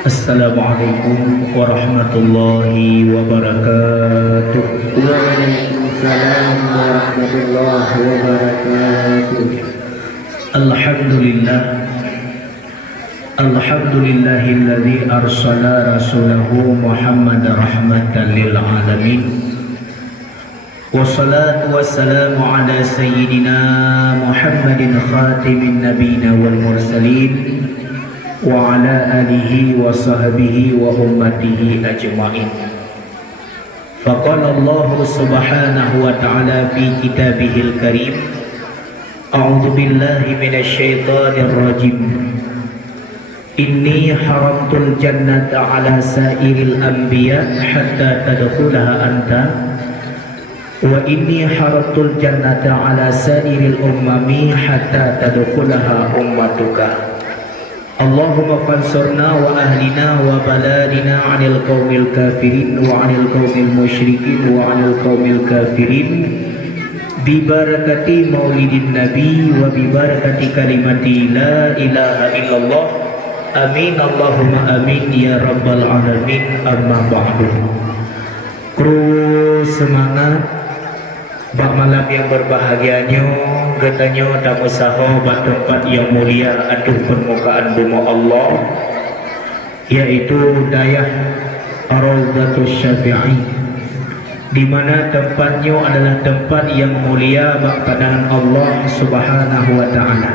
Assalamualaikum warahmatullahi wabarakatuh. Waalaikumsalam warahmatullahi wabarakatuh. Alhamdulillah. Alhamdulillahilladzi arsala rasulahu Muhammadar rahmatan lil alamin. Wassalatu wassalamu ala sayyidina Muhammadin khatimin nabiyina wal mursalin wa ala alihi wa sahbihi wa ummatihi ajma'in. Faqala Allah subhanahu wa ta'ala fi kitabihil karim, a'udzu billahi minasy syaithanir rajim. Inni haramtul jannata ala sairil anbiya hatta tadkhulaha anta wa inni haramtul jannata ala sairil ummami hatta tadkhulaha ummatuka. Allahumma fansurna wa ahlina wa baladina 'anil qaumil kafirin wa 'anil qaumil musyrikin wa 'anil qaumil kafirin bi barakati maulidin nabi wa bi barakati kalimati la ilaha illallah. Amin Allahumma amin ya rabbal alamin. Amma ba'du. Kru semangat bak malam yang berbahagianya, katanya tamu sahabat tempat yang mulia aduh permukaan bumi Allah, yaitu Dayah Raudhatus Syafi'i, di mana tempatnya adalah tempat yang mulia bak pandangan Allah Subhanahu wa taala.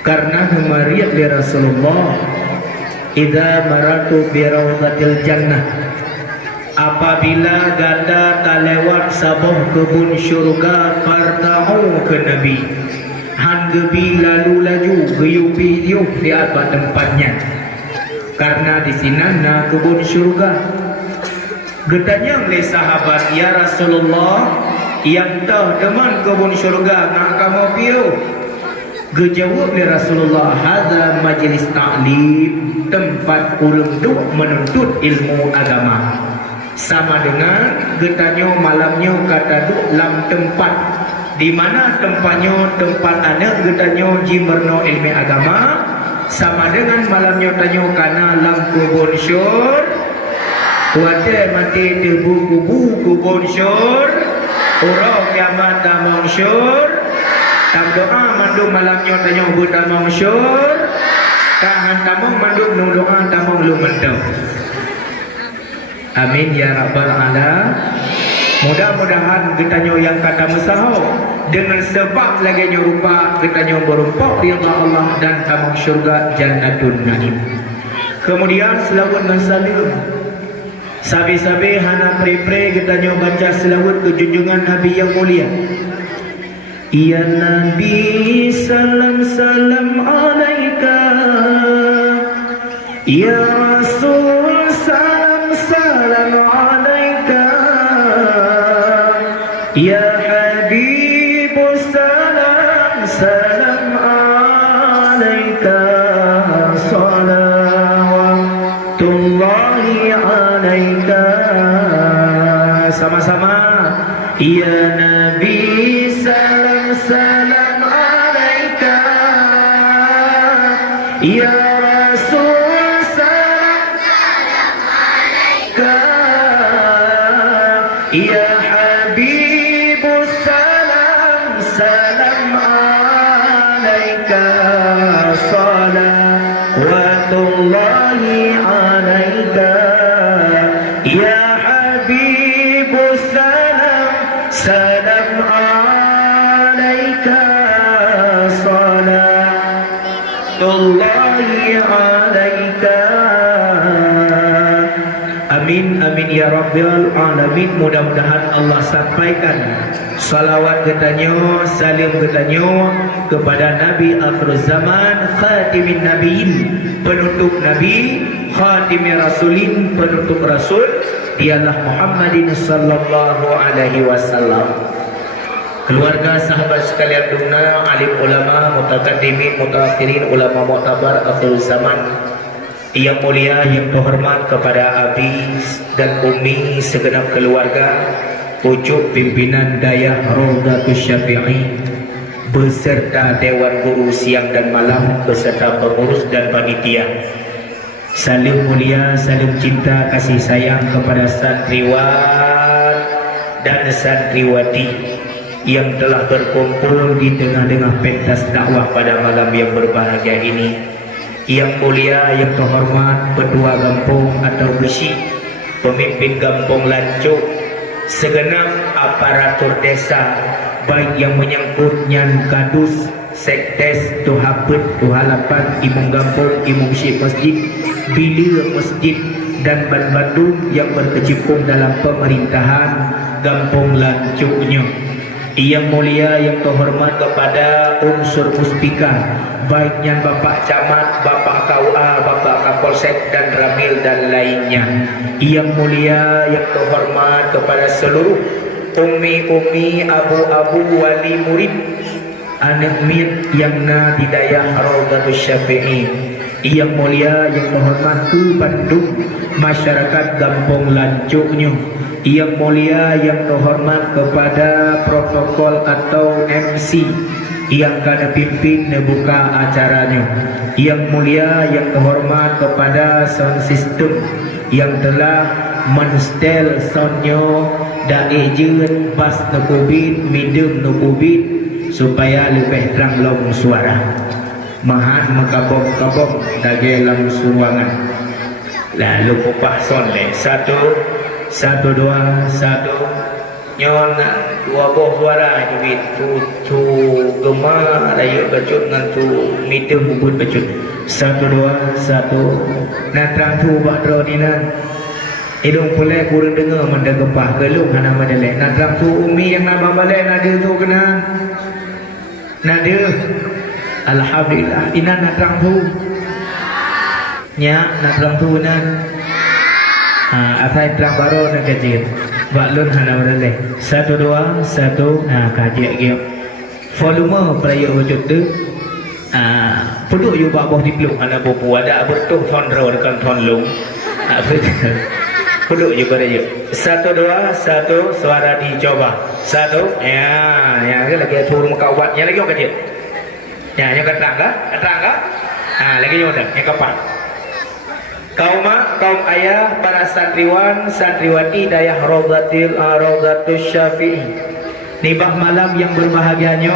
Karena kemariat li Rasulullah, idza maratu bi raudhatil jannah, apabila ganda talewat sabuh kebun syurga farta'u ke Nabi, han gebi lalu laju geyupi diup di apa tempatnya, karena di sini na kebun syurga. Getanya oleh sahabat, ya Rasulullah, yang tahu teman kebun syurga nak kamu piu? Gejawab oleh Rasulullah, hadza majlis ta'lim, tempat ulun duk menuntut ilmu agama. Sama dengan getanya malamnya kata duk lam tempat di mana tempatnya tempat anak getanya jimerno ilmu agama, sama dengan malamnya tanyo kana lam kubur syur kuate mati tebu kubu kubur syur urang kiamat tamang syur tam doa mandu malamnya tanyo butamang syur kahan tamang mandu nung doa tamang lu mendem. Amin ya rabbal alamin. Mudah-mudahan kitanya yang kata musaho dengan sebab lagi rupa kitanya berumpak di Allah dan tamang syurga jannatun naim. Kemudian selawat dan salim sabi-sabi hana pre-pre kitanya baca selawat ke junjungan Nabi yang mulia. Ya Nabi salam salam alaika, ya Rasul salam salam alaika, ya Habib salam salam alaika, salawatullahi alaika. Sama-sama, ya Nabi salam salam alaika, ya Rasul salam salam alaika, ya Habib salam salam alaika, salawatullahi alaika, ya Habib salam salam alaika, salawatullahi alaika. Amin amin ya rabbil alamin. Mudah-mudahan Allah sampaikan salawat getanya, salim getanya kepada Nabi akhir zaman, khatimin nabiin, penutup nabi, khatimir rasulin, penutup rasul, dialah Muhammadin sallallahu alaihi wasallam. Keluarga sahabat sekalian dumna, alim ulama, mutakaddimin, mutakhirin, ulama mu'tabar akhir zaman, yang mulia, yang terhormat kepada abi dan umi segenap keluarga, pucuk pimpinan Dayah Raudhatus Syafi'i beserta Dewan Guru siang dan malam beserta pengurus dan panitia. Salam mulia, salam cinta, kasih sayang kepada santriwan dan santriwati yang telah berkumpul di tengah-tengah pentas dakwah pada malam yang berbahagia ini. Yang mulia, yang terhormat Ketua Gampong atau Besi, pemimpin Gampong Lancuk, segenap aparatur desa, baik yang menyangkut nyan kadus, sekdes, tuhaput, tuhalapan, imam gampong, imam syekh masjid, bila masjid dan bandung yang berkecimpung dalam pemerintahan Gampong Lancuknya. Yang mulia, yang terhormat kepada unsur muspika, baiknya Bapak Camat, Bapak KUA, Bapak Kapolsek dan Ramil dan lainnya. Yang mulia, yang terhormat kepada seluruh umi-umi, abu-abu, wali murid, anak mit yang na di dayah Raudatus Syafi'i. Yang mulia, yang terhormat ke Bandung, masyarakat Gampong Lancuknya. Yang mulia, yang terhormat kepada protokol atau MC yang kena pimpin buka acaranya. Yang mulia, yang terhormat kepada sound system yang telah menstel soundnya dae jeut, bass nukubit, medium nukubit supaya lebih terang long suara. Mahan mekabong-kabong dage dalam suruangan. Lalu kupah son le. Satu dua nyon dua boh suara jadi tu gemar ayo bacut dengan tu medium bubut bacut. Satu nak terang tu bakro ni nan hidung pulai kurang dengar menda gempah gelung hana madalek. Nak terang tu umi yang nak balik nada tu kena nada. Alhamdulillah ina nak terang tu nya nak terang tu nan asai terang baru nak kecil baklun hana madalek. Satu kaji lagi volume perayaan wujud tu peduk you bawah di peluk hana bubu ada bertuh ton ro dekat ton lung peduk you perayaan. Satu suara dicoba. Ya lagi turun kawatnya lagi orang kecil. Ya, yang terang ke? Lagi yang udah, yang keempat. Kaum ayah, para santriwan, santriwati dayah Raudatus Syafi'i. Nibah malam yang berbahagianya,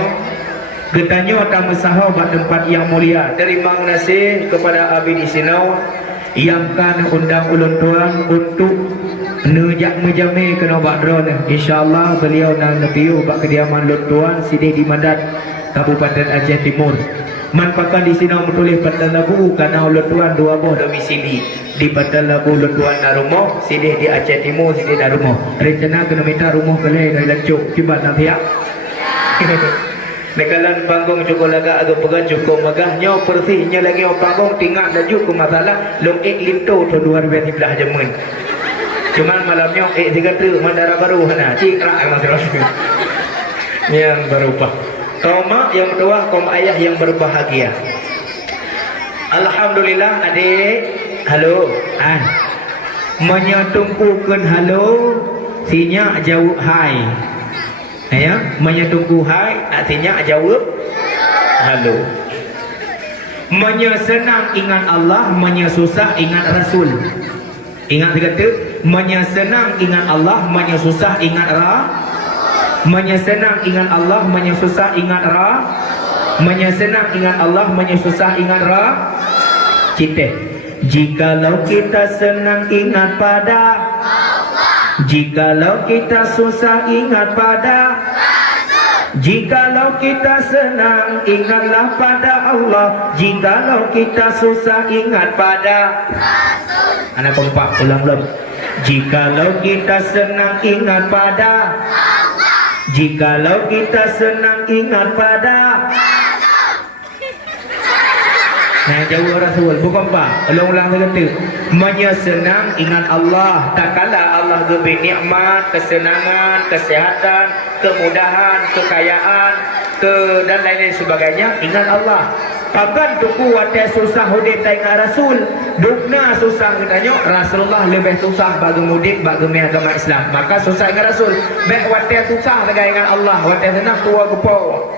getanyo tamu sahabat tempat yang mulia. Terima kasih kepada Abi di Sinau yang kan undang ulun tuan untuk nejak menjami kena bakdron. InsyaAllah beliau nak nepiu bak kediaman ulun tuan sini di Mandat, Kabupaten Aceh Timur. Manpakan di sini menulis Patan Labu karena ulun tuan dua buah domisili di Patan Labu ulun tuan na rumah, sini di Aceh Timur, sini na rumah. Rencana kena minta rumah kelai dari Lancuk, kibat nak pihak. Nekalan panggung cukup laga agak pegang cukup megahnya persihnya lagi panggung tinggal laju ke masalah long limto tu 2013 jaman. Cuman malamnya 33 Mandara Baru hana cikrak memang terus. Yang berubah. Kaum yang kedua, kaum ayah yang berbahagia. Alhamdulillah adik, halo. Menyetungkukan halo, sinya jauh hai. Ya, menyetungku hai, artinya jawab halo. Menyesenang ingat Allah, menyesusah ingat Rasul. Ingat kata, menyesenang ingat Allah, menyesusah ingat menyesenang ingat Allah, menyesusah ingat menyesenang ingat Allah, menyesusah ingat Cite. Jikalau kita senang ingat pada Allah, jikalau kita susah ingat pada Rasul, jikalau kita senang ingatlah pada Allah, jikalau kita susah ingat pada Rasul. Anak kompak ulang belum? Jikalau kita senang ingat pada Allah, jikalau kita senang ingat pada nah jauh Rasul bukan pak ulang-ulang kata menyesenang ingat Allah tak kala Allah beri nikmat, kesenangan, kesehatan, kemudahan, kekayaan dan lain-lain sebagainya ingat Allah. Pagan tuku wadah susah hudik tak ingat Rasul, dukna susah katanya Rasulullah lebih susah bagi mudik bagi agama Islam, maka susah ingat Rasul. Baik wadah susah lagi ingat Allah, wadah senang tua gepau.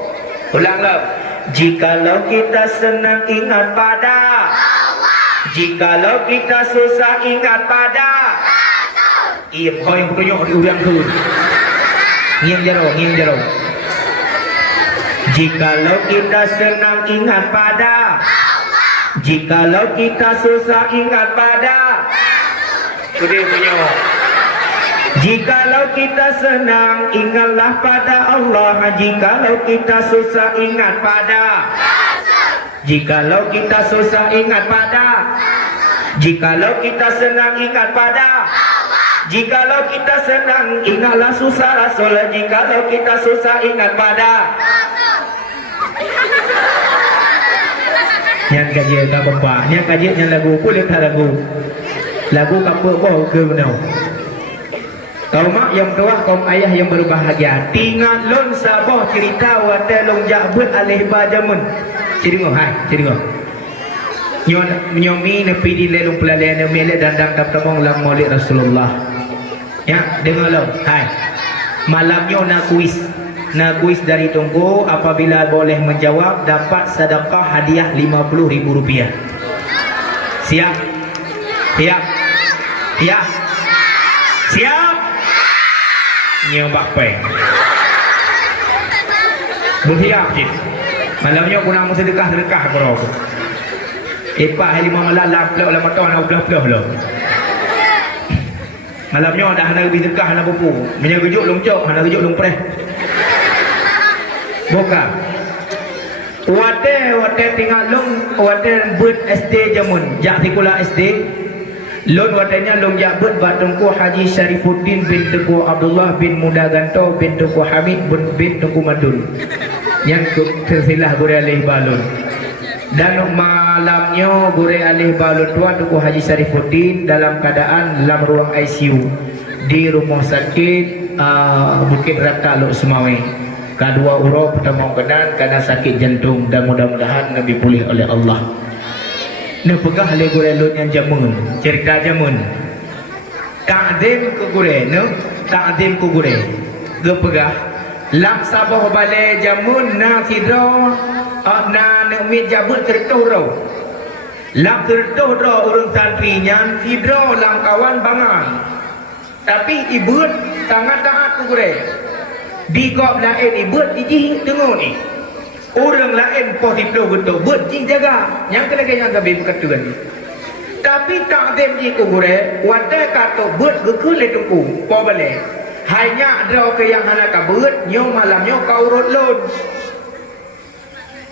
Ulanglah, jikalau kita senang ingat pada Allah, Jikalau kita susah ingat pada iya kau yang bertunjuk di uriang tu ngiang jaro. Jikalau kita senang ingat pada jikalau kita susah ingat pada sudah punya. Jikalau kita senang ingatlah pada Allah, jikalau kita susah ingat pada jikalau kita susah ingat pada jikalau kita senang ingat pada jikalau kita senang ingatlah susah Rasul, jikalau kita susah ingat pada yang kaji tak bapa yang kaji yang lagu kulit lagu kapur bau ke benar. Kaum mak yang tua, kaum ayah yang berbahagia, tinggal lon sabah cerita wate long jabut alih bajamun. Ciringo hai, ciringo. Nyomi nepi di lelung pelalian mele dandang tap temong lang maulid Rasulullah. Ya, dengar lo. Hai. Malamnya nak kuis dari tunggu, apabila boleh menjawab dapat sedekah hadiah Rp50.000. Siap? Siap? Siap? Siap? Nyobak peng. Bersiap je. Malamnya kurang sedekah korang. Epak hari 5 malam laplak lah mata nak belah-belah lah. Malamnya dah nak lebih sedekah nak buku. Minyak gejuk longcok, nak gejuk longpreh. Bukan. Wate tinggal long wate buat SD jamun. Jak sekolah SD. Lon watanya long jabut batungku Haji Syarifuddin bin Tengku Abdullah bin Muda Ganto bin Tengku Hamid bin Tengku Madun. Yang tersilah gure alih balun. Dan malamnya gure alih balun tua Tengku Haji Syarifuddin dalam keadaan dalam ruang ICU di rumah sakit Bukit Rata Lok Semawe. Kedua urut pertama kenan karena sakit jantung dan mudah-mudahan Nabi pulih oleh Allah. Nak pegah le gure lon yang jamun, cerita jamun. Takdim ke gure, no? Takdim ke gure. Ge pegah. Lam sabah bale jamun na tidro, na mit jabut tertuh ro. Lam tertuh ro urang santri nyan tidro lam kawan bangai. Tapi ibut sangat taat ke gure. Di kop lain ibut iji tengok ni. Orang lain positif betul berjing jaga yang kena yang gabe berkatuan ni. Tapi tak dem ji ku gure wate kato ber gekul le tungku po bale hanya ada ke yang hana ka ber nyo malam nyo ka urut lon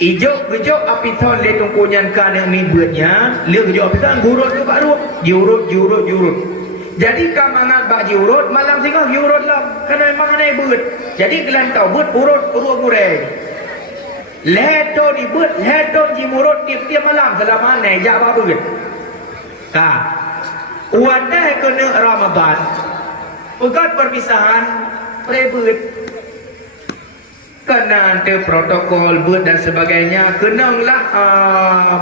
ijo gejo api thon le tungku nyan ka ne mi beutnya le gejo api thon gurut ke baru jurut jadi ka mangat ba jurut malam singah jurut lah kena memang ada beut jadi gelan tau beut urut gure leto di beut leto ji murut tiap malam selama nejak ba beut ka wadah kena Ramadan pegat perpisahan beut kena ada protokol beut dan sebagainya kenalah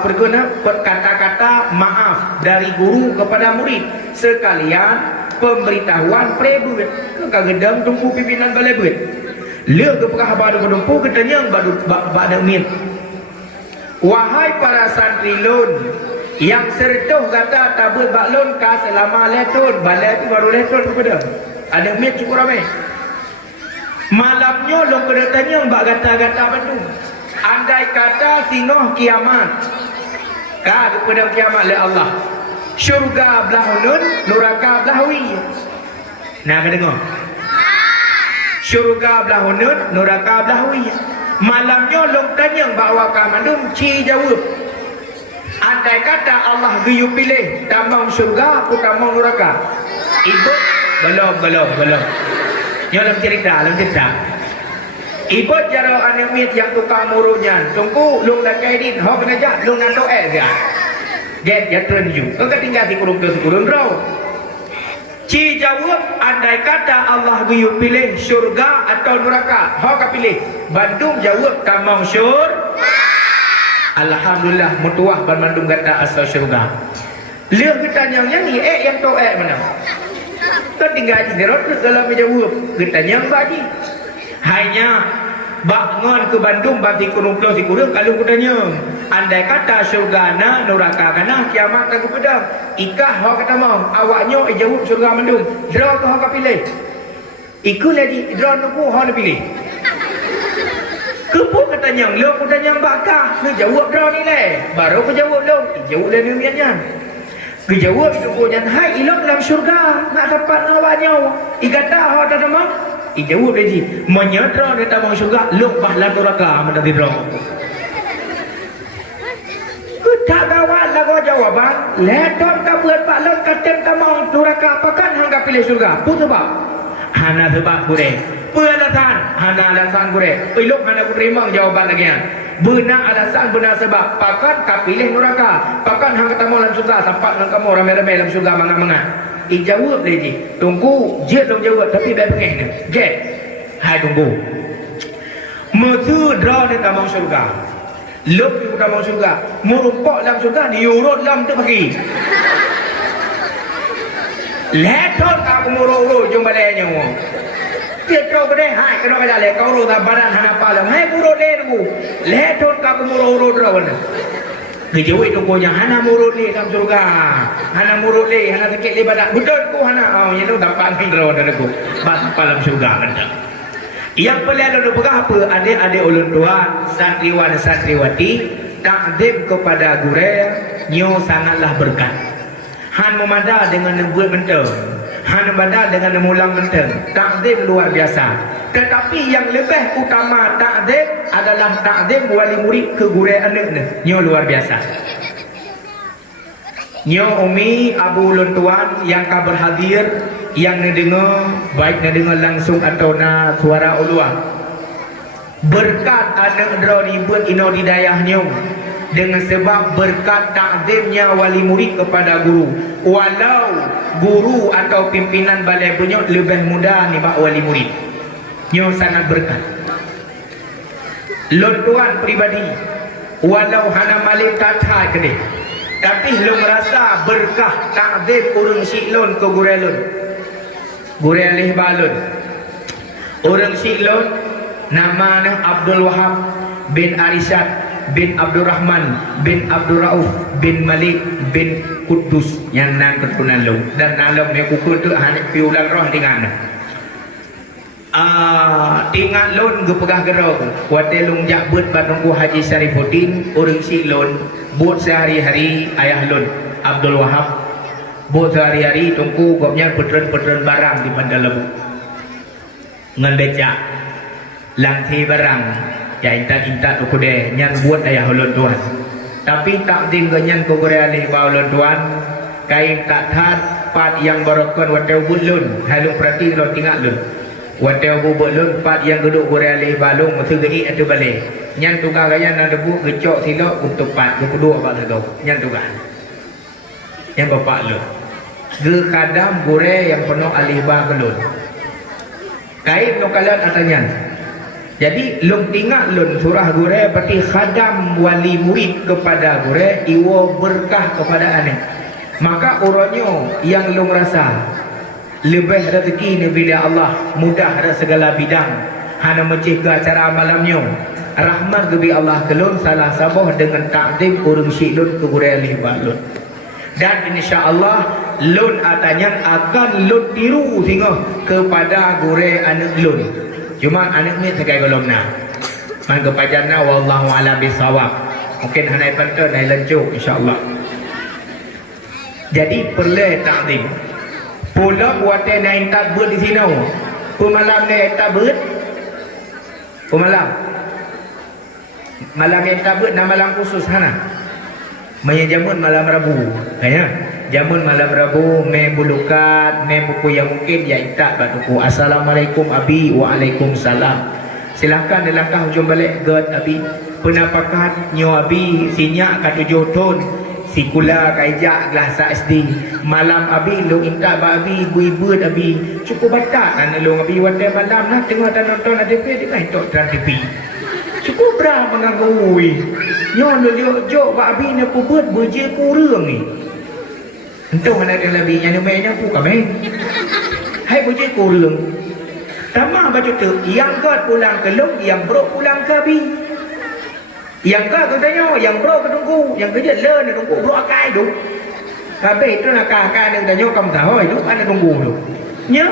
perguna kata-kata maaf dari guru kepada murid sekalian pemberitahuan beut ke kagedam tunggu pimpinan balai beut le ke pekah badu kedumpu ketanya badu min wahai para santri lon yang sertuh kata tabut baklon ka selama leton balai tu baru leton kepada ada mit cukup ramai malamnya long kena tanya mbak gata-gata batu andai kata sinoh kiamat ka kepada kiamat le Allah syurga belah hunun neraka belah wi nah kena dengar syurga belah hunun neraka belah wi malamnya long tanya bawa ka mandum ci jawab andai kata Allah giyu pilih tamang syurga atau tamang neraka ibu belum yang dalam cerita ibu jaro anemit yang tukang murunya tunggu lung dah kaidin hok najak lung nando dia get ya tunjuk kau tinggal di kurung roh ci jawab andai kata Allah giyu pilih syurga atau neraka hok pilih Bandung jawab tamang syurga alhamdulillah mutuah Bandung kata asal syurga lihat kita yang ni yang tu mana kan tinggal di nerot dalam menjawab kita yang bagi hanya bangun ke Bandung bagi kurung si kurung kalau kutanya andai kata syurga na neraka kana kiamat tak pedang ikah hok kata mau awaknya jauh syurga mendung draw ke hok pilih ikut lagi draw nuku hok pilih kepuk katanya lo aku tanya bakah ni jawab draw ni leh baru aku jawab lo jawab le ni miannya ke jawab itu punya hai ilok dalam syurga nak dapat awaknya ikata hok kata mau jawab lagi menyedra di tabang syurga lo bahlan neraka menanti draw tak kawan lagu jawaban leton ka buat pak lon katen ka mau neraka apakan hangga pilih syurga apa sebab hana sebab kure pelatahan hana alasan kure ilok hana ku terima jawaban lagi benar alasan benar sebab pakan ka pilih neraka pakan hang ketemu dalam syurga sampai nang kamu ramai-ramai dalam syurga mangat-mangat jawab lagi tunggu je dong jawab tapi baik pengeh ni get hai tunggu mutu draw di tabang syurga luk di tabang syurga merupok dalam syurga ni urut dalam tu pagi leton ka aku muru-uru jom badannya dia terus ke deh hai kena kaya lek kau urut badan hana palam hai urut le tu leton ka aku muru-uru draw mana kejauh itu punya hana murut le dalam syurga hana murut le hana sikit le badan betul ku hana oh itu dapat draw dari ku palam syurga kan yang pelian untuk pegah apa adik-adik ulun tuan santriwan santriwati takdim kepada gure nyo sangatlah berkat han memada dengan nembuat menteng han memada dengan mulang menteng takdim luar biasa tetapi yang lebih utama takdim adalah takdim wali murid ke gure anak nyo luar biasa nyo umi abu ulun tuan yang ka berhadir yang mendengar baik mendengar langsung atau na suara ulua berkat anak draw ribut ino di dayahnya dengan sebab berkat takdimnya wali murid kepada guru walau guru atau pimpinan balai punya lebih mudah ni bak wali murid nyo sangat berkat lon tuan pribadi walau hana malik tatha kedih tapi lu merasa berkah takdim urang siklon ke gurelun gure alih balun orang siklon namanya Abdul Wahab bin Arishad bin Abdul Rahman bin Abdul Rauf bin Malik bin Kudus yang nang keturunan lu dan alam yang kukul tu hanya piulang roh dengan tinggal lon gepegah gerok wate lung jakbut batungku Haji Syarifuddin orang siklon buat sehari-hari ayah lon Abdul Wahab buat sehari-hari tungku gopnya petren-petren barang di bandar lebu ngan becak langti barang ya intat-intat tu kude nyan buat ayah ulun tuan tapi tak tinggalnya ku gure alih ba ulun tuan kain tak tad pat yang barokon wateu bulun halung perhati lo tinggal lun wateu bulun pat yang geduk gure alih balung tu gei atu balik nyan tuga gaya na debu gecok silok untuk pat kedua ba tu nyan tuga yang bapak lu ge kadam gure yang penuh alih ba gelun kain lokalan atanya jadi lung tinggal lun surah gure berarti khadam wali murid kepada gure iwo berkah kepada anak maka uronyo yang lung rasa lebih rezeki ni bila Allah mudah ada segala bidang hana mecih ke acara malamnya rahmat gebi Allah kelun salah sabah dengan takdim urung syilun ke gure alih ba lun dan insya-Allah lun atanya akan lun tiru sehingga kepada gure anak lun cuma anak ni segai golong na man kepajana wallahu ala bisawab mungkin hanai pantai nai lencuk insya-Allah jadi perlu takdim pula buat nai tak ber di sini pemalam nai tak ber pemalam malam yang tak ber na malam khusus hana menjamun malam Rabu ya jamun malam Rabu me bulukat me buku yang mungkin ya tak batuku assalamualaikum abi waalaikumsalam silakan dilangkah hujung balik god abi penampakan nyo abi sinyak ka 7 ton sikula kaijak gelasa SD malam abi lu inta ba abi ibu-ibu abi cukup batak kan lu abi wate malam nak tengok dan nonton ada TV dengan tok dan TV cukup berah menganggui nyo lu jok ba abi ne pu beut beuje ku reung ni entah mana dia lebih yang namanya aku kami hai beuje ku reung tamah baju tu yang god pulang ke lung yang bro pulang ke abi Yang katanya, yang bro ke tunggu, yang kerja le ni tunggu bro akai tu. Habis itu nak kakak yang tanya kamu tahu itu ada tunggu tu. Nya,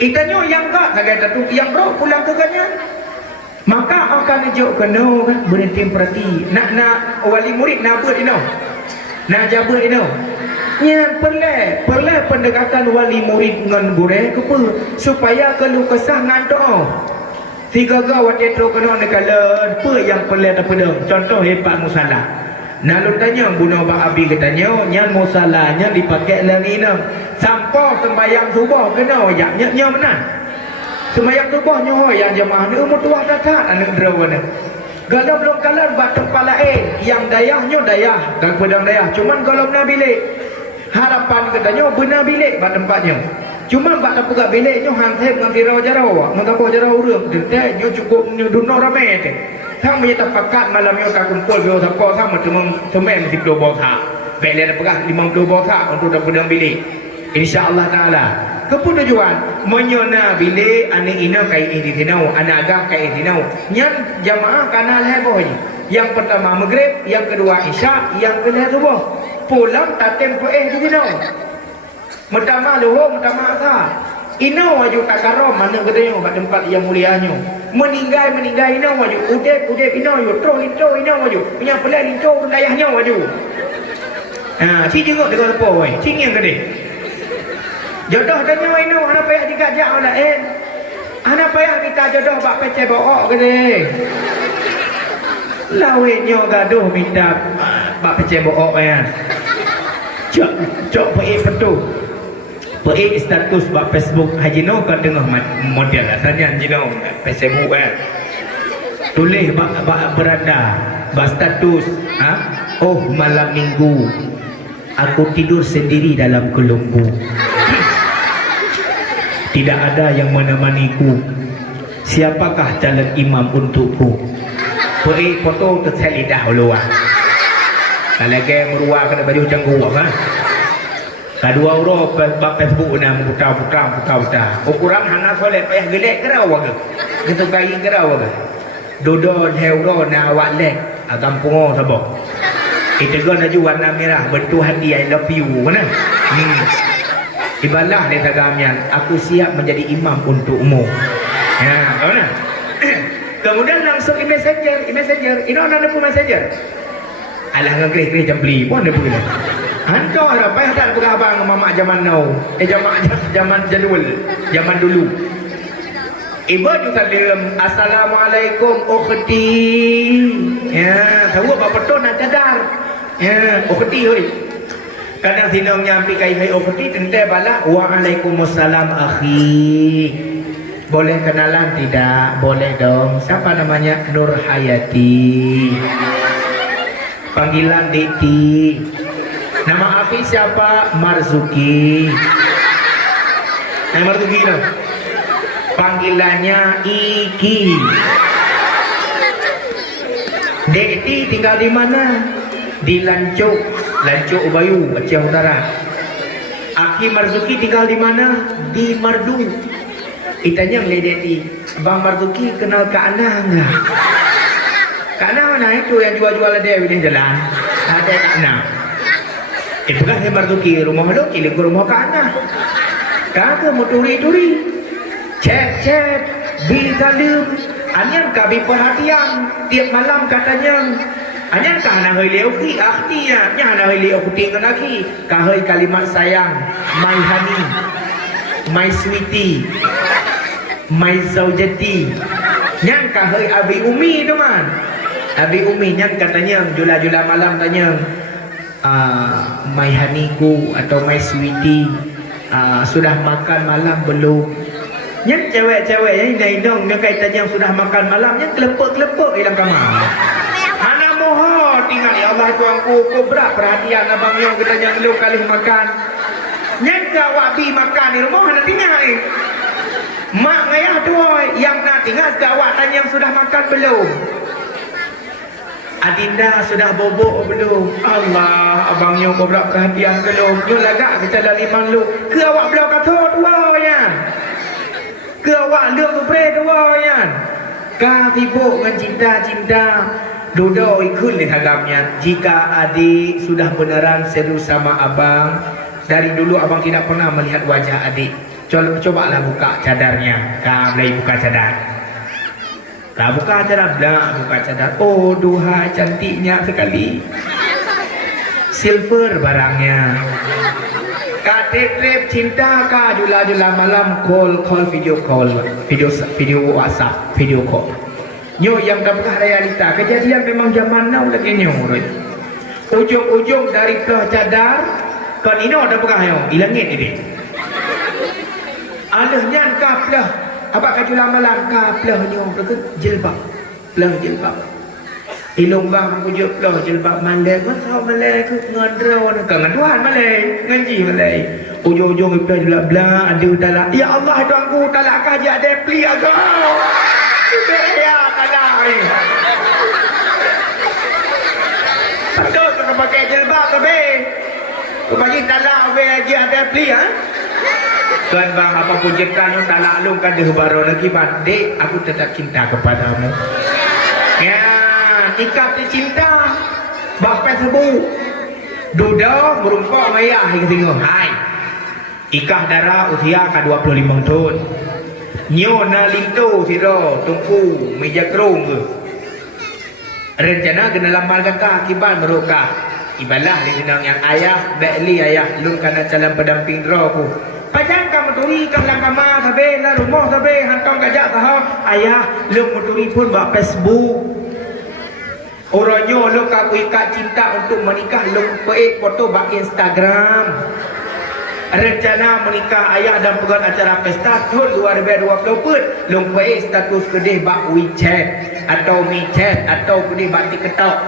itanya yang tak kata tu, yang bro pulang ke kanya. Maka akan nunjuk kena kan berhenti perhati. Nak wali murid nak buat ini. Nak jabat ini. Nya perle pendekatan wali murid dengan guru ke supaya kalau kesah ngantok. Tiga gawat itu kena negala apa yang perle terpedang. Contoh hebat musalah. Nak tanya bunuh bang abi katanya, yang musalahnya dipakai lagi nam. Sampah sembahyang subuh kena nya mana? Sembahyang subuh nyoh yang jemaah ni umur tua datang anak derawan. Kalau belum kalah bat tempat lain yang dayahnya dayah dan pedang dayah. Cuman kalau benar bilik harapan katanya benar bilik bat tempatnya. Cuma bat tempat biliknya hantar dengan dirau-jarau, mengapa jarau urang. Detek nyo cukup nyo duno ramai te. Sang menyata pakat malam yo ka kumpul yo sapa sang temen 10 botha. Beli ada pegah 50 botha untuk dak pedang bilik. Insya-Allah taala. Keputujuan menyona bilik ane ina kai ini tinau, anak agak kai tinau. Yang jamaah kana leboh ni. Yang pertama maghrib, yang kedua isya, yang kedua subuh. Pulang taten di tinau. Pertama luhur, pertama asar. Ina waju tak karam mana katanya kat tempat yang mulianya. Meninggal ina waju. Udep ina waju. Tro ina waju. Punya pelai linto dayahnya waju. Si jenguk dengan apa wei? Cingin ke dia? Jodoh tanya ina anak payah digajak lah anak payah minta jodoh bak pecah bawa ke dia. Lawenya gaduh minta bak pecah bawa ya. Cok payah betul. Pei status bak Facebook Haji No kan tengah model tanya Haji No Facebook tulis bak beranda bak status oh malam minggu aku tidur sendiri dalam kelumbu. Tidak ada yang menemaniku. Siapakah calon imam untukku? Pei foto tercel lidah luar. Kalau ke meruah kena baju canggu kan? Kedua orang bab Facebook na putar. Ukuran hana soleh payah gelek kerau ke. Kita bayi kerau ke. Dodo heudo na awak lek kampung sabo. Kita guna ju warna merah bentuk hati I love you mana. Ibalah dia tagamian, aku siap menjadi imam untukmu. Ya, mana? Kemudian langsung messenger. Ini orang pun messenger. Alah ngegre jam beli pun ada boleh. Hantar apa yang tak berabang mamak zaman now. Zaman jadul, zaman dulu. Ibu juga salam, assalamualaikum ukhti. Ya, tahu apa betul nak cadar. Ya, ukhti oi. Kadang sinong nyampi kai hai ukhti tente balah waalaikumsalam akhi. Boleh kenalan tidak? Boleh dong. Siapa namanya? Nur Hayati. Panggilan Diti. Nama api siapa? Marzuki. Marzuki no? Panggilannya Iki. Diti tinggal di mana? Di Lancuk Bayu, Aceh Utara. Aki Marzuki tinggal di mana? Di Merdu. Itanya oleh Diti, Bang Marzuki kenal Kak Ana enggak? Kak Ana mana itu yang jual-jual dia di jalan? Ada Kak Ana. Bukan saya Marzuki rumah lu kirim ke rumah Kak Ana. Kagak mau turi chat bil salim anyan kabi perhatian tiap malam katanya anyan kah na hei leu ki akhtiya nya na hei leu kuti kanaki ka hei kalimat sayang my honey my sweetie my zaujati nyan ka hei abi umi teman abi umi nyan katanya jula malam tanya my honeyku atau my sweetie sudah makan malam belum? Yang cewek-cewek yang indong yang kaitan yang sudah makan malam yang kelepek-kelepek dalam kamar. Mana moho tinggal ya Allah tuanku kau berat perhatian abang yang kita yang lu kali makan. Yang gawak bi makan di rumah nak tinggal ni. Mak ngayah tu yang nak tinggal gawak tanya yang sudah makan belum? Adinda sudah bobok belum? Allah, abang yang kau berat perhatian belum? Yo lagak kita dah limang lu. Ke awak belau kata tua ya. Ke awak lương tu pre tu kan. Ka sibuk dengan cinta Duduk ikut di hagamnya. Jika adik sudah beneran serius sama abang, dari dulu abang tidak pernah melihat wajah adik, cobalah buka cadarnya. Mulai buka cadar. Buka cadar, buka cadar. Oh, duha cantiknya sekali. Silver barangnya. Trip cinta ka jula malam call video WhatsApp, video call. Nyo yang dapatkan realita kejadian memang zaman now lagi nyo. Ujung-ujung dari ke cadar ke nino dapatkan nyo ilangit ini. Alahnya kaplah apa ka jula malam kaplah nyo ke jilbab. Plah jilbab. Ilong bang pujuk plah jilbab malai kau malai ke ngadrau ke ngaduan malai ngaji malai. Ujung-ujung itu bela ada dalam ya Allah tuanku talak kaji ada pli agak. Ya talak ni. Tak ada kena pakai jilbab ke be. Kau bagi talak be aja ada pli ha. Tuan bang apa pun jekan talak lu kan dia baru lagi dek aku tetap cinta kepadamu. Ya, nikah cinta. Bapak sebut. Duda merumpak maya hingga tengok. Hai. Ikah darah usia ke 25 tahun. Nyo na lintu siro tungku meja kerung ke. Rencana kena lamar kakak akibat merokah. Ibalah di senang yang ayah bekli ayah lum kana calon pendamping rohku. Pajang kamu turi kalang kama sabe na rumah sabe hantong gajak sahau ayah lum turi pun buat Facebook. Orangnya lum kaku ikat cinta untuk menikah lum peik foto buat Instagram. Rencana menikah ayah dan pegang acara pesta tahun 2020 pun lumpai status kedih bak WeChat atau MiChat atau kedih bak TikTok.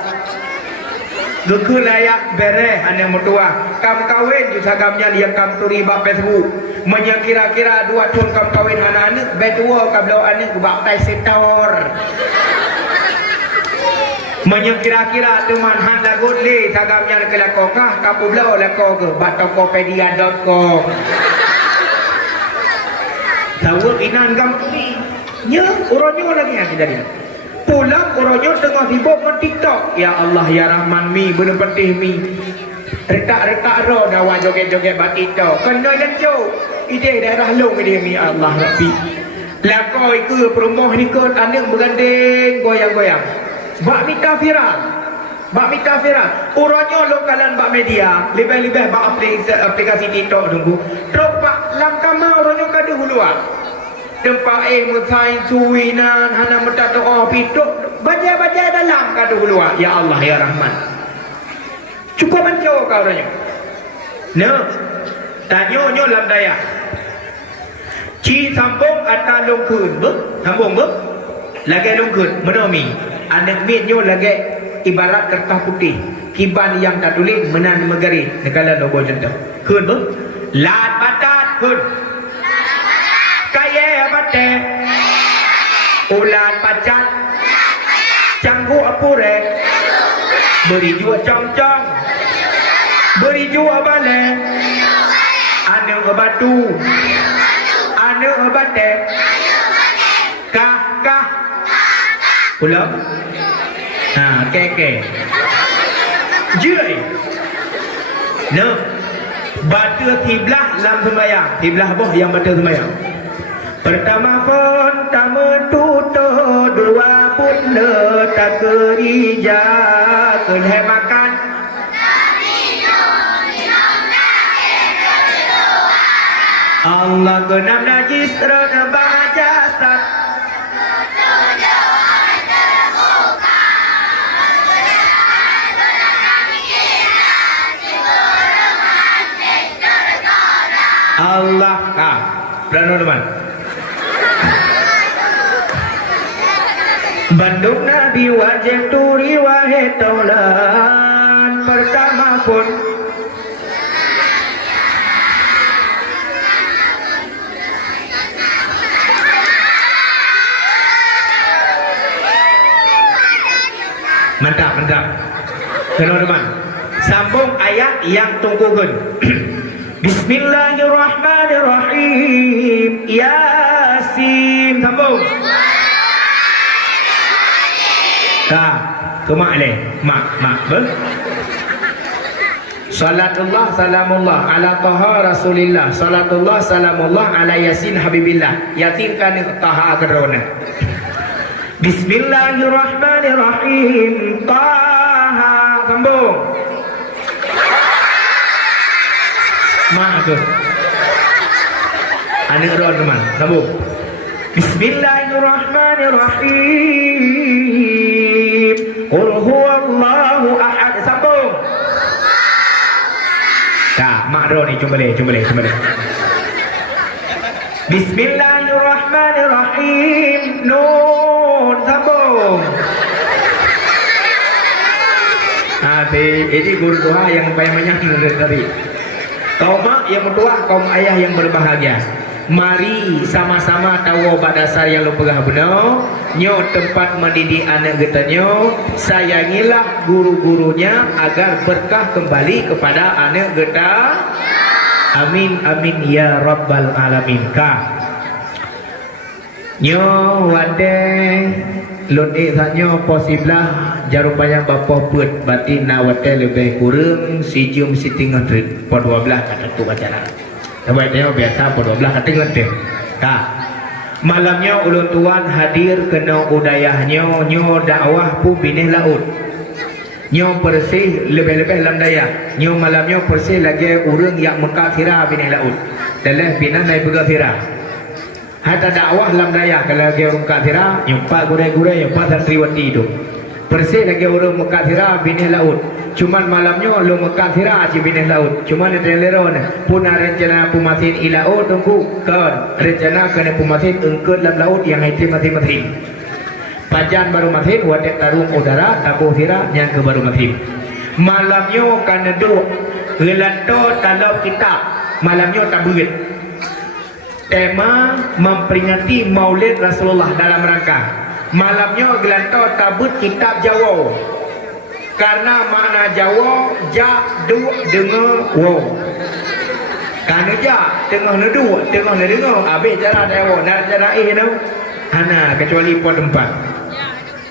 Gukul ayah bereh anak mertua kam kawin ju sagamnya yang kam turi bak Facebook menyang kira-kira 2 tahun kam kawin anak-anak betua kam lau anak bak tai setor. Menyang kira-kira teman han lagut li sagamnya ke lakokah kapu belau lakok ke batokopedia.com. Tahu inan kampuni nya orangnya lagi yang tidak dia pulang orangnya tengah sibuk dengan TikTok. Ya Allah ya Rahman mi benar petih mi retak-retak roh dawan joget-joget bat TikTok kena lanjut ide daerah long dia mi Allah Rabbi lakok ikut promoh ni kot anak berganding goyang-goyang. Bak mita viral. Orangnya lokalan bak media, lebih-lebih bak aplikasi TikTok tunggu. Terus bak langkama orangnya kada huluan. Tempat musai suinan hana mata to'o pituk baca-baca dalam kada huluan. Ya Allah ya Rahman. Cukup bancau kau orangnya. No. Tanya-nya lam daya. Ci sambung atau longkun ber? Sambung ber? Lagi longkun menomi. Anak mitnya lagi ibarat kertas putih kiban yang tak tulis menan megari negara logo contoh kun ber lat batat kun kaya bate ulat pacat canggu apure beri jua cong-cong beri jua bale ane batu ane bate kah ulang keke jui no batu kiblah lam sembahyang kiblah boh yang batu sembahyang pertama pun tamu tuto dua pun le tak kerja makan Allah kenam najis rana baca sat Allah beranu teman Bandung Nabi wajib turi wahai taulan pertama pun mantap teman sambung ayat yang tunggukan Bismillahirrahmanirrahim Yasin sambung ke mak le mak ber salatullah salamullah ala taha rasulillah salatullah salamullah ala yasin habibillah yatim kan taha kerona bismillahirrahmanirrahim taha sambung mak tu ane ron teman sambung bismillahirrahmanirrahim qul huwallahu ahad sambung tak, makro ni cuba le. Bismillahirrahmanirrahim. Nun sambung. Ini guru doa yang banyak tadi. Kaum mak yang berdoa, kaum ayah yang berbahagia. Mari sama-sama tahu dasar yang lu pegah benar. Nyo tempat mendidik anak kita nyo. Sayangilah guru-gurunya agar berkah kembali kepada anak kita. Amin amin ya rabbal alamin. Nyo wade lun nyo posiblah jarupanya bapa put batin nawate lebih kurang si jum si tinggal po 12 kata tu acara. Sebab dia biasa po 12 kata ngerti. Malamnya ulun tuan hadir kena udayahnya nyo dakwah pu binih laut. Nyo bersih lebih-lebih dalam daya. Nyo malamnya bersih lagi urang yang mengkafira binih laut. Dalam bina naik berkafira. Hatta dakwah dalam daya kalau lagi orang kafira nyumpa gure-gure nyumpa santriwati itu. Bersih lagi orang mengkafira binih laut. Cuman malamnya lo mengkafira aja binih laut. Cuman ada leron puna rencana pumasin ilaut tunggu kan rencana kena pumasin engkut dalam laut yang itu mati-mati. Pajan baru mati wadah tarung udara tabuh fira yang ke baru mati. Malamnya kena duduk gelanto talau kita malamnya tabuit. Tema memperingati Maulid Rasulullah dalam rangka malamnya gelanto tabut kitab Jawa. Karena makna Jawa ja du dengar wo. Karena ja tengah nedu tengah dengar habis cara Jawa nak cara tu hana kecuali pon tempat.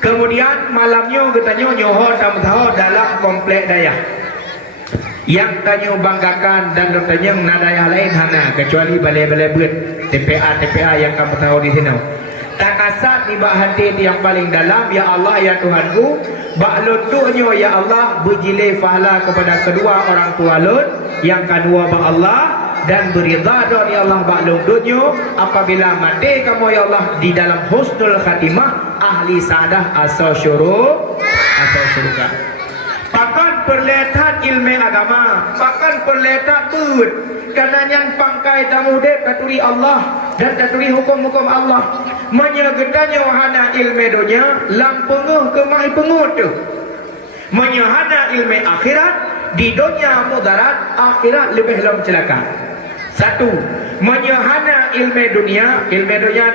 Kemudian malamnya katanya nyoho tamu dalam komplek daya. Yang tanya banggakan dan katanya nadaya lain hana kecuali balai-balai buat TPA yang kamu tahu di sini. Tak kasat di bak hati yang paling dalam ya Allah ya Tuhanku. Bak lututnya ya Allah berjilai pahala kepada kedua orang tua lut. Yang kedua bak Allah dan beridha dari Allah bak lututnya apabila mati kamu ya Allah di dalam husnul khatimah ahli saadah asal syurga. Pakan perletat ilmu agama, pakan perletat bud. Karena yang pangkai tamudep katuri Allah dan katuri hukum-hukum Allah. Menyegetanya hana ilmu dunia, lampunguh ke mai pengut tu. Menyahana ilmu akhirat, di dunia mudarat, akhirat lebih lam celaka. Satu, menyahana ilmu dunia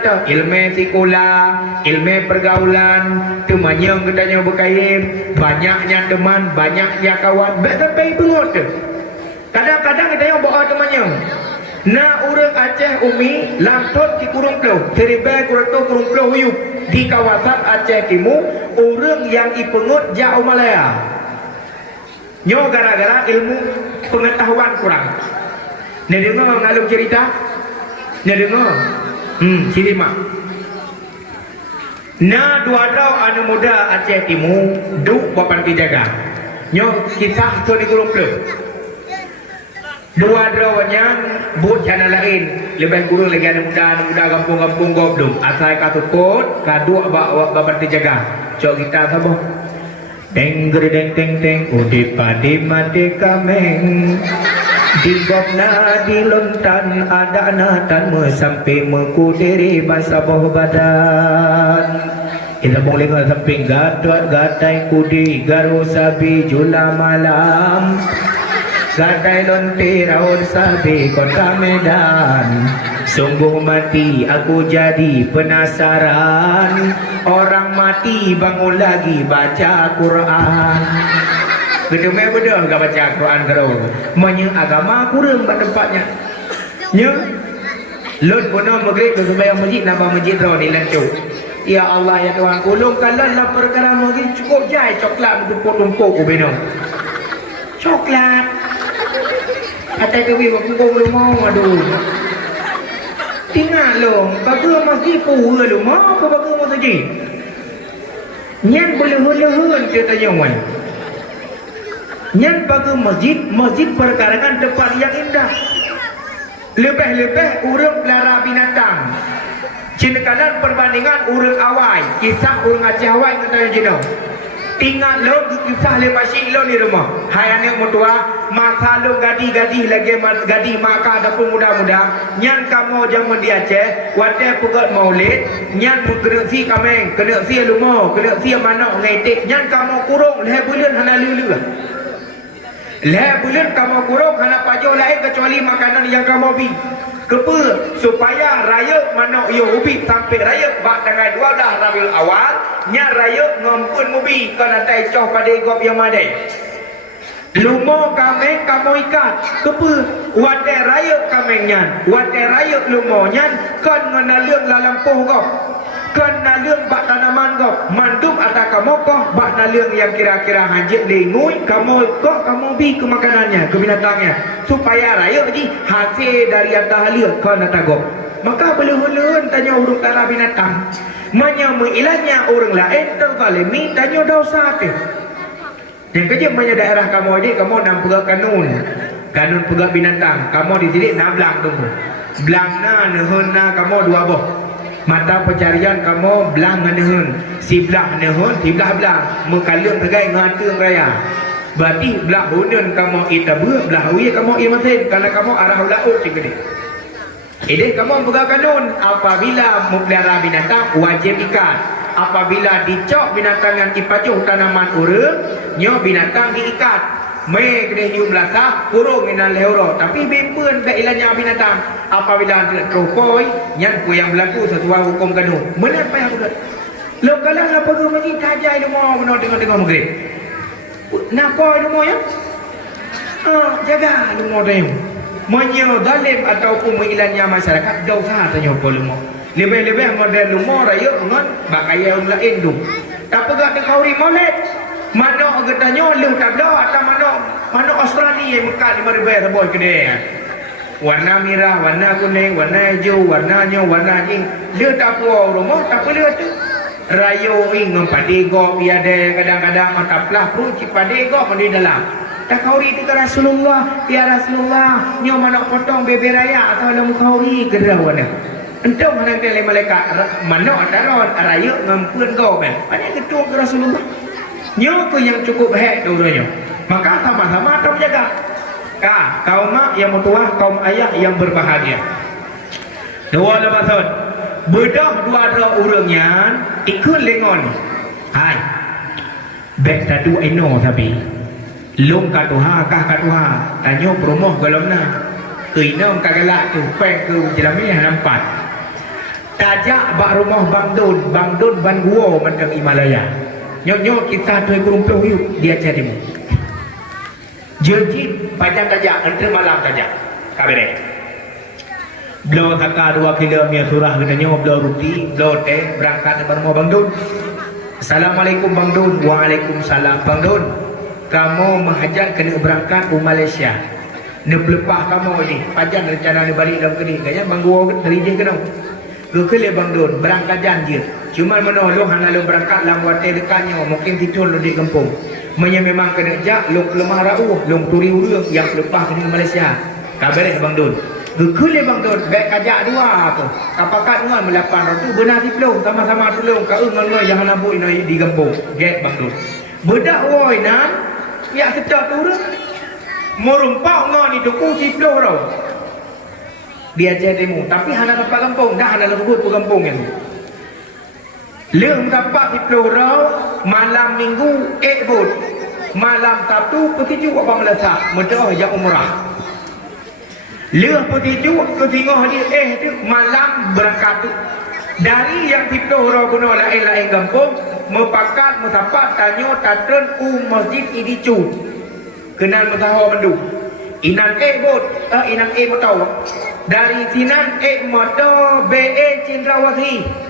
tu ilmu sekolah, ilmu pergaulan, temannya katanya berkait, banyaknya teman, banyaknya kawan, sampai pengut tu. Kadang-kadang kita yang bawa temannya. Na urang Aceh Umi lantut di kurung ploh, teribai kurung ploh huyup di kawasan Aceh Timur, urang yang ipengut jauh Malaya. Nyo gara-gara ilmu pengetahuan kurang. Nih dengar mengalung cerita? Nih dengar? Sini mak. Na dua anu muda Aceh Timur duk bapan dijaga. Nyo kisah tu di kurung ploh. Dua-duanya buat channel lain lebih kurang lagi ada muda kampung-kampung goblok asal katuput kadua bapak dijaga cok kita sabar deng deng teng udip padi mati kameng di gopna di lontan ada natan sampai mekudiri masa bawah badan kita boleh samping gatai kudi garu sabi jula malam Gadai lonte raun sabi kota Medan. Sungguh mati aku jadi penasaran. Orang mati bangun lagi baca Quran. Betul me betul gak baca Quran karo. Menye agama kurang pada tempatnya. Nya. Lot bono maghrib ke sembahyang masjid nambah masjid ro di lancu. Ya Allah ya Tuhan, ulung kalau lah perkara lagi cukup jai coklat bertumpuk-tumpuk ubeno. Coklat. Kata kewi berkumpul lu mau aduh. Tinggal long, bagi masjid pu lu mau ke bagi masjid. Nyan boleh hulun dia tanya wan. Nyan bagi masjid perkarangan tempat yang indah. Lebih-lebih urang pelihara binatang. Cinakanan perbandingan urang awai, kisah urang Aceh awai kata jino. Tinggal lo kisah le masih lo di rumah. Hai anak mutua, masa lo gadi-gadi lagi gadi maka adapun muda-muda. Nyan kamu zaman di Aceh, wadah pegat maulid, nyan kena si kameng, kena si lumo, kena si manok ngaitik, nyan kamu kurung leh bulan hana lulu. Leh bulan kamu kurung hana pajo lain kecuali makanan yang kamu bi. Kepa supaya raya manok yo ubi sampai raya bak dengan 12 Rabiul Awal nya raya ngompun mubi kana tai coh pada gop yang madai. Lumo kameng kamu ikat kepa wadai raya kamengnya wadai raya lumo nyan kan nganalung lalampuh gop kan nalung bak tanaman gop mandum atau kamu koh bak nalung yang kira-kira hajit lingui kamu koh kamu bi ke makanannya ke binatangnya supaya raya ji hasil dari atas halia kan atagop maka boleh-boleh tanya urung tara binatang manya mengilannya orang lain terzalimi tanya dosa ke yang kerja manya daerah kamu aja kamu nak pegang kanun pegang binatang kamu di sini nak belang tunggu belang na nehena kamu dua boh mata pencarian kamu belang nehun si belah nehun si belah belang mengkalung tegai ngatung raya berarti belah hunun kamu itabu belah uye kamu imatin karena kamu arah laut cik ini kamu pegang kanun apabila memelihara binatang wajib ikat apabila dicok binatang yang dipacuh tanaman urang nyo binatang diikat me kena hiu belasah kurung ina lehoro tapi bimpeun be ilanya binatang apabila tidak terupoi nyan ku yang berlaku sesuai hukum kanun benar payah budak lo kalau la pergi masjid tajai lu mau benar tengok maghrib nak koi lu mau ya jaga lu mau tengok menyo zalim ataupun mengilanya masyarakat dosa tanya apa lu mau lebih-lebih model lu mau raya ngon bakaya lain dum tak pegang de kauri molek manok getanyo lu tak belau atau manok Australia mekat 5,000 boy kedai warna merah warna kuning warna hijau warnanya warna jing lu tak puas rumah tak boleh tu rayo ing padi go biade kadang-kadang mataplah perut padi go di dalam tak kauri itu ke Rasulullah ya Rasulullah nyo manok potong bebe raya atau lembu kauri gerawana entah mana tele malaikat manok taron raya ngampun go ben mana ketua ke Rasulullah nyo tu yang cukup baik turunnya maka sama-sama kita menjaga kaum mak yang mutua kaum ayah yang berbahagia dua lepasan bedah dua orangnya ikut lengon hai bek tadu eno tapi long katuha kah katuha tanyo promoh galomna keinong kagalak tu peng ke jelami nampak tajak bak rumah Bang Dun Ban Guo mandang Himalaya nyo kita tuai kurumpung yuk dia jadi mu jadi panjang tajak entre malam tajak kabere blow taka 2 kilometer surah kena nyo blow ruti blow teh berangkat ke rumah Bang Dun Assalamualaikum Bang Dun Waalaikumsalam Bang Dun kamu menghajat kena berangkat ke Malaysia ne pelepah kamu ni panjang rencana ni balik dalam kini kaya Bang Guo dari dia kena Gukele Bang Dun berangkat janjir cuma menolong hana lo berangkat lang wate dekatnya mungkin titul lo di kampung menya memang kena jak lo lemah rauh lo turi urang yang lepas ke Malaysia kabar Bang Dun gukule Bang Dun baik kajak dua tu kapakat ngan melapan tu benar diplong sama-sama tolong kau ngan yang hana boi di kampung get Bang Dun bedak woi nan ya sedap tu urang merumpak ngan di duku diplong rau dia jadimu tapi hana dapat kampung dah hana lebut ke kampung yang lem dapat di Pulau malam minggu ekbud malam Sabtu pergi juga Abang Melasa medah yang umrah leh pergi juga ke tengah dia tu malam berangkat tu dari yang di Pulau guna lain-lain kampung mepakat mesapat tanya tatun masjid idicu kenal metahawa mendu inan ekbud inan ekbud tahu dari sinan motor BE Cindrawasih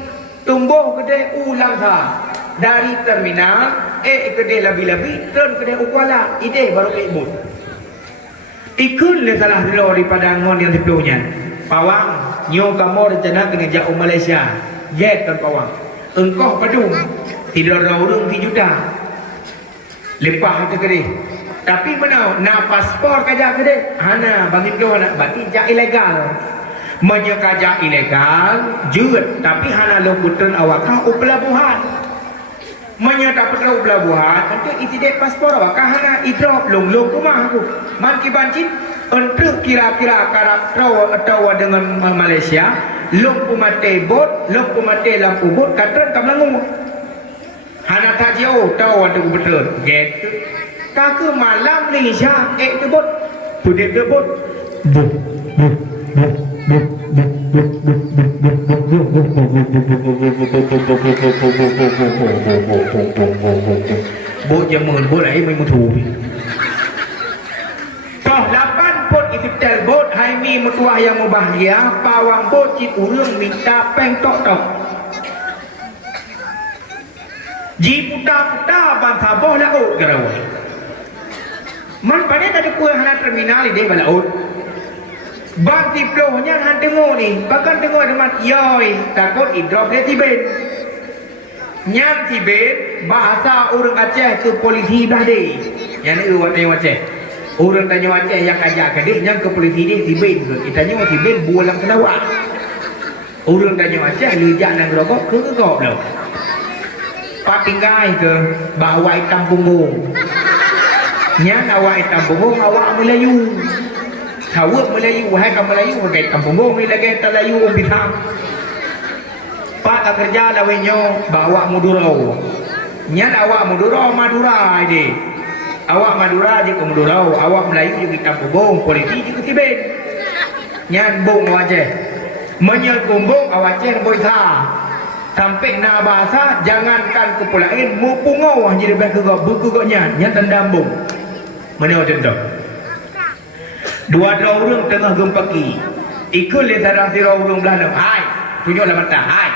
tumbuh kedai ulang sah dari terminal kedai labi-labi turun kedai Kuala ide baru ikut ikut le salah dulu daripada ngon yang diplunya pawang nyo kamu rencana kena jauh Malaysia jet kan pawang engkau padung tidak raurung 3 juta lepas itu kedai tapi mana nak paspor kajak kedai hana bagi kau nak berarti jak ilegal menyekajak ilegal jut tapi hana lo putun awakah pelabuhan menyata putun pelabuhan untuk itidik paspor awakah hana idrop long rumah aku man kibancin untuk kira-kira karap atau dengan Malaysia long pumate bot long pumate lampu bot katron kamlangu hana tak jauh tahu untuk betul gitu kaki malam ni syah bot pudik bot bot bot jamun bot ai mai mutu toh 8 bot iftal bot hai mi mutuah yang mubahya pawang bot cit urang minta peng tok ji puta bangsa boh la ot garawai man pada ada kuah hana terminal ide bala ot bang tiplohnya han tengok ni bahkan tengok demat yoi takut idrop dia Tibet nyam Tibet bahasa orang Aceh ke polisi dah deh yang ni orang tanya Aceh orang tanya Aceh yang ajak ke dia yang ke polisi dia Tibet ke kita tanya Tibet bualang kenawak orang tanya Aceh lejak nang rokok ke kegop dah pak tinggai ke bawa hitam punggung nyam awak hitam punggung awak Melayu Hawak Melayu, wahai kaum Melayu, wahai kampung ni lagi tak Melayu bintang. Pak tak kerja lawenyo, bawa Madura. Nyan awak Madura ide. Awak Madura je ke Madura, awak Melayu je ke kampung, politik je ke Tibet. Nyan bong wajah. Menyel kumbung awak ceh boy sa. Sampai na bahasa jangankan kepulauan mu pungau je lebih ke buku nyan tendambung. Mana contoh? Dua orang tengah gempaki ikut le sarah sira urung belah hai tunjuklah mata hai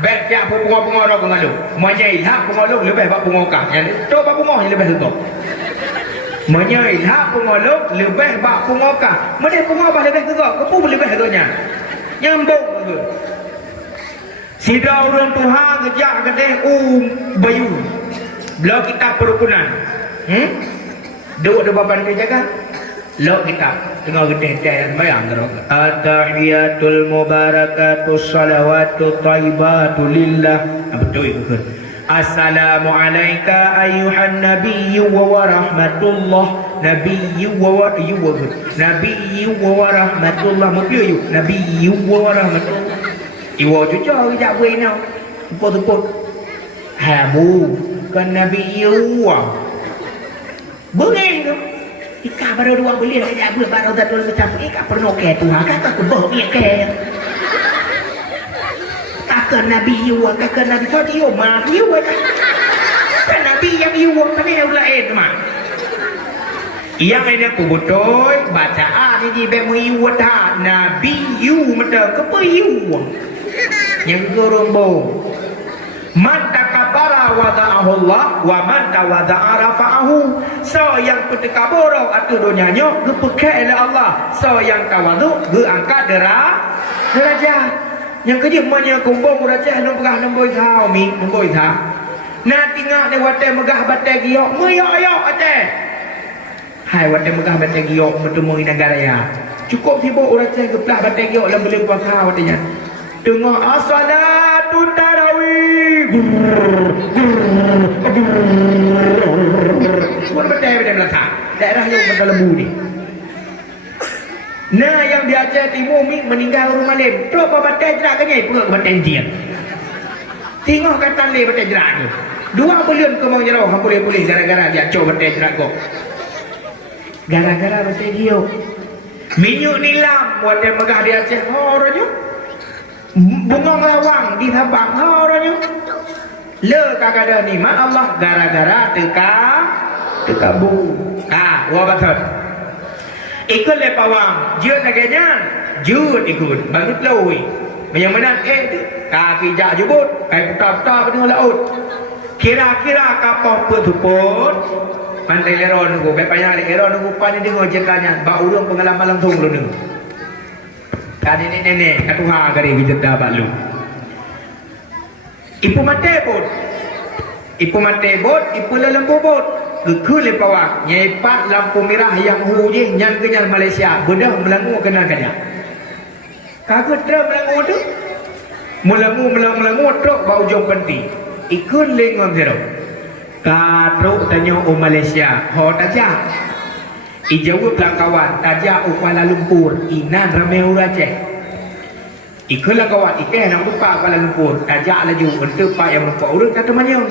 bet jak pungo-pungo ro pengalu menyai hak pengalu lebih bak pungo kah yang tu bak pungo lebih tu menyai hak pengalu lebih bak pungo kah mene pungo bah lebih tu kepu lebih tu nyambung tu sida urang Tuhan ngejak gede bayu belah kita perukunan duk de baban ke jaga lo kita tengah gede dan bayang terus at-tahiyatul mubarakatus salawatut thayyibatu lillah betul itu assalamu alayka ayyuhan nabiyyu wa rahmatullah nabiyyu wa rahmatullah mungkin nabiyyu wa rahmatullah iwo cucu jak buai nau pot habu kan nabiyyu wa bengeng tu ika baru dua beli lagi apa baru dah tulis macam ika perlu ke Tuhan kata aku boh ni ke kakak Nabi Yuwa kakak Nabi kau dia mah Yuwa kan Nabi yang Yuwa tapi yang lain mah yang ini aku betul bacaan ini bemu Yuwa dah Nabi Yuwa betul kepa Yuwa yang gorong boh man takabara wada'ahu Allah wa man tawadha'a rafa'ahu so yang bertakaburuk atau dunianya gepekai oleh Allah so yang tawadhu geangkat derajat yang kedua mana kumpul derajat nombor thao mi nombor thao na tinggal de wate megah batai giok meyo aceh hai wate megah batai giok bertemu negara ya cukup sibuk derajat geplah batai giok dalam belum puasa watenya dengar as-salatut tarawih semua betul belakang daerah yang berkelebu ni nah yang di Aceh Timur ni meninggal rumah lain terus batai jerak kenyai perut batai dia tengok kata le batai jerak ni 2 bulan ke mau jerau boleh gara-gara dia coba batai jerak kok gara-gara batai dia minyak nilam buat dia megah di Aceh orangnya bunga lawang di Sabang orangnya le kagak ni mak Allah gara-gara teka bu wa betul ikut lepawang jut laganya jut ikut banget loi yang mana kaki jak jubut, kai putar-putar ke tengah laut. Kira-kira kapal petuput, pantai leron nunggu, bepanya leron nunggu pan ni dengar ceritanya, bak urang pengalaman langsung lu ni. Kan nenek-nenek, kat Tuhan kari kita dah bak lu. Ipu mati bot, ipu lembu bot. Gekul lepas wak, nyepat lampu merah yang hujih nyal kenyal Malaysia, bedah melangu kena kaya. Kagak terang melangu tu, melangu truk bau jom penti. Ikun lengon zero. Katruk tanya Malaysia, ho tajak. Ijawab langkawan, tajak Kuala Lumpur, inan ramai orang Aceh. Ikun langkawan, ikan nak lupa Kuala Lumpur, tajak laju untuk pak yang lupa urut kata manyong.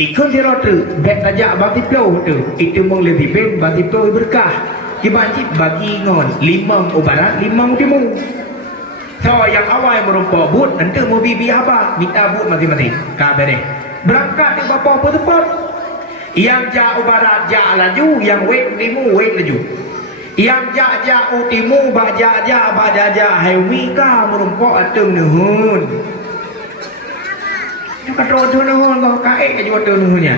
Ikon dia tu, beg tajak bati plau tu, itu mengleti ben bati plau berkah. Dibanci bagi ngon, 5 barat, 5 timur. So yang awal merumpa but, nanti mau bibi apa, minta but masing-masing. Kabere. Berangkat di bapa apa-apa. Yang jauh barat jak laju, yang wet timur wet laju. Yang jak timur ba jak hai mika merumpa atung nuhun. Kata tu nuhun kau kaik ke jual tu nuhunnya.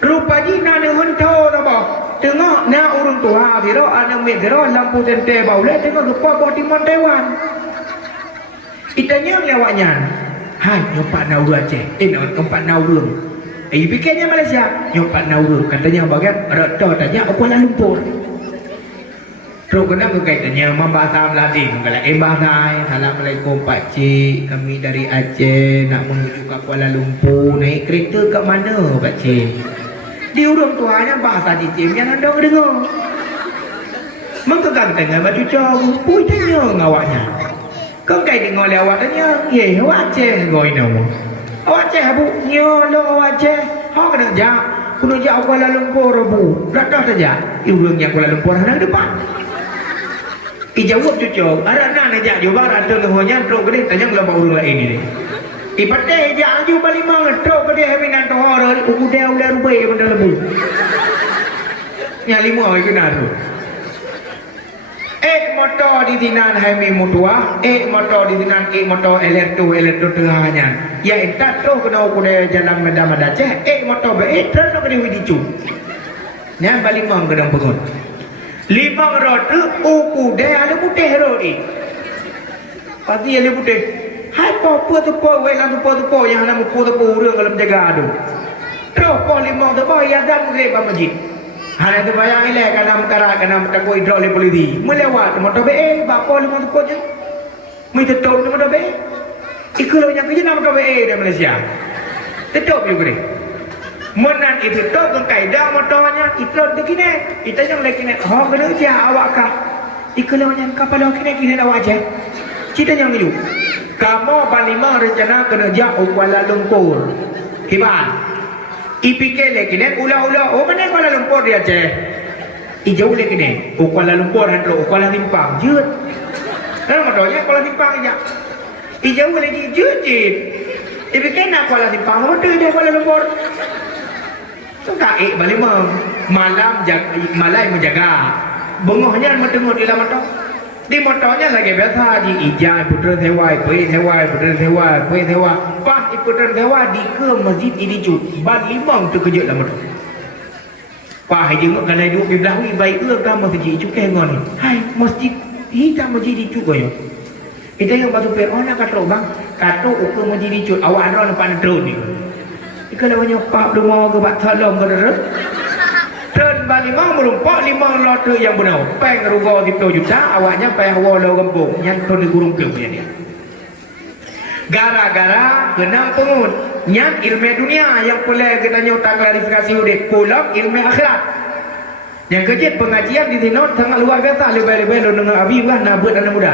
Rupa jina nuhun tahu tak bah? Tengok nak urung tua biro ada medro lampu tente bau le tengok rupa boti Taiwan. Itanya lewatnya. Hai nyopat na urang Aceh. Nyopat na urang. Fikirnya Malaysia nyopat na urang. Katanya bagian rata tanya Kuala Lumpur. Terus kena kaitannya membahas lading kalau bahas Assalamualaikum Pak Cik, kami dari Aceh nak menuju ke Kuala Lumpur, naik kereta kat mana Pak Cik? Di urang tuanya bahasa cicim yang anda dengar. Mengkegang tengah baju jauh, pui tanya ngawaknya. Kau kait dengar lewat tanya, ye awak Aceh kau ini mu. Awak Aceh bu, yo lo awak Aceh, hak kena jak, kuno jak Kuala Lumpur bu, ratah saja. Urang yang Kuala Lumpur ada depan. Ijawab cucuk, ada nak najak juga rata lehonya truk gede tanya ngelabak urang lain ni. Ipateh jak aju balik mang truk gede habinan tu orang udah rubai benda lebu. Yang 5 hari kena tu. Motor di dinan hami mutua, motor di dinan motor elektro tengahnya. Ya entak truk kena kuda jalan Medan Aceh, motor be truk kena widicu. Nya balik mang kena pengun. 5 rotu uku deh ada putih roti. Pasti ada putih. Hai popo tu po, welang tu po yang nak muku tu po urang kalau menjaga adu. Terus po 5 tu po yang dah mulai masjid. Hanya tu bayang ile kana mutara kana mutakoi draw le polisi. Melewat motor be bapo 5 tu po je. Minta tahun motor be. Ikut yang kerja nama motor be di Malaysia. Tetap juga ni. Menan itu tu kaidah motornya itu begini. Kita yang lagi ni, oh kerja awak kah? Ikalau yang kapal kini awak je. Kita yang itu. Kamu panglima rencana kerja Kuala Lumpur. Hiban. Ipikir lagi ni ulah. Oh mana Kuala Lumpur dia je? Ijau lagi ni. Kuala Lumpur hantar Kuala Limpang. Jut. Nama motornya Kuala Limpang aja. Ijau lagi jut. Ipikir nak Kuala Limpang. Betul dia Kuala Lumpur. Kaik balik malam malai menjaga bengohnya tengok di dalam motor di motornya lagi biasa di ijai putra sewai putra sewai pah putra sewai di ke masjid ini cu ban 5 terkejut lah motor pah jengok kena duduk di belakang baik ke masjid cu kengon hai masjid hitam masjid itu koyo kita yang batu peron nak katrok bang katrok ke masjid itu awak ada nampak drone ni kalau banyak pak rumah ke bak tolong ke dah. Tren balik mau merumpak 5 lot yang benar. Peng rugo 10 juta awaknya peng walo gembung yang tu di gurung peluk dia. Gara-gara kena pengun yang ilmu dunia yang boleh kita nyata klarifikasi udik pulang ilmu akhirat. Yang kejit pengajian di sini sangat luar biasa lebih-lebih lo dengan abi kan nak buat anak muda.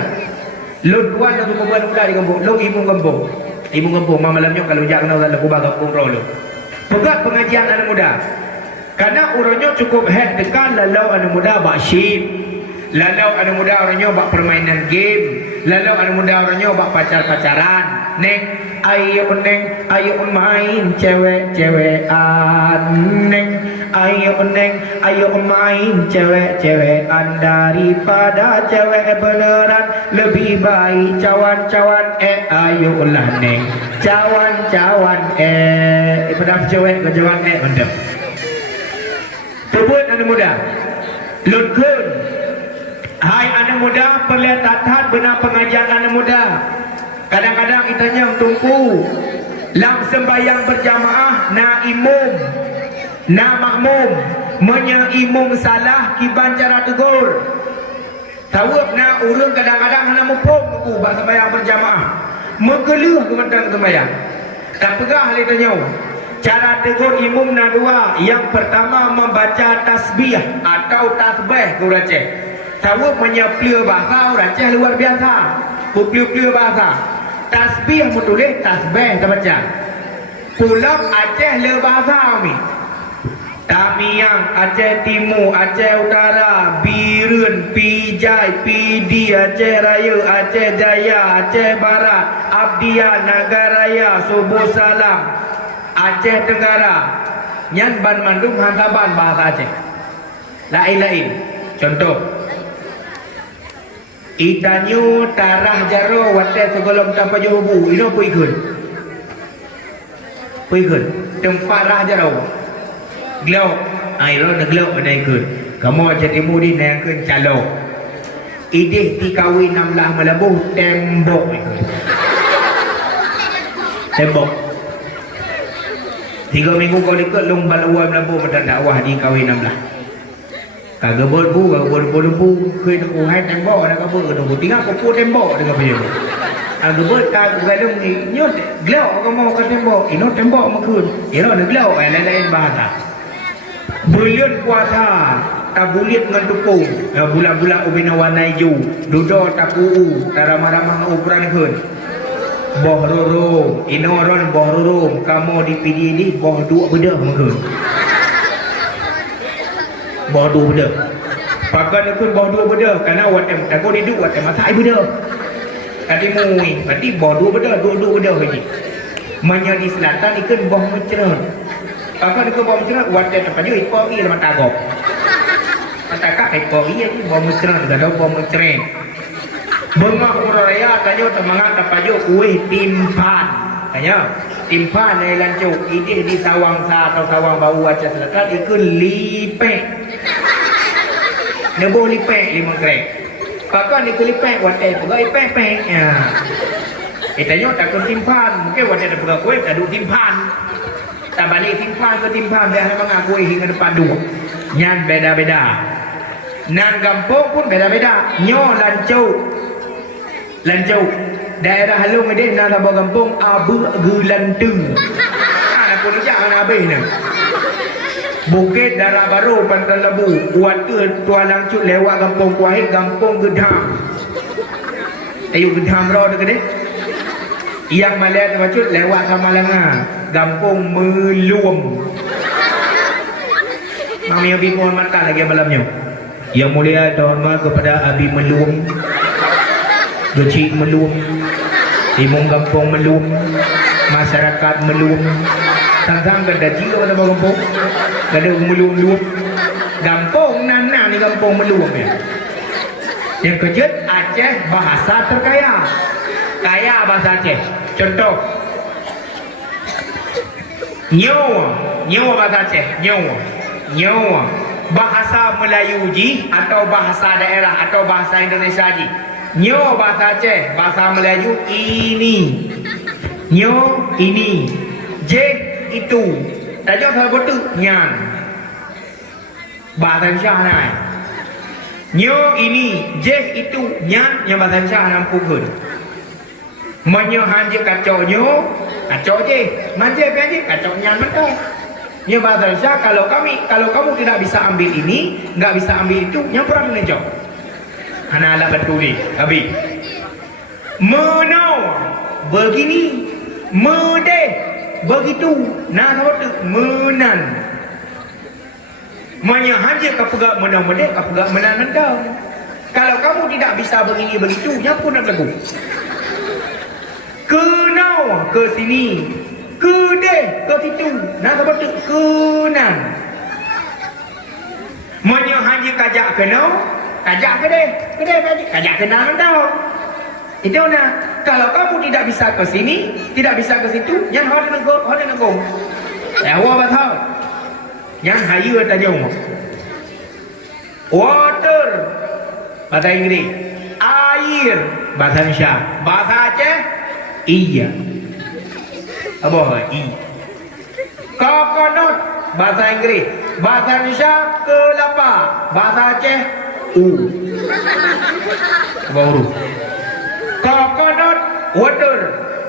Lo dua satu perempuan muda di gembung, lo ibu gembung. Ibu gembung malamnya kalau jak kena dalam kubah gembung rolo. Pegat pengajian anak muda. Karena orangnya cukup head dekat lalau anak muda bak syib. Lalau anak muda orangnya bak permainan game. Lalau anak muda orangnya bak pacar-pacaran. Neng, ayo main cewek-cewekan. Neng, ayo main cewek-cewekan daripada cewek beneran. Lebih baik cawan-cawan ayolah neng cawan-cawan pedang cewek ke cawan mendem. Tebut anak muda Lutkun. Hai anak muda, perlihatkan benar pengajian anak muda. Kadang-kadang itanya tunggu lam sembahyang berjamaah na imum na makmum menya imum salah kiban cara tegur. Tawab na urang kadang-kadang hana mupung ku bak sembahyang berjamaah. Megeluh kementerian sembahyang. Tak pegah hal itanya. Cara tegur imum na dua. Yang pertama membaca tasbih atau tasbih ku raceh. Tawab menyeplia bahasa raceh luar biasa. Puplia bahasa. Tasbih menulis tasbih tak baca. Pulang Aceh le bahasa ni. Tamiang, Aceh Timur, Aceh Utara, Birun, Pijai, Pidi, Aceh Raya, Aceh Jaya, Aceh Barat, Abdian, Nagaraya, Subuh Salam, Aceh Tenggara. Nyan ban mandum hantaban bahasa Aceh. Lain-lain. Contoh. Itanyo tarah jaro watai segolong tanpa jurubu. Ini apa ikut? Apa ikut? Tempat rah jaro. Glau. Ayo nak glau ada ikut. Kamu aja timu di nangkun calo. Idih dikawin 16 melabuh tembok ikut. Tembok. 3 minggu kau ikut lomba luar melabuh pada dakwah di kawin 16. Kagak berbu, kau itu hai tembok ada kau berbu, tinggal kau tembok dengan dia. Kagak berkagak galung ni, nyot glau kau mau kau tembok, ini tembok makun, ini ada glau, lain-lain bahasa. Bulan puasa, tak bulit dengan tepung, bulan-bulan ubin warna hijau, duduk tak puu, tak ramah-ramah ukuran kun. Boh rorong, ini orang boh rorong, kamu di PD ni boh dua bedah makun. Bawa 2 benda. Pakai pun bawa 2 benda. Kerana watem takut dia duduk watem masak benda. Tadi mui, berarti bawa 2 benda, 2 benda lagi. Manya di selatan ikan bawa mencerah. Pakai ikan bawa mencerah, watem terpaju ikut lagi dalam tagap. Matakak ikut lagi bawa mencerah, ada bawa mencerah. Bengah uraya tanya temangan terpaju kuih timpan. Tanya timpan dari lancuk. Ini di Sawang Sa atau Sawang Bau Aceh Selatan ikut lipek. Nebo lipek 5 krek. Kakak ni kelipek watai pegai pek-pek. Ya. Tanya takut timpan. Mungkin watai ada pegai kuih tak duduk timpan. Tak balik timpan ke timpan dia memang aku hingga depan dua. Nyan beda-beda. Nan kampung pun beda-beda. Nyo lancuk. Lancuk. Daerah halung dia nak bawa kampung Abu Gelantung. Nak pun ijak nak habis ni. Bukit Darah Baru Pantai Lebu. Waktu Tuan Langcut lewat kampung Kuahid, kampung Gedham. Ayo Gedham roh dekat dia. Yang Malay Langcut lewat sama Langa, kampung Meluam. Mami Abi mohon mata lagi malamnya. Yang mulia hormat kepada Abi Meluam, Gecik Meluam, Imam Kampung Meluam, masyarakat Meluam. Tang-tang ada jiwa pada kampung. Ada Meluam. Kampung Nana ni kampung Meluam ya. Yang kejut Aceh bahasa terkaya. Kaya bahasa Aceh. Contoh. Nyawa bahasa Aceh. Nyawa. Bahasa Melayu ji atau bahasa daerah atau bahasa Indonesia ji. Nyawa bahasa Aceh, bahasa Melayu ini. Nyo ini. J itu. Tajuk salah betul nyan. Bahasa Indonesia nai. Nyo ini, J itu nyan yang bahasa Indonesia nam pukul. Menyo hanje kacau nyo, kacau J. Manje pianje kacau nyan betul. Nyo bahasa Indonesia kalau kamu tidak bisa ambil ini, enggak bisa ambil itu, yang perang menjauh. Hana ala betul ni, habis. Menau begini, medeh begitu, nah betul menan. Manya hanja kau pegak menau medeh, kau pegak menan mentau. Kalau kamu tidak bisa begini begitu, yang pun nak lagu. Kenau ke sini, ke deh ke situ, nah betul kenan. Menyo haji kajak kena, kajak kajak kena tahu. Itu nah. Kalau kamu tidak bisa ke sini, tidak bisa ke situ, yang ada negara. Ya, apa tahu? Yang hayu tanya water bahasa Inggris, air bahasa Indonesia, bahasa Aceh iya. Apa? I. Coconut bahasa Inggris, bahasa Indonesia kelapa, bahasa Aceh u. Apa huruf? Coconut water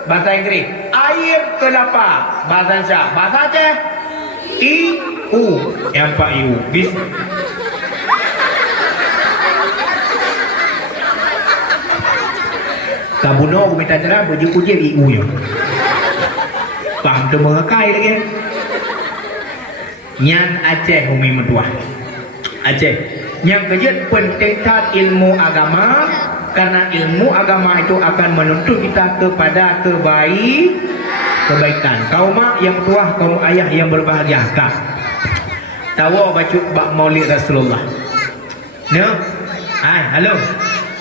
bahasa Inggris, air kelapa bahasa Indonesia, bahasa Aceh i u. Yang Pak iu bis. Kabuno aku minta cerah berjumpa iu nya. Paham tu mengakai lagi. Nyan Aceh umi mentua. Aceh. Yang kejut pentingkan ilmu agama. Karena ilmu agama itu akan menuntut kita kepada kebaikan. Kaum mak yang tua, kaum ayah yang berbahagia. Kak. Tahu baca bab Maulid Rasulullah. No? Hai, halo.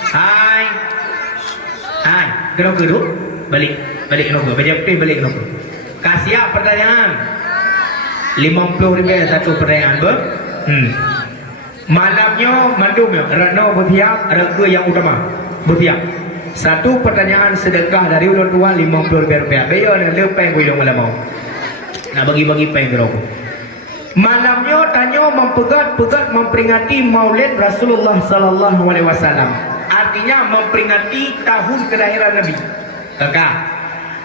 Hai. Hai, kenapa duduk? Balik kenapa? Balik kenapa? Kasih pertanyaan. 50 satu pertanyaan ber. Malamnya mandum ya, Ratna bertiap, rega yang utama. Bertiap. Satu pertanyaan sedekah dari ulun tua 50 rupiah. Bayar ni lepeng guyong malam mau. Nak bagi-bagi peng geroko. Malamnya tanya mempegat memperingati Maulid Rasulullah sallallahu alaihi wasallam. Artinya memperingati tahun kelahiran Nabi. Kakak.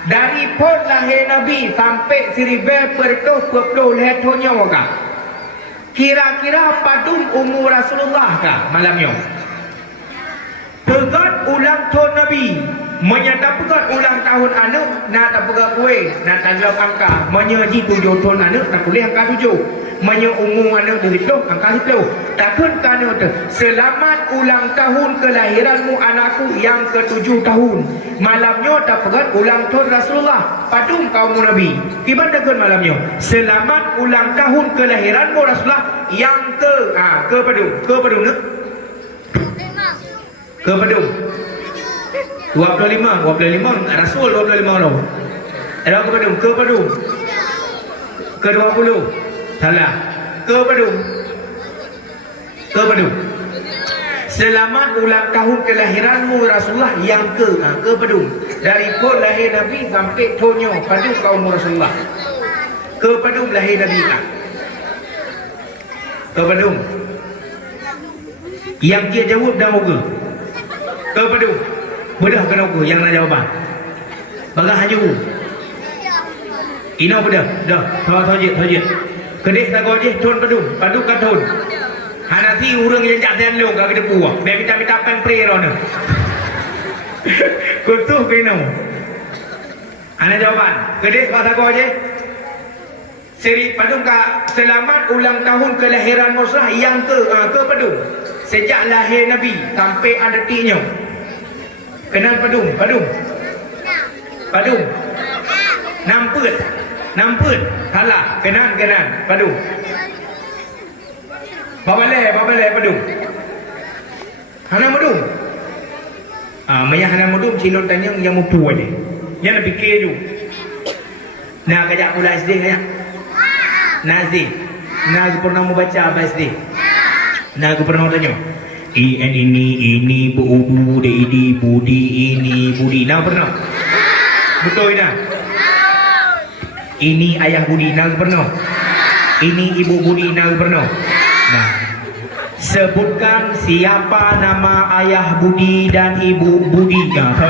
Dari pun lahir Nabi sampai 1420 tahunnya wakak. Kira-kira padum umur Rasulullah kah malamnya? Pegat ulang tahun Nabi. Menyata pegat ulang tahun anak, nak tak pegat kue, nak tanggal angka. Menyaji 7 tahun anak, tak boleh angka 7. Menya umur anak dari 10, angka 10. Takkan kena tu. Selamat ulang tahun kelahiranmu anakku yang ke-7 tahun. Malamnya tak pegat ulang tahun Rasulullah. Padum kaum Nabi. Gimana takkan malamnya? Selamat ulang tahun kelahiranmu Rasulullah yang ke padum nak? Ke padum 25 Rasul 25 orang. Ada ke padum ke 20 salah ke padum selamat ulang tahun kelahiranmu Rasulullah yang ke padum dari pun lahir Nabi sampai tonyo padum kaum Rasulullah ke padum lahir Nabi kah ke padum yang dia jawab dah moga ke padum bedah kena aku yang nak jawapan bagai haju ino bedah dah thojit kedek tak gojeh ton padu katon hanati urang yang jak dan long ka depu be minta pang pre ro ne kutu kino ana jawapan kedek tak gojeh seri padu ka selamat ulang tahun kelahiran Musa yang ke padu sejak lahir Nabi sampai ada detiknya. Kenal padum namput halah kenal padum babale padum hana madum maya hana madum cilon tanya yang mutu aja yang nak fikir tu nak kajak pula SD kajak Nazi nak pernah mau baca apa SD nak pernah tanya ini budu di budi ini budi nak pernah betul nak ini ayah budi nak pernah ini ibu budi nak pernah nah sebutkan siapa nama ayah budi dan ibu budi tahu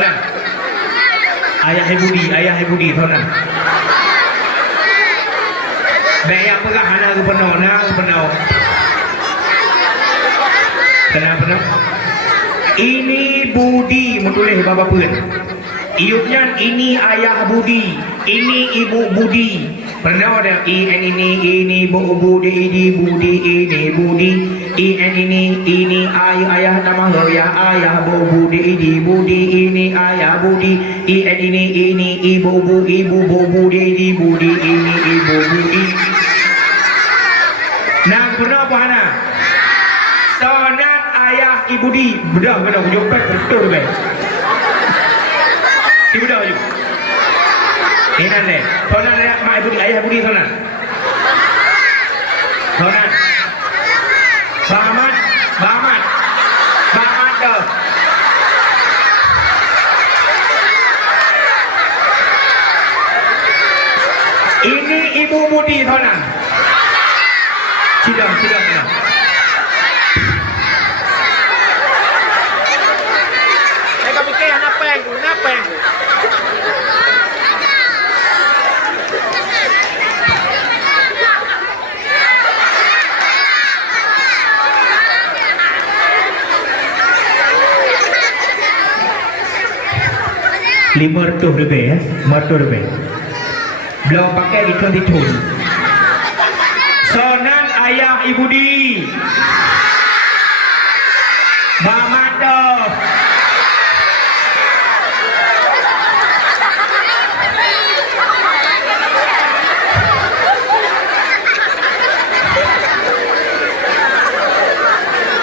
tak ayah budi tahu tak bayar pegah nak pernah kenapa? Ini Budi menulis bapa pun. Iupnya ini ayah Budi, ini ibu Budi. Pernah ada ini ibu Budi, ini Budi, ini Budi. Ini ayah nama ayah Budi, ini Budi, ini ayah Budi. Ini ibu Budi, ini Budi, ini ibu Budi. Sonat ayah ibu di bedah kena jumpa betul be. Di bedah je. Ini ni. Sonat ayah ibu di sonat. Sonat. Bahamat dah. Ini ibu Budi sonat. Sidang. Napeng. RM500 ya, RM500. Belum pakai return ditun. Sonan ayah ibu di. Mamado.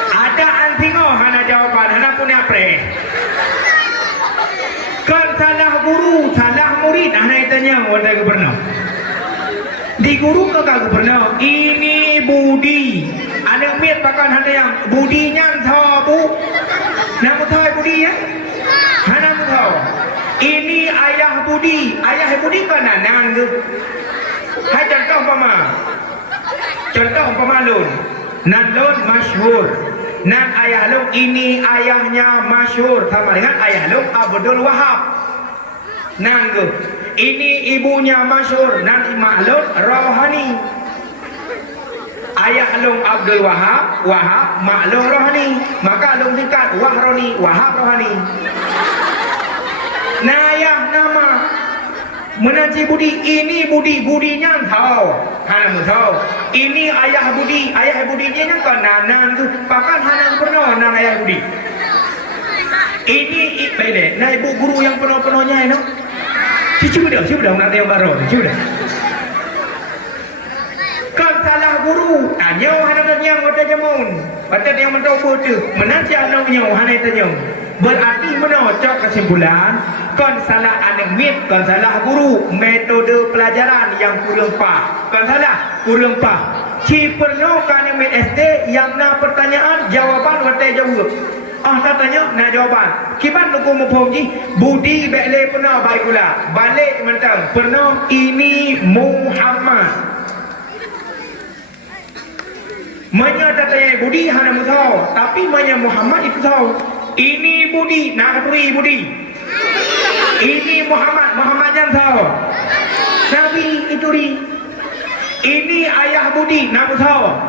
Ada antingo hana jawapan, hana punya pre. Kan salah guru, salah murid, anak tanya kepada gubernur. Di guru ke gubernur, ini Budi. Anak miat pakan hana yang Budinya tahu bu. Nama tahu Budi ya? Hana tahu. Ini ayah Budi kan nang tu. Hai contoh umpama lun. Nan lun masyhur. Nan ayah lun ini ayahnya masyhur sama dengan ayah lun Abdul Wahab. Nan tu. Ini ibunya masyhur. Nan mak lun Rohani. Ayah lun Abdul Wahab, mak lun Rohani. Maka lun singkat Wahroni, Wahab Rohani. Nayah nama menaji Budi, ini Budinya tahu. Hana tahu. Ini ayah Budinya yang kan nanan tu. Pakan hana pernah nan ayah Budi. Ini bele, nah ibu guru yang penuh-penuhnya itu. Cuba dah nak tengok baru. Cuba dah. Kan salah guru. Tanya hana tanya wata jamun. Wata yang mentobo tu. Menaji anaknya hana tanya. Berarti menocok kesimpulan kan salah anak mit, kan salah guru, metode pelajaran yang kurang pas. Kan salah kurang pas. Ci pernah kan mit SD yang nak pertanyaan jawaban wate jawab. Tak tanya nak jawaban. Kiban luku mupomji Budi bekle pernah baik pula. Balik mentang pernah ini Muhammad. Manya tanya Budi hana tahu, tapi manya Muhammad itu tahu. Ini Budi, nak tui Budi. Ini Muhammad yang tahu. Nabi itu ri. Ini ayah Budi, nak tahu.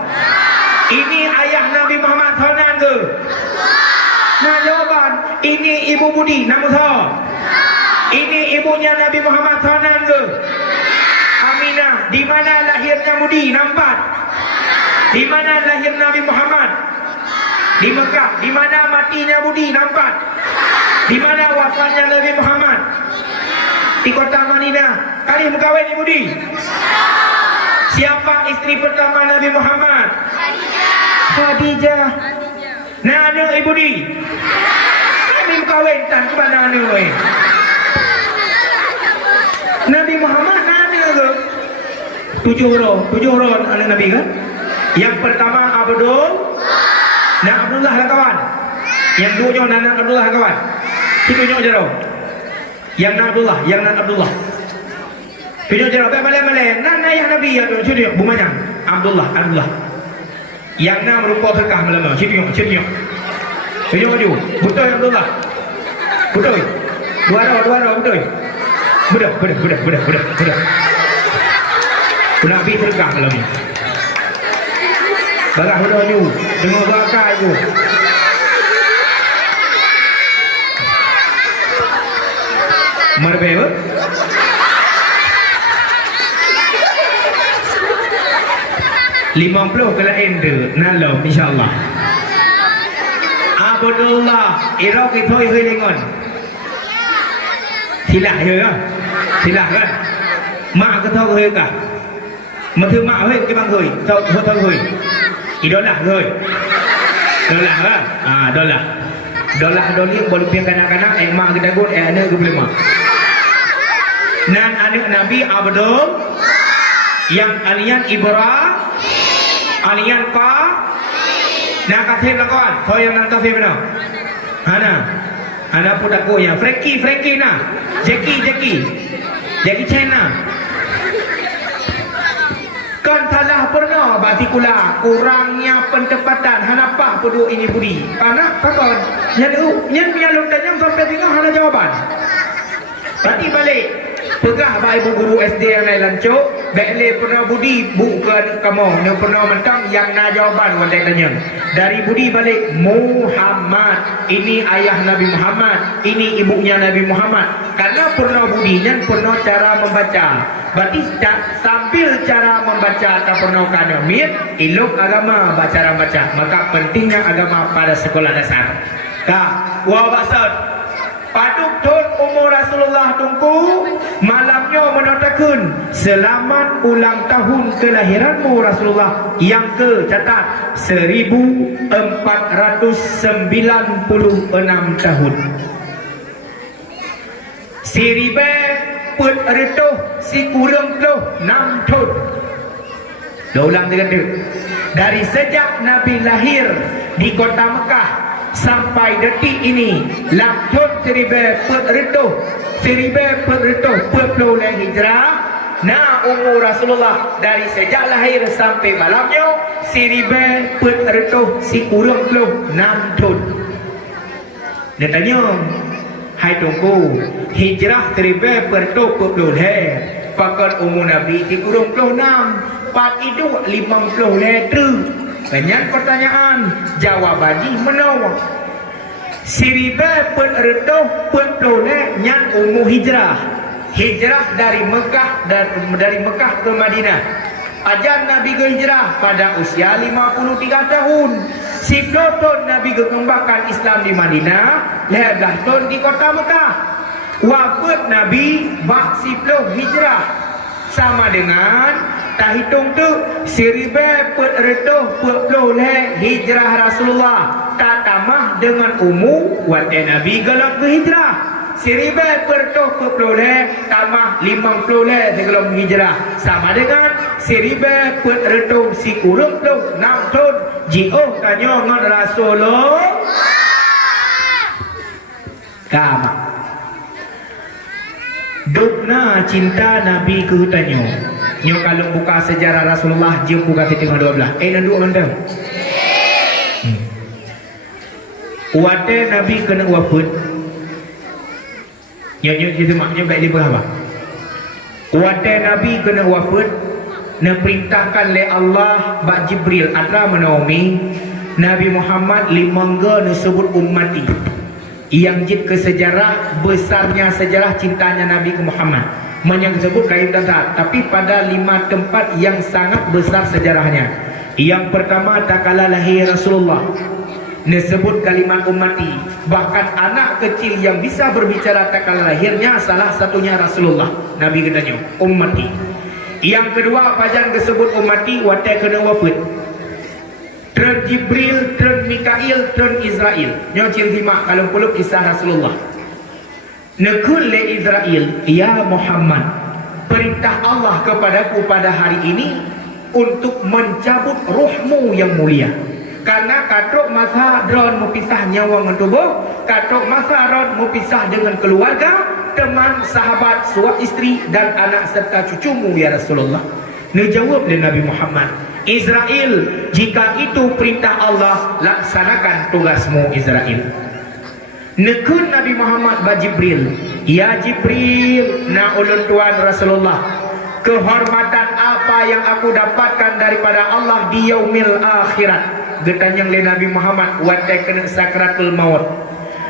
Ini ayah Nabi Muhammad tahu ke? Nah jawaban, ini ibu Budi, nak tahu. Ini ibunya Nabi Muhammad tahu ke? Aminah, di mana lahirnya Budi? Nampak? Di mana lahir Nabi Muhammad? Di Mekah. Di mana matinya Budi? Nampak? Di mana wafatnya Nabi Muhammad? Di kota Madinah. Kali berkahwin ni Budi? Siapa isteri pertama Nabi Muhammad? Khadijah. Nah ada ibu Budi? Kami berkahwin tak kepada anda. Nabi Muhammad ada ke? 7 orang anak Nabi kan? Yang pertama Abdul. Nak Abdullah lah kawan. Yang duanya nak Abdullah lah kawan. Tunjuk je tau. Yang nak Abdullah. Tunjuk je tau. Malai-malai. Nan ayah Nabi ya tu. Tunjuk. Bumanya. Abdullah. Yang nak merupa berkah melama. Tunjuk. Tunjuk maju. Betul Abdullah. Betul. Dua roh. Betul. Budak. Nabi berkah melama. Barang mudah ni, dengar bakar tu. Marbe apa? RM50 kalau ende, nalom insyaAllah. Abdullah, Iraq itu hoi lengon. Silap je kan? Silap kan? Mak ke tahu hoi kah? Mà thương mạo hơi cái băng rồi thôi thôi Ý đó là rồi Dolah lah. Dolah. Dolah doli boleh piang kanak-kanak mak kita gun anak ke belum. Nan anak Nabi Abdul yang alian Ibrahim alian pa nak kafir lah kawan. Kau yang nak kafir mana? Ana pun aku yang Frankie na. Jackie Chan na. Kan salah pernah batikulah kurangnya pentepatan hanapah pedu ini budi. Karena kawan yang mialun tanya sampai tengah hana jawaban. Tadi balik pegah ba ibu guru SD yang lain lancuk bele pernah budi bukan kamu ne pernah mentang yang na jawaban wandai tanya dari budi balik Muhammad ini ayah Nabi Muhammad ini ibunya Nabi Muhammad karena pernah budinya pernah cara membaca berarti sambil cara membaca tak pernah kadamit ilok agama baca maka pentingnya agama pada sekolah dasar wa basad paduk tun umur Rasulullah tungku malamnya menatakan selamat ulang tahun kelahiranmu Rasulullah yang ke catat 1496 tahun siribe put retuh si kurang tuh 6 tahun dah ulang dari sejak Nabi lahir di kota Mekah sampai detik ini laktun seribe perretuh perpuluh hijrah na umur Rasulullah dari sejak lahir sampai malamnya seribe perretuh si kurang puluh 6 tahun dia tanya hai tunggu hijrah seribe perpuluh pakat umur Nabi si kurang puluh 6 pat itu 50 leter. Banyak pertanyaan, jawabannya menawar. Siribe peretuh petole nyan umur hijrah. Hijrah dari Mekah dari Mekah ke Madinah. Ajar Nabi ke hijrah pada usia 53 tahun. 10 tahun Nabi kekembangkan Islam di Madinah, 11 tahun di kota Mekah. Wafat Nabi bak 10 hijrah. Sama dengan tak hitung tu seribe peretuh perpuluh hijrah Rasulullah tak tamah dengan umur wate Nabi galak ke hijrah seribe peretuh perpuluh tamah 50 sebelum hijrah sama dengan seribe peretuh si kurung tu 6 tahun jioh tanya dengan Rasulullah kama dukna cinta Nabi ke hutannya nyo kalau buka sejarah Rasulullah jom buka tengah 12 nandu mandang wate Nabi kena wafat nyo gitu maknya baik di berapa wate Nabi kena wafat na perintahkan le Allah bak Jibril atra menaumi Nabi Muhammad limangga disebut ummati yang jid ke sejarah besarnya sejarah cintanya Nabi ke Muhammad yang disebut kain dasar tapi pada 5 tempat yang sangat besar sejarahnya. Yang pertama tak kala lahir Rasulullah disebut kalimat ummati, bahkan anak kecil yang bisa berbicara tak kala lahirnya salah satunya Rasulullah. Nabi katanya ummati. Yang kedua pajan disebut ummati wate kena wafat Tren Jibril, Tren Mikail, Tren Israel. Nyo cil simak kalau perlu kisah Rasulullah. Nekul le Israel, ya Muhammad, perintah Allah kepadaku pada hari ini untuk mencabut ruhmu yang mulia. Karena katok masa dron mepisah nyawa dengan tubuh, katok masa dron mepisah dengan keluarga, teman, sahabat, suami istri dan anak serta cucumu ya Rasulullah. Nejawab le Nabi Muhammad, Israel, jika itu perintah Allah, laksanakan tugasmu Israel. Nekun Nabi Muhammad ba Jibril, ya Jibril, na ulun tuan Rasulullah, kehormatan apa yang aku dapatkan daripada Allah di yaumil akhirat. Getanyang le Nabi Muhammad wate kena sakratul maut.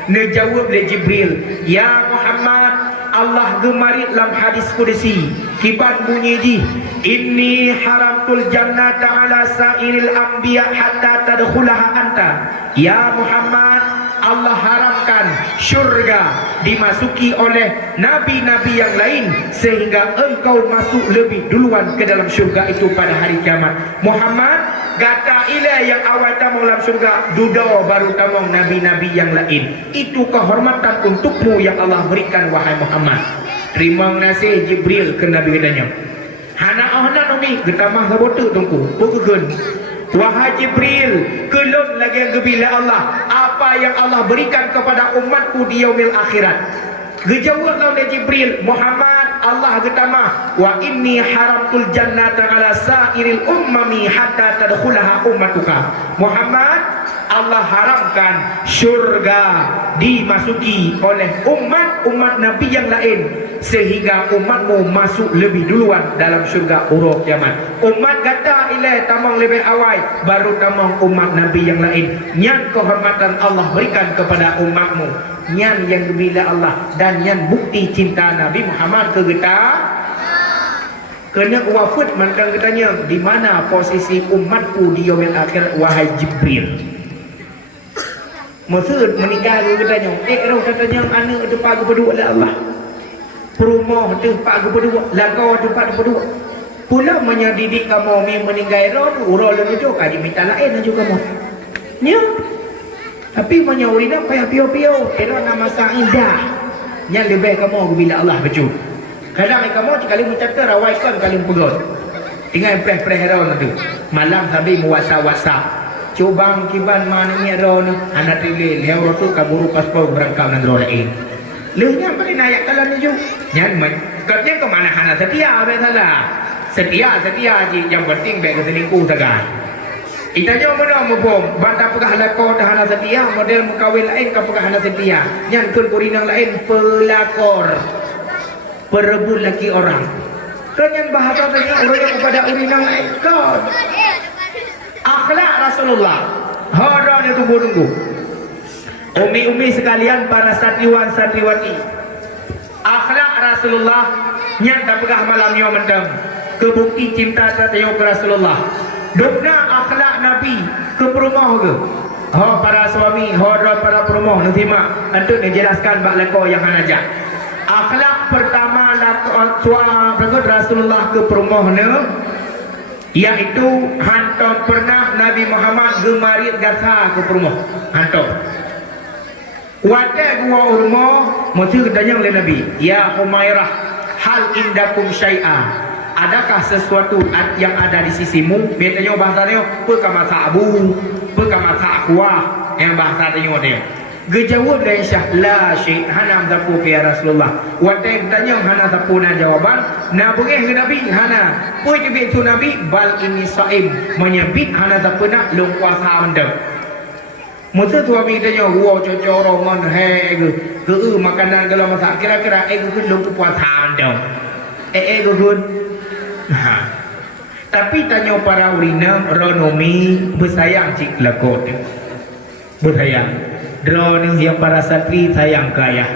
Nejawab le Jibril, ya Muhammad, Allah gemari dalam hadis qudsi kiban bunyi ji, inni haramtul jannata ala sairil anbiya hatta tadkhulaha anta. Ya Muhammad, Allah haramkan kehormatan syurga dimasuki oleh nabi-nabi yang lain sehingga engkau masuk lebih duluan ke dalam syurga itu pada hari kiamat. Muhammad gata ilah yang awal tamang dalam syurga, duda baru tamang nabi-nabi yang lain. Itu kehormatan untukmu yang Allah berikan wahai Muhammad. Terima kasih Jibril ke Nabi katanya. Hana nomi getamah sabotu tungku bukan. Wahai Jibril, kelon lagi yang gebila Allah apa yang Allah berikan kepada umatku di yaumil akhirat. Gejawab lawan Jibril, Muhammad Allah getama wa inni haramtul jannata ala sa'iril ummami hatta tadkhulaha ummatuka. Muhammad, Allah haramkan syurga dimasuki oleh umat Nabi yang lain sehingga umatmu masuk lebih duluan dalam syurga uruk kiamat. Umat kata ilah tamang lebih awal baru tamang umat Nabi yang lain. Nyan kehormatan Allah berikan kepada umatmu, nyan yang bila Allah dan nyan bukti cinta Nabi Muhammad ke kita. Kena wafat mandang katanya di mana posisi umatku di yaumil akhir wahai Jibril. Maksud menikah ke katanya roh katanya anak tu pagi berdua oleh Allah. Perumah tu pagi berdua, lakau tu pagi berdua. Pula menyadidik kamu meninggal roh tu roh lalu tu kaji minta lain juga kamu. Nya. Tapi menyawirina payah pio-pio, era nama indah. Yang lebih kamu bila Allah betul. Kadang kamu sekali mencatat rawaikan kali pegot. Tinggal preh-preh roh tu. Malam sambil muasa-wasa. Cubang kiban mananya roh ni anak tilil hero tu kaburu paspor berangkap nan roh lain. Lehnya boleh naik kalan ni ju. Nyan katnya ke mana hana setia be salah. Setia je yang penting be ke selingkuh saja. Itanya mana mubom bantah pegah lakor dah hana setia model mukawin lain ka pegah hana setia. Nyan kun kurinang lain pelakor. Perebut laki orang. Kenyan bahasa tanya orang kepada urinang lain kan. Akhlak Rasulullah. Hara dia tunggu-tunggu. Umi-umi sekalian, para satriwan-satriwati. Akhlak Rasulullah yang tak pegah malam yang mendam. Kebukti cinta tatayo ke Rasulullah. Dukna akhlak Nabi ke perumah ke? Para suami, para perumah nanti mak untuk menjelaskan bak lako yang hanajak. Akhlak pertama Rasulullah ke perumah ni iaitu hantar pernah Nabi Muhammad gemarit gasa ke perumah hantar wadah gua urma mesti ketanya oleh Nabi, ya Humairah, hal indakum syai'a, adakah sesuatu yang ada di sisimu? Biasanya bahasanya perkamasa abu, perkamasa kuah yang bahasa tanya dia. Gejawab dari Syah la syai' hana zapu ya Rasulullah. Wadah tanya hana zapu na jawaban na bengih ke Nabi hana pui ke tu Nabi bal ini saim menyebit hana zapu nak long puasa mendem. Masa suami tanya gua cocok mon he ke makanan kalau masak kira-kira ke long puasa mendem. Ke tapi tanya para urina ronomi bersayang cik lakot. Bersayang Draw ni yang para santri sayang ke ayah.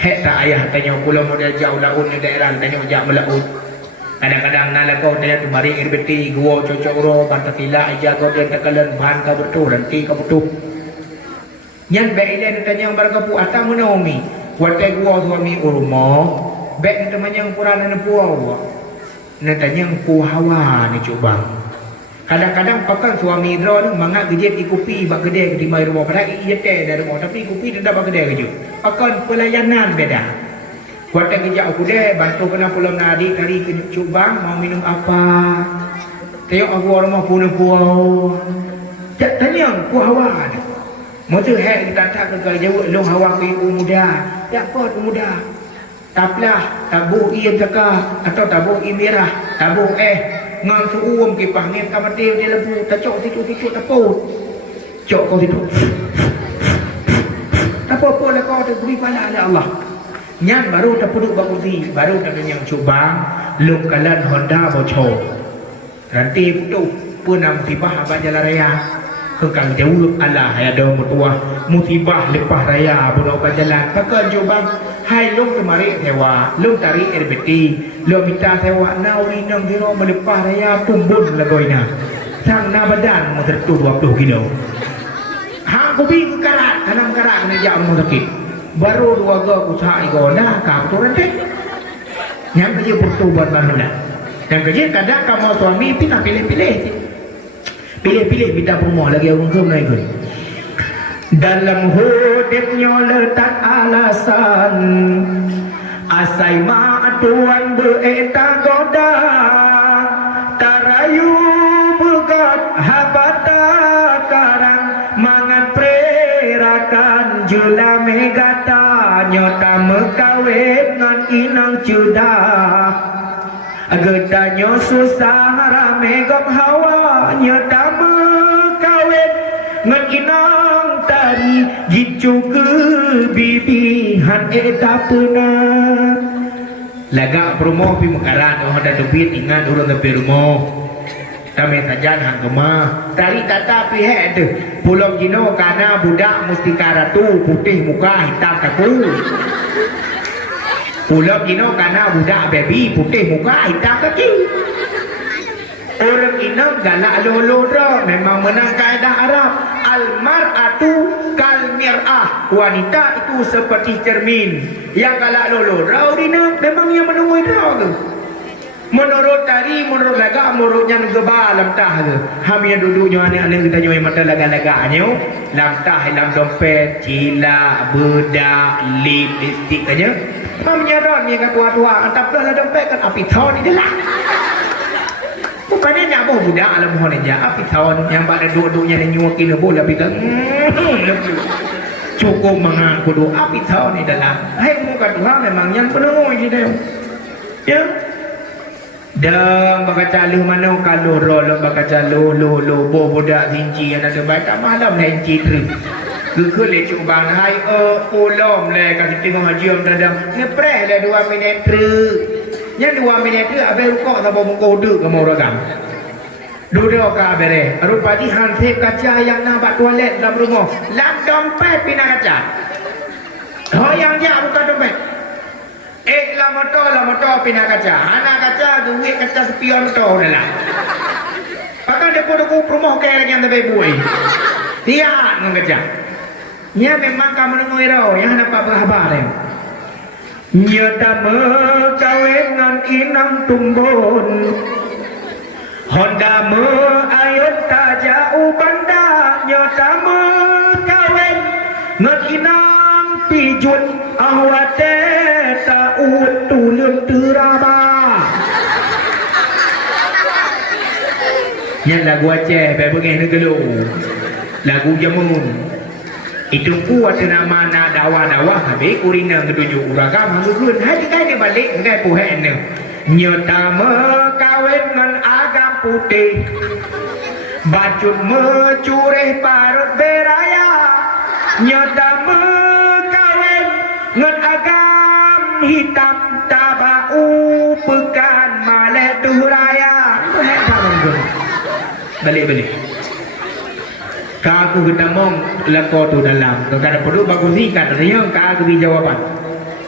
Hek tak ayah tanya pulau model jauh laun di daerah tanya ujak melaut. Kadang-kadang nak kau tanya tu mari irbeti gua cocok ro bantah tila aja kau dia tekalan bahan kau betul nanti kau betul. Yang baik dia tanya yang barang pu atas mana umi. Watai gua suami urma. Baik dia tanya yang kurang dan puau. Nak tanya yang pu hawa ni coba. Kadang-kadang pakan suami Indra ni mangat gejek ikupi bak kedai di mai rumah padahal ia teh dari rumah tapi ikupi dia bak kedai kerja. Pakan pelayanan beda. Kuatkan kejak aku deh bantu kena pulang adik tadi ke cubang mau minum apa. Tengok aku rumah punya puau. Tak tanya ku hawa. Motor hek dikata ke jawab long hawa ke ibu muda. Tak apa ibu muda. Taplah tabu ieu teka atau tabu merah, tabu ngan suum kipah ni kamati dia lebu tacok situ taput cok kau situ apa lah kau tu beri pala oleh Allah nyan baru tak puduk bakuzi baru tak yang cuba luk kalan Honda bocor nanti putu punam tibah abang jalan raya kekang jauh Allah ya do mutua musibah lepas raya budak jalan takkan cuba hai lung kemari sewa lung tarik erbeti lo minta sewa nauri nang diro melepah raya tumbun lagoina sang na badan mo tertu 20 kilo hang kubi ke karat tanam karat na jam mo sakit baru dua go usaha igoda kau tu nanti yang kerja bertobat barulah yang kerja kadang kamu suami pindah pilih minta rumah lagi orang ke naik dalam hidupnya letak alasan asai ma tuan beeta goda tarayu begat habata karang mangat prerakan jula megata nyota mekawet ngan inang judah agetanyo susah rame gom hawa nyota mekawet ngan inang tari gitu ke bibi han eta puna laga promo pi mekaran orang ada duit ingat orang ke rumah kami tajan hang kema tari tata pi he tu pulau gino kana budak mustika ratu putih muka hitam kaku pulau gino kana budak baby putih muka hitam kaki orang ini galak lolo memang menang kaedah Arab al-mar'atu kal mir'ah wanita itu seperti cermin yang galak lolo dina memang yang menunggu tu menurut tari menurut laga menurutnya negeba lam tah tu hamia duduknya anak-anak kita nyoi mata laga-laganya lam tah lam dompet cila bedak lipstick aja hamia ron yang tua-tua antap lah dompet kan api tahun ni dah bukannya nyabuk budak alam mohon aja api tahun yang pada duduknya dan nyuakin bola bita cukup mengaku doa api tahun ni dalam hai muka Tuhan memang yang penuh je dia ya dan bakaca lu mana kalau rolo bakaca lu budak hinci yang ada baik tak malam hinci terus ke le cuba hai ulom le kasi tengok haji om dadang ngepre le 2 minit terus yang 2 minit tu abai rukuk sama mengkodok ke mau ragam duduk ke abere rupati hansip kaca yang nampak toilet dalam rumah lam dompet pina kaca yang dia buka dompet lama pina kaca anak kaca duit kaca sepion tu dah lah pakai dia pun rumah kaya lagi yang terbaik buai tiap dengan kaca ya memang kamu nunggu irau yang dapat berhabar dia nyata mekawin ngan inang tumbon Honda ayat tajau banda nyata mekawin ngan inang pijut awate taut tulun teraba yang lagu Aceh begini negelu lagu jamun itu kuat nama nak dawa habis urina ketujuh uragam hanggun hari kali balik ngai puhen ne nyata mekawin ngan agam putih bacut mecureh parut beraya nyata mekawin ngan agam hitam tabau pekan malek turaya balik Kaku kita mong lako tu dalam kalau perlu bagus ikan tanya kaku beri jawapan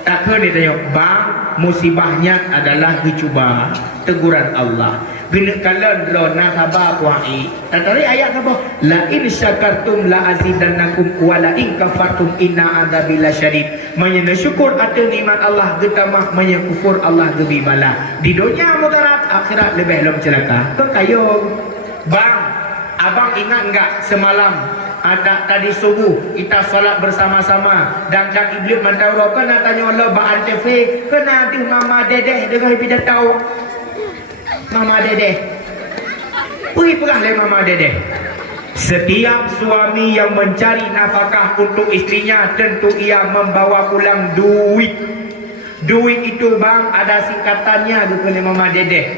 tak kena tanya bang musibahnya adalah dicuba teguran Allah gena kalian lo nak sabar puai tadi ayat apa la in syakartum la azidannakum wa la in kafartum inna adzabi lasyadid menyana syukur ada nikmat Allah getamah menyakufur Allah gebi bala di dunia mudarat akhirat lebih lom celaka tu kayo bang abang ingat enggak semalam ada tadi subuh kita solat bersama-sama dan iblis mandau kena tanya Allah ba'an tefe kena di mama dedeh dengan bidat tahu mama dedeh pergi perah le mama dedeh setiap suami yang mencari nafkah untuk istrinya tentu ia membawa pulang duit itu bang ada singkatannya bukan mama dedeh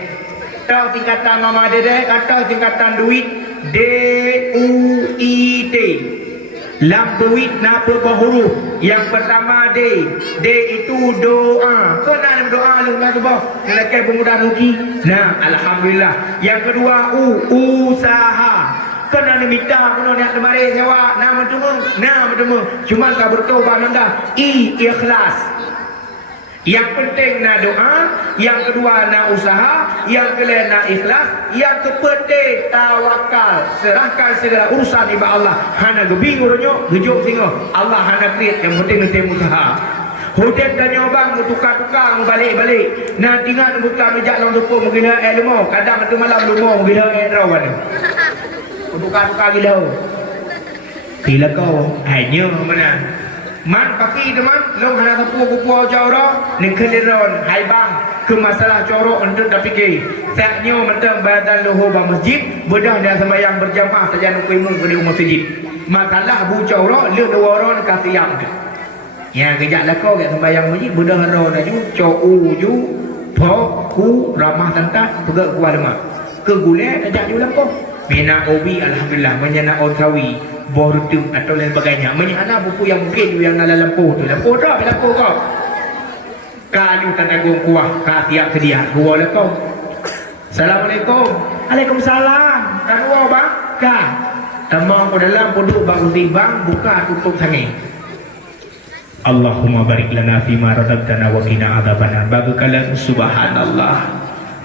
tahu singkatan mama dedeh atau singkatan duit D-U-I-T lam duit nak berhuruf yang pertama D itu doa kau nak doa lu nak apa lelaki pemuda rugi nah alhamdulillah yang kedua usaha kena minta kena nak kemarin sewa nama bertemu cuma kau bertobat anda ikhlas Yang penting nak doa, yang kedua nak usaha, yang ketiga nak ikhlas, yang keempat tawakal, serahkan segala urusan ibadah Allah. Hana gebi uronyo, gejuk singo. Allah hana create, yang penting nanti usaha. Hotel tanya bang, tukar-tukar balik-balik. Nak tinggal buka mejak long tupu menggila lumo. Kadang tu malam lumo menggila rawan. Tukar-tukar gila. Bila kau hanya mana? Man pakai teman, long hana tapu jauh dah, nikeliron, hai bang, ke masalah corok untuk dah fikir. Saknya mentang badan lohor bang masjid, bedah dia sembahyang berjamaah saja nak kuimu ke masjid. Makalah bu corok, le dua orang kasih yang tu. Ya kejap lah kau kat sembahyang masjid, bedah ron aju, co'u ju, pok, ku, ramah tantat, pegak kuah lemak. Ke gulai, tajak ju lah kau. Mina obi, alhamdulillah, menyana on sawi. Bordu atau lain sebagainya. Menyana buku yang mungkin yang dalam lampu tu. Lampu dah, lampu kau. Kayu tak tanggung kuah, kau siap sedia. Gua lah kau. Assalamualaikum. Waalaikumsalam. Tak gua bang? Kau. Tamang kau dalam pondok bang bang buka tutup sangi. Allahumma barik lana fima razaqtana wa qina adzabannar. Bagakalan subhanallah.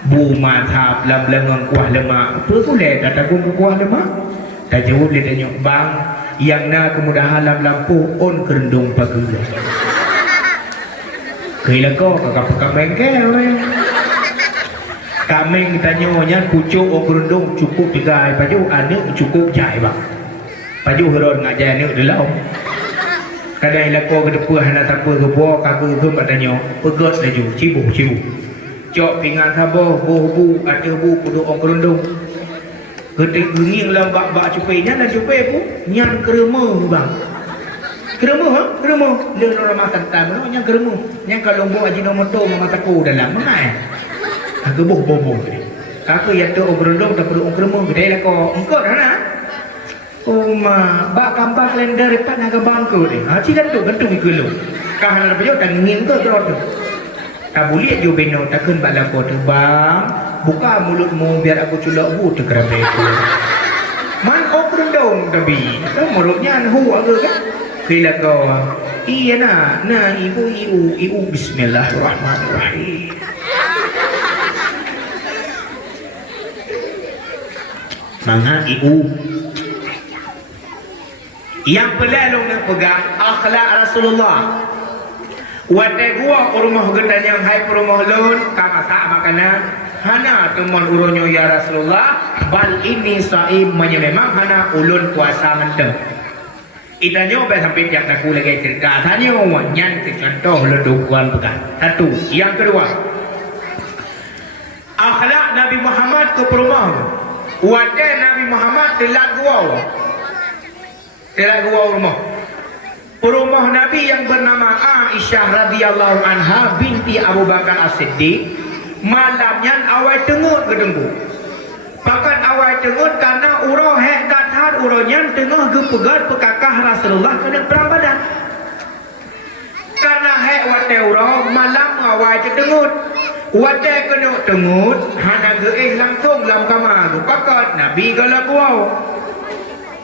Bu mazhab lam lengang kuah lemak. Apa boleh tak tanggung kuah lemak? Tak jawab dia tanya, bang, yang nak kemudahan dalam lampu on kerendung pagi. Kira kau kakak kameng ke? Kameng tanya pucuk on kerendung cukup juga baju, anak cukup jai bang. Baju heron ngak jai anak dalam. Kadang ilako ke depan nak siapa ke bawah kakak ke tanya, pegot laju, cibu. Cok pinggan sabar, bu ada bu puduk on kerendung. Ketik gering lah bak cupai nyan dan cupai pun nyan kerema bang. Kerema ha? Kerema. Dia orang makan tan nyan kerema. Nyan kalau buat ajinomoto mama taku dalam mana? Aku boh. Aku yang tu berondong tak perlu kerema gede lah kau. Engkau dah nak. Oh ma, bak kampar kalender repat nak bangku ni. Ha ci kan tu gantung ikut lu. Kau nak pergi tak ngin tu tu. Tak boleh jo beno takkan bala kau tu bang. Buka mulutmu biar aku culak bu terkerabai aku. Man okren dong tapi. Kan mulutnya hu aku kan. Bila kau. Iya nah ibu bismillahirrahmanirrahim. Mangha ibu. Yang pelalong yang pegang akhlak Rasulullah. Watai gua rumah gedan yang hai rumah lon kamasak makanan. Hana teman uronyo ya Rasulullah, bal ini saim memang hana ulun puasa menteng. Itanyo be sampai jak aku lagi cerita. Tanyo nyan ke contoh ledukuan pegang. Satu, yang kedua. Akhlak Nabi Muhammad ke perumah. Wadah Nabi Muhammad telah gua rumah. Perumah Nabi yang bernama Aisyah radhiyallahu anha binti Abu Bakar As-Siddiq. Malamnya awal tengut gedengku. Pakat awal tengut karena urau hek dathat uronyan tengah gepegat pekakah Rasulullah kena perang Badar. Karena hek wate urau malam awal tengut. Wate kena tengut hana geih langsung dalam kamar. Pakat Nabi galak wau.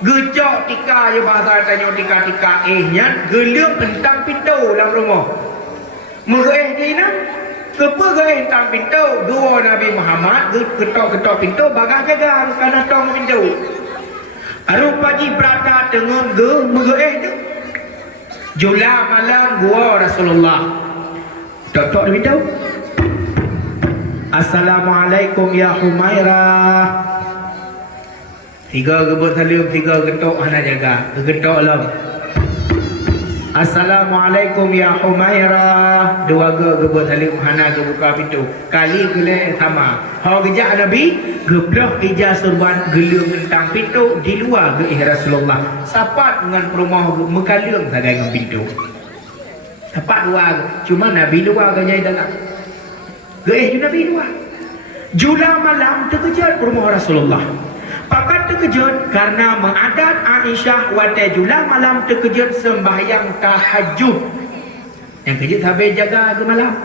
Gejok tika je bahasa tanya tika nyan geluk entang pintu dalam rumah. Mereh dina kepa gain tang pintu dua Nabi Muhammad ketok pintu bagah jaga kana tong pintu. Aru pagi berata dengan mereh tu. Jula malam gua Rasulullah. Tok pintu. Assalamualaikum ya Humairah. Tiga gebut salim, tiga getok hana jaga. Getok lam. Assalamualaikum ya Humairah. Dua gebut salim hana buka pintu. Kali gele sama. Hau gejak Nabi, geblok ija surban gelung tentang pintu di luar ge Rasulullah. Sapat dengan perumah mekalung saja dengan pintu. Sapat luar. Cuma Nabi luar gajai dalam. Ge Nabi luar. Jula malam terkejut perumah Rasulullah. Pakat terkejut karena mengadat Aisyah watai jula malam terkejut sembahyang tahajud. Yang kejut habis jaga ke malam.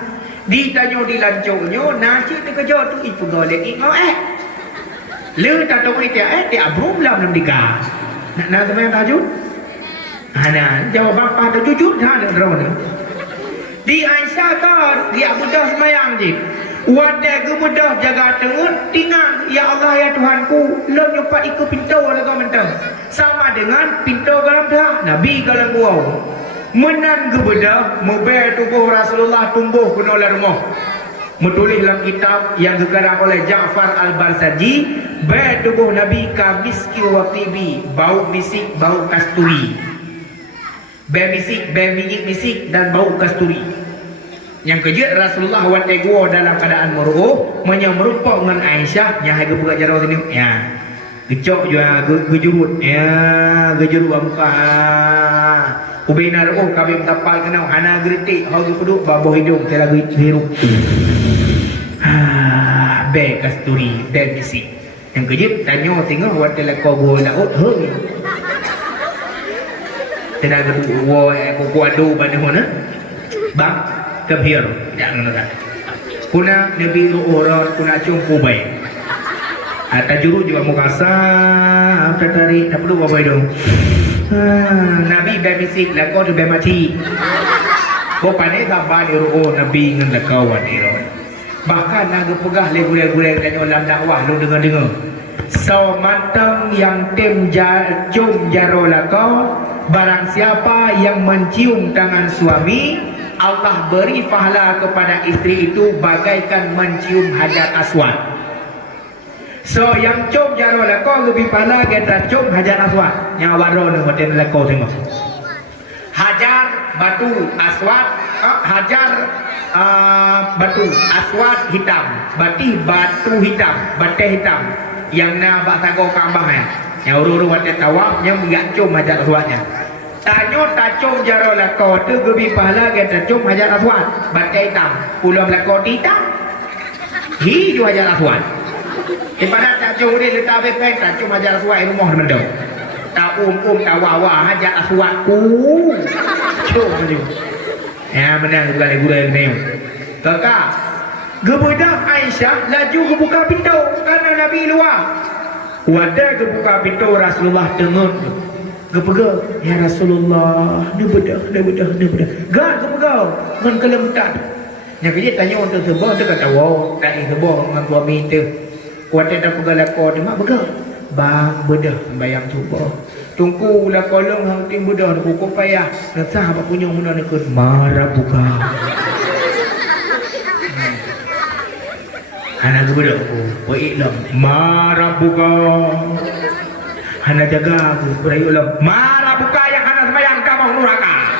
Ditanya dilancongnya nasi terkejut tu itu golek ingat le tak tahu itu dia abrum lah belum dikah. Nak sembahyang tahajud? Hana jawab bapa dah jujur dah ada drone. Di Aisyah kan dia bedah semayang je. Wadah ke bedah jaga tengut tinggal ya Allah ya Tuhanku lom nyupat ikut pintu lah kau mentang. Sama dengan pintu dalam dah Nabi dalam buau. Menan ke bedah mobil tubuh Rasulullah tumbuh ke oleh rumah. Menulis dalam kitab yang dikarang oleh Ja'far Al-Barsaji, bait tubuh Nabi ka miski wa tibi, bau misik, bau kasturi. Bau misik, bau minyak misik dan bau kasturi. Yang kejut Rasulullah wa tegua dalam keadaan meruh, menyerupok dengan Aisyah yang harga buka jarau sini. Ya. Gecok juga gejurut. Ya, gejurut muka. Ubinar kami mentapal kenal hana geritik hau duduk babuh hidung telah hirup. Be kasturi, be misik. Yang kejut tanya tengok wat telah kau go laut hung. Tenaga wo aku adu pada mana? Bang kebir jangan nak. Kuna nabi orang kuna cung kubai. Tajuru juga mukasa apa tarik tak perlu apa dong. Nabi bemisik lah kau tu bemati. Kau pandai gambar diru Nabi dengan lekawan diru. Bahkan naga pegah legureng-gureng dan dalam dakwah lu dengar-dengar. So matang yang tim cium jarola kau, barang siapa yang mencium tangan suami, Allah beri pahala kepada isteri itu bagaikan mencium hajar aswad. So yang cium jarola kau lebih pahala kita cium hajar aswad. Yang awaro ni hotel lekau tengok. Hajar batu aswad, hajar batu aswad hitam, batu hitam, bateh hitam. Yang na bak tago kambang yang uru-uru wadah tawaf yang mengancum hajar aswadnya. Tanyo tacung jaro lako tu gebi pahala kita cum hajar aswad bateh hitam, pulau lako hitam hidu hajar aswad. Daripada tacung dia letak bepeng tacung hajar aswad rumah mendong. Tak tak wawa hajar aswad cum tu. Ya menang gula-gula ni. Kakak gebedah Aisyah laju kebuka pintu kerana Nabi luar. Wadah kebuka pintu Rasulullah dengar. Gepega, ya Rasulullah, ni bedah. Gak gepega, ngan kelemtat. Yang kerja tanya untuk sebab tu kata, wow, tak ingin sebab dengan suami tu. Wadah tak pega lakor tu, mak bega. Bang bedah bayang cuba. Tunggu lah kolong hang tim bedah ni kok payah. Nasah apa punya muna ni kun marah buka. Hana kepada aku, baik lah, marah buka. Hana jaga aku, baik lah, marah buka yang hana semayang kamang nuraka.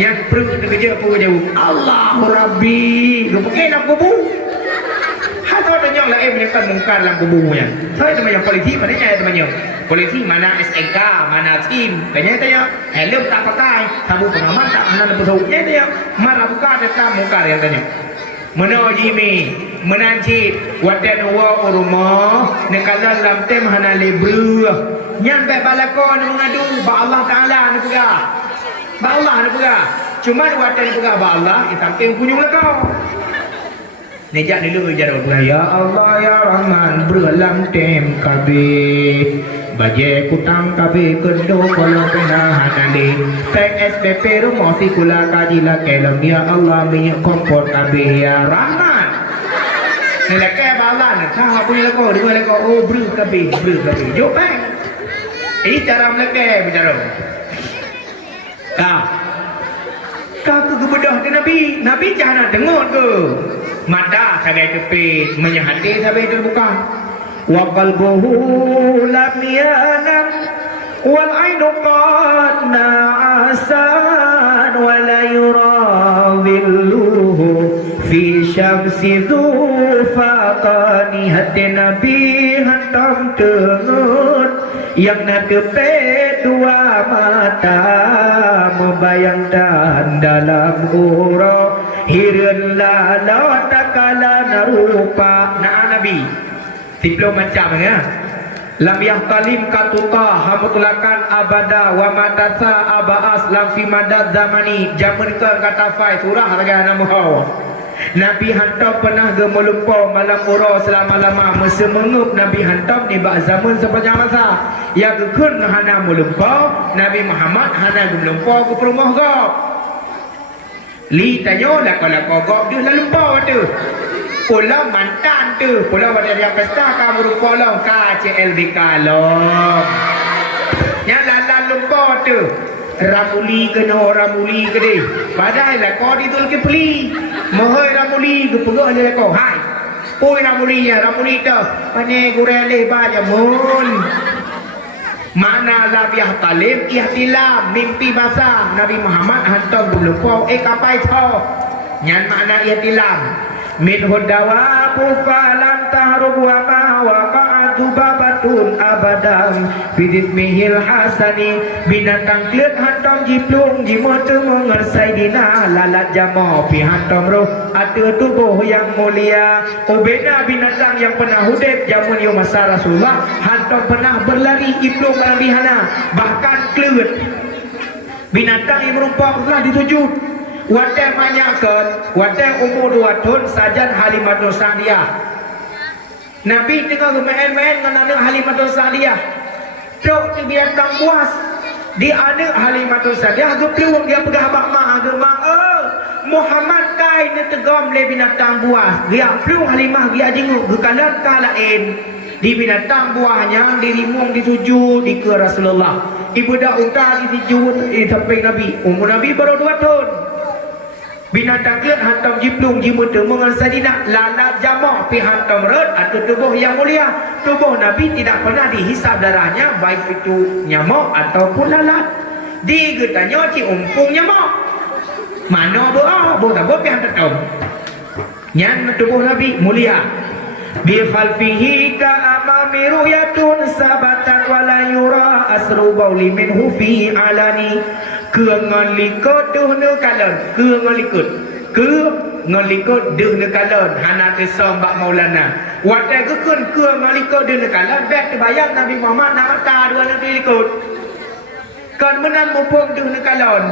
Yang perut kerja aku jauh. Allahu Rabbi, lu pakai dalam kubur. Hatau tanya lah, menyekan mungkar dalam kuburnya. Saya teman yang polisi, mana saya teman yang polisi, mana SNK, mana SIM. Kayaknya tanya, helm tak pakai, sabuk pengaman tak mana bersautnya tanya. Marah buka dekat mungkar yang tanya. Menojimi, menancip, wadah nuwa rumah, nekalan dalam tem hana lebru. Nyampe balakon mengadu, ba Allah Taala ni pegah. Ba Allah ni pegah. Cuma wadah ni pegah ba Allah, samping punya belakang. Nejak dulu jarak pegah. Ya Allah ya Rahman, berlam tem kabeh. Baje kutang kabe kendo kalau pernah hanali pek SPP rumah si kula kajilah kelam ya Allah minyak kompor kabe ya Rahman ni leke balan sah punya leko dua leko oh bru kabe jom pek ini cara meleke bicara kau kebedah ke Nabi jangan dengar ke mata sagai kepit menyahati sabai terbuka وقلبه لم ينم والعين قد نعسان ولا يراوله في شمس ذو فقانية نبي hentam tengut yang nak dua mata membayangkan dalam ura hirun lala takala narupa Nabi Tiplo macam ya. Lam yahtalim katuta hamutlakan abada wa madasa abaas lam fi madad zamani jamun ke kata fai surah raga nama hawa. Nabi hantam pernah gemelupa malam ura selama-lama masa mengup Nabi hantam ni bak zaman sepanjang masa. Ya gekun hana melupa Nabi Muhammad hana gemelupa ke perumah gap. Li tanya lah kalau kogok dia lah lupa tu. Pulau mantan tu, pulau ada yang pesta kamu rupa long KCLBK long. Yang lalan lupa tu. Ramuli ke no ramuli ke deh. Padahal lah kau ditul ke peli. Mohoi ramuli ke pegak dia kau. Hai. Poi ramuli ya ramuli tu. Pane gureleh baja mun. Mana labiah talim ihtilam mimpi basah Nabi Muhammad hantar berlupa kapai tau. Nyan makna ihtilam. Min hudawa pufalan tahrub wa ma waqa'atu babatun abadam bidismihil hasani binatang klet hantam jiplung jimata mengersai dina lalat jama pi hantam roh atu tubuh yang mulia ubena binatang yang pernah hudib jamun yo masa Rasulullah hantam pernah berlari iplung barang bahkan klet binatang yang merupakan dituju. Wadah manyakan, wadah umur 2 tahun sajan Halimatul Sa'diyah. Nabi tengah main-main dengan anak Halimatul Sa'diyah. Truk ni binatang buas. Di anak Halimatul Sa'diyah, aku peluang dia pegah bakmah. Aku Muhammad kai ni tegam le binatang buas. Dia peluang Halimah dia jenguk. Gekalan kalain. Di binatang buahnya, di rimung, di tuju, di ke Rasulullah. Ibu dah unta di tuju, di samping Nabi. Umur Nabi baru 2 tahun. Binatang klet hantam jiplung jimuta mengensadina lalat jamak pi hantam red atau tubuh yang mulia. Tubuh Nabi tidak pernah dihisap darahnya baik itu nyamuk ataupun lalat. Digetanya ci umpung nyamuk. Mana doa bo tak bo pi hantam. Nyan tubuh Nabi mulia. Bi khalfihi ka amami ru'yatun sabatan wala yura asru bauli minhu fi alani. Ngon likut duh ne kalon ngon likut duh ne kalon hana te sombak maulana watai kekun ngon likut duh ne kalon bet terbayang Nabi Muhammad nak mata dua Nabi likut kan menang mupung duh ne kalon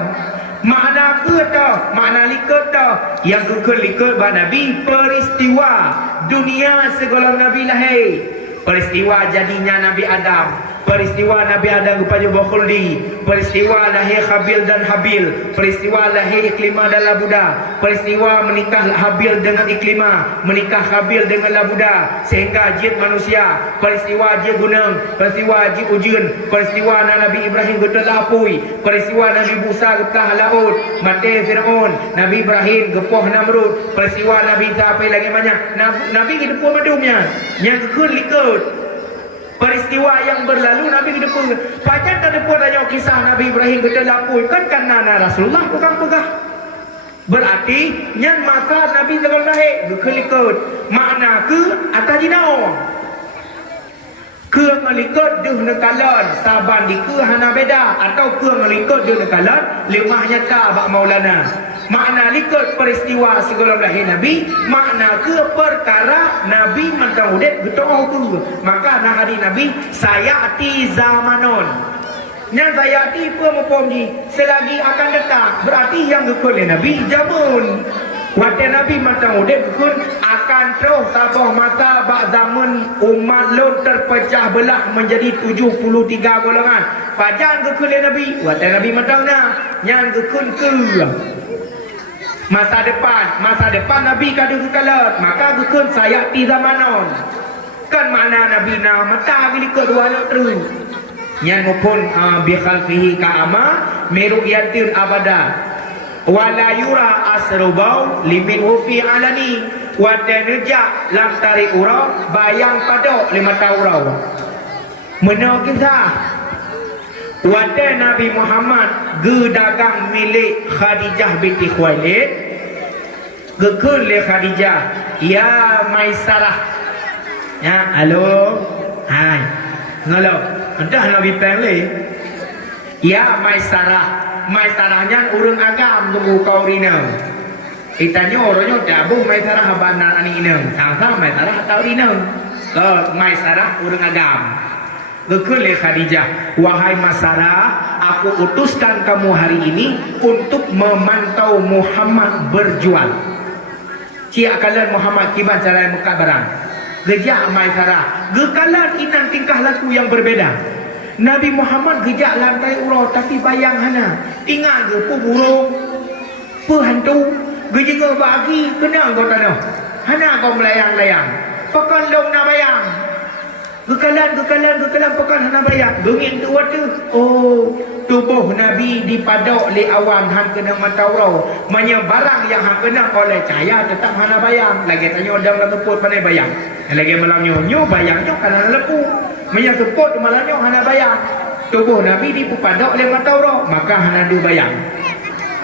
makna ke tau makna likut tau yang kekun likut ba Nabi peristiwa dunia segala Nabi lahir peristiwa jadinya Nabi Adam peristiwa Nabi Adam kepada Bukhuldi, peristiwa lahir Habil dan Habil, peristiwa lahir Iklimah dan Labuda, peristiwa menikah Habil dengan Iklimah, menikah Habil dengan Labuda, sehingga jid manusia, peristiwa jid gunung, peristiwa jid ujun, peristiwa Nabi Ibrahim getah lapui, peristiwa Nabi Musa getah laut, mati Fir'aun, Nabi Ibrahim gepoh Namrud, peristiwa Nabi Isa apa lagi banyak, Nabi hidup madumnya, yang kekun likut. Peristiwa yang berlalu Nabi depan. Pacat tak depan tanya kisah Nabi Ibrahim betul lapui kan karena Rasulullah bukan pegah. Berarti yang masa Nabi zaman lahir berkelikut. Makna ke atas dinau. Ke melikut duh nekalon saban di ke hana beda atau ke melikut duh nekalon lemah nyata bak maulana. Makna likut peristiwa segala lahir Nabi, makna ke perkara Nabi mentang udip getau ke. Maka nah hari Nabi sayati zamanon. Yang sayati pemupom ni selagi akan datang berarti yang gekul Nabi jamun. Waktu Nabi mentang udip gekul akan terus tabah masa bak zaman umat lon terpecah belah menjadi 73 golongan. Pajan gekul Nabi, waktu Nabi mentang nah yang gekul ke masa depan Nabi kadu kekalat maka gukun sayati zamanon kan mana Nabi na mata gili kedua nak terus yang pun bi khalfihi ka ama meru yatir abada wala yura asrubau limin fi alani wa tanja lam tari urau bayang pada 5 tahun menau kisah Wadah Nabi Muhammad dagang milik Khadijah binti Khuwailid gekul le Khadijah ya Maisarah ya halo hai ngalo entah Nabi pele ya Maisarahnya urang agam tunggu kau rina itanya orangnya dabuh Maisarah banar ani ina sang Maisarah atau rina ke Maisarah urang agam gekul le Khadijah wahai Maisarah aku utuskan kamu hari ini untuk memantau Muhammad berjual. Cia kalian Muhammad kiban cara Mekah barang. Gejak Maisarah. Gekalan inang tingkah laku yang berbeda. Nabi Muhammad gejak lantai urau tapi bayang hana. Tinggal ke burung. hantu gejenga bagi kena kau tanah hana kau melayang-layang pakan long na bayang gekalan pakan hana bayang bengin tu watu oh tubuh Nabi dipadok li awan han kena mataurau manya barang yang han kena oleh cahaya tetap hana bayang lagi tanya odang dah keput pandai bayang lagi malam nyo bayang nyo kana lepu manya keput malam nyo hana bayang tubuh Nabi dipadok li mataurau maka hana du bayang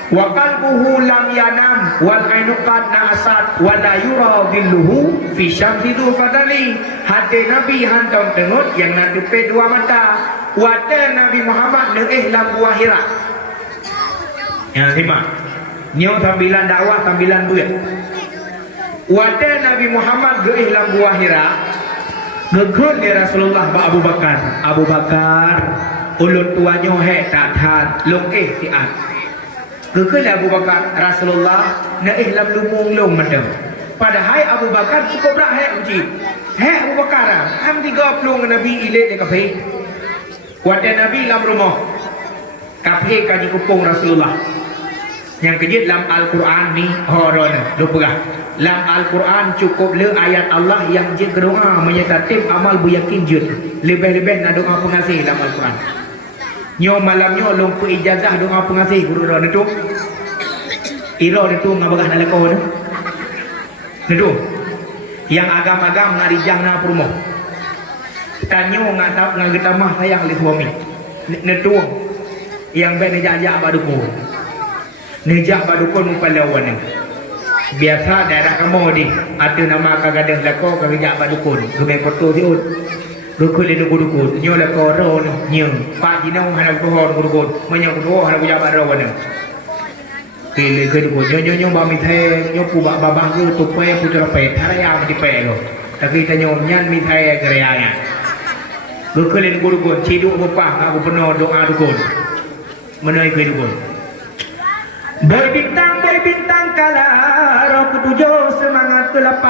wa qalbuhu lam yanam wal ainu qad na'asat wa la yura dhilluhu fi syamsi du fadali hati Nabi hantam tengut yang nadupe dua mata wata Nabi Muhammad neeh lam buah hira yang lima nyo tambilan dakwah tambilan buat wata Nabi Muhammad geeh lam buah hira gegun di Rasulullah ba Abu Bakar ulun tuanyo he tak tahan long tiat gegun Abu Bakar Rasulullah neeh lam lumung long madam padahal Abu Bakar cukup dah he uji he Abu Bakar am 30 Nabi ilet dekat he wadah Nabi dalam rumah kaphe kaji kupung Rasulullah yang kejut dalam Al-Quran ni horon lupa dalam Al-Quran cukup le ayat Allah yang je doa menyatakan amal beryakin jut lebih-lebih nak doa pengasih dalam Al-Quran nyo malamnya lupa ijazah doa pengasih guru ron itu iro itu ngabagah nak lekor itu yang agam-agam ngarijang na rumah tanyo ngatap ngagetamah sayang li suami netuang yang ben nejak badukun nejak badukun upalawan biasa daerah kamu di ada nama kagadah lako kagejak badukun gemeng foto siut gukul dukun nyo lako ron nyo pak jinau hana pohon dukun menyang doh hana bujak barawan kile ke dukun nyo ba mi the nyo pu ba babang ke tupe putra pe tharaya di pe lo tapi tanyo nyan mi the geraya Gukulin dukun, ciduk bepah aku penuh doa dukun menai ke dukun boy bintang kala roh ketujuh semangat ke-8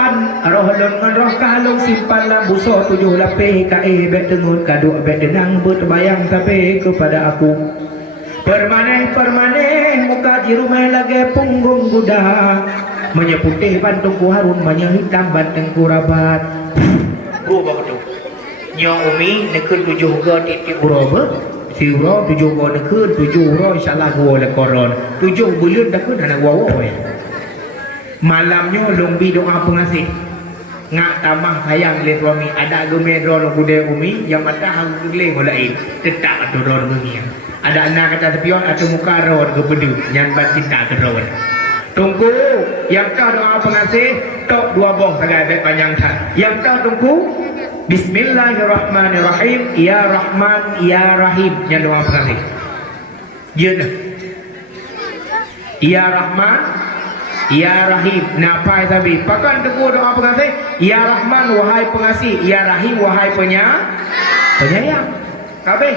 roh lengan roh kalung simpan lambu so 7 lapih kae bet tengut kaduk bet denang berterbayang sampai kepada aku permaneh muka jirumai lagi punggung budak menyeputih bantungku harun menyehitam bantengku rabat berubah betul nyo umi nekun 7 go titik uroba siuro 7 go nekun 7 uro insyaallah go le koron 7 bulan dah kun anak wawo ya malamnya lombi doa pengasih ngak tamah sayang le suami ada gemen ron bude umi yang mata hang gele ngolain tetap ado ron ngi ada anak kata tepion atau muka ron kebedu nyan ban cinta ke ron tunggu yang kau doa pengasih tok 2 boh sagai bet panjang tak yang kau tunggu Bismillahirrahmanirrahim ya Rahman ya Rahim yang doa pengasih jeun ya Rahman ya Rahim napa tapi pakan teguh doa pengasih ya Rahman wahai pengasih ya Rahim wahai penyayang kabeh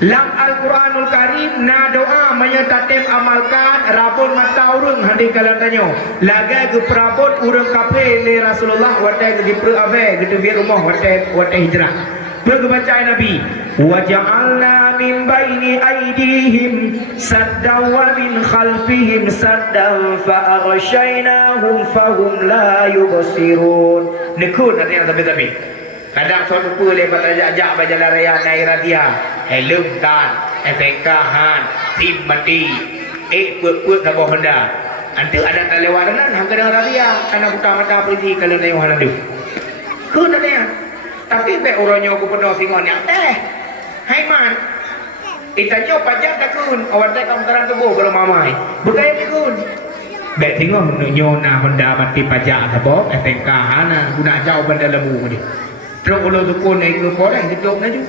lam Al-Quranul Karim na doa menyatakan amalkan rabun mata urang handi kalan tanyo lagai ke prabot urang kape le Rasulullah watai ke prave ke biar rumah watai hijrah berbaca Nabi wa ja'alna min baini aydihim saddan wa min khalfihim saddan fa aghshaynahum fahum la yubsirun nekun ada yang tapi kadang suatu pun lebat ajak berjalan raya naik radia helm kan efekahan tim mati puat sabah Honda nanti ada terlewat dengan hang kadang radia anak utama mata polisi kalau naik orang tu kun ada tapi be orangnya aku penuh singon yang hai man itanyo pajak tak kun awak tak kamtaran tubuh kalau mamai bukan kun be tengok nyo na Honda mati pajak sabah efekahan guna jauh bandar lembu ni terus kalau dukun naik ke korang hidup naju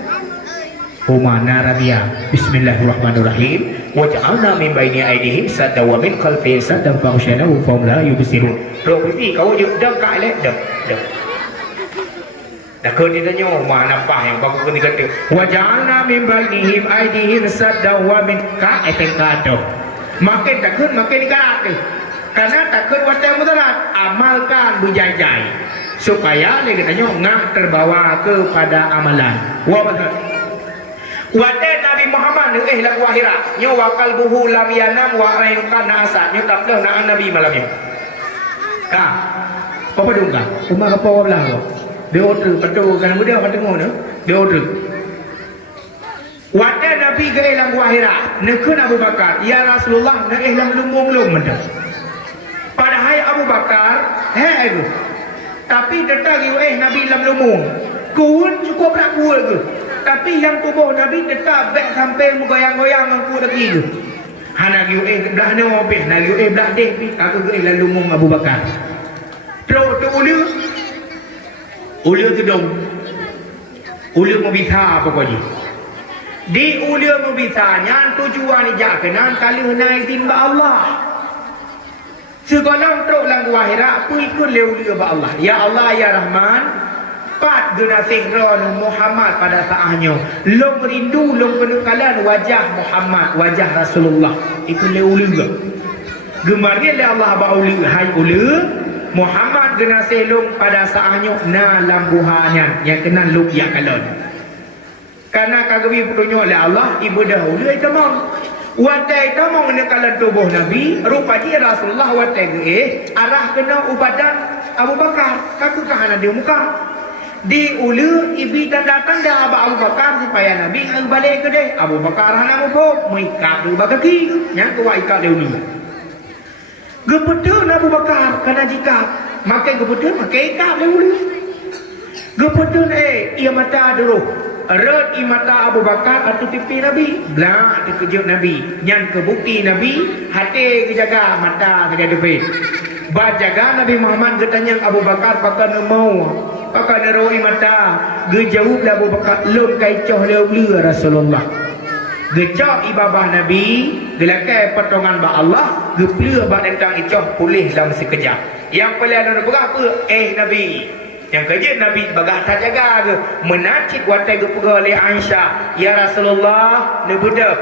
humana rabia bismillahirrahmanirrahim wa ja'alna min baini aydihim sadda wa min khalfihim sadda fa aghshaynahu fa hum la yubsirun terus pasti kau je dak kak lek dak dah kau dia tanya mana apa yang bagus kau kata wa ja'alna min bainihim aydihim sadda wa min ka etengkado makin takut makin dikarat karena takut wadah mudarat amalkan berjaya supaya dia katanya ngak terbawa kepada amalan. Wadah Nabi Muhammad ni lah wahira nyo wa qalbuhu lam yanam wa ainukan asad nyo tak dah nak nabi malam ni ka apa dong ka rumah apa belah ko dia order betul kan muda apa tengok ni dia order wada nabi ke ilang wahira nekun Abu Bakar ya Rasulullah nak ilang lumung-lum menda padahal Abu Bakar aku tapi datang nabi ilang lumung kun cukup nak kuat ke tapi yang tubuh nabi tetap back sampai goyang-goyang mengku lagi ke hana giu belah ni obeh na giu belah deh aku ke ilang lumung Abu Bakar terus tu ulu tu dong ulu mau bisa apa kau ni di ulu mau bisa nyan tujuan ni jak kenan kali naik timba Allah sekolah teruk lang wahira pu ikut leu ba Allah ya Allah ya Rahman pat guna sihron Muhammad pada saatnya long rindu long penukalan wajah Muhammad wajah Rasulullah ikut leu juga gemarnya le Allah ba ulu hai ulu Muhammad gena selong pada saatnya na lambuhannya yang kena luk ya kalon karena kagawi putunya oleh Allah ibu dahulu itu mong watai tamong ne kalan tubuh nabi rupanya Rasulullah watai arah kena ubadan Abu Bakar kaku kahana dia muka di ulu ibi tanda Abu Bakar supaya nabi ang balik ke deh Abu Bakar hana mupo mengikap du bagaki yang kuwa ikat dia ulu gepetul Abu Bakar kena jikap makai gepetul makai ikat dia ulu gepetul ia mata dulu rod imata Abu Bakar atau tipi Nabi belah terkejut Nabi yang kebukti Nabi hati kejaga mata kejaga depan bajaga Nabi Muhammad ketanya Abu Bakar pakai mau pakai neroi mata gejauh Abu Bakar lun kaicoh leulu Rasulullah gecok ibabah Nabi gelakai pertolongan ba Allah gepleur ba tentang icoh pulih dalam sekejap yang paling ada berapa Nabi yang kerja Nabi bagah tak jaga ke menacik watai gepega oleh Aisyah ya Rasulullah ne budak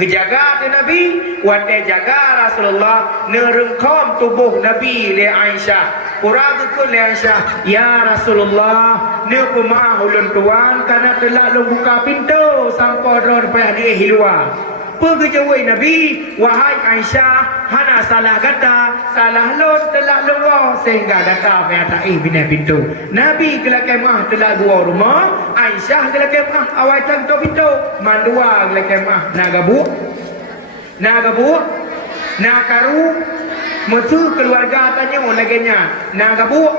gejaga tu Nabi watai jaga Rasulullah ne rengkom tubuh Nabi le Aisyah pura ke le Aisyah ya Rasulullah ne pemaah ulun tuan karena telah lu buka pintu sampai ron payah dia hiluar pergejawai Nabi wahai Aisyah hana salah kata salah lon telah luar sehingga kata payah tak bina pintu Nabi kelakai mah telah dua rumah Aisyah kelakai mah awal canto pintu mandua kelakai mah nagabu nakaru musuh keluarga tanya laginya nagabu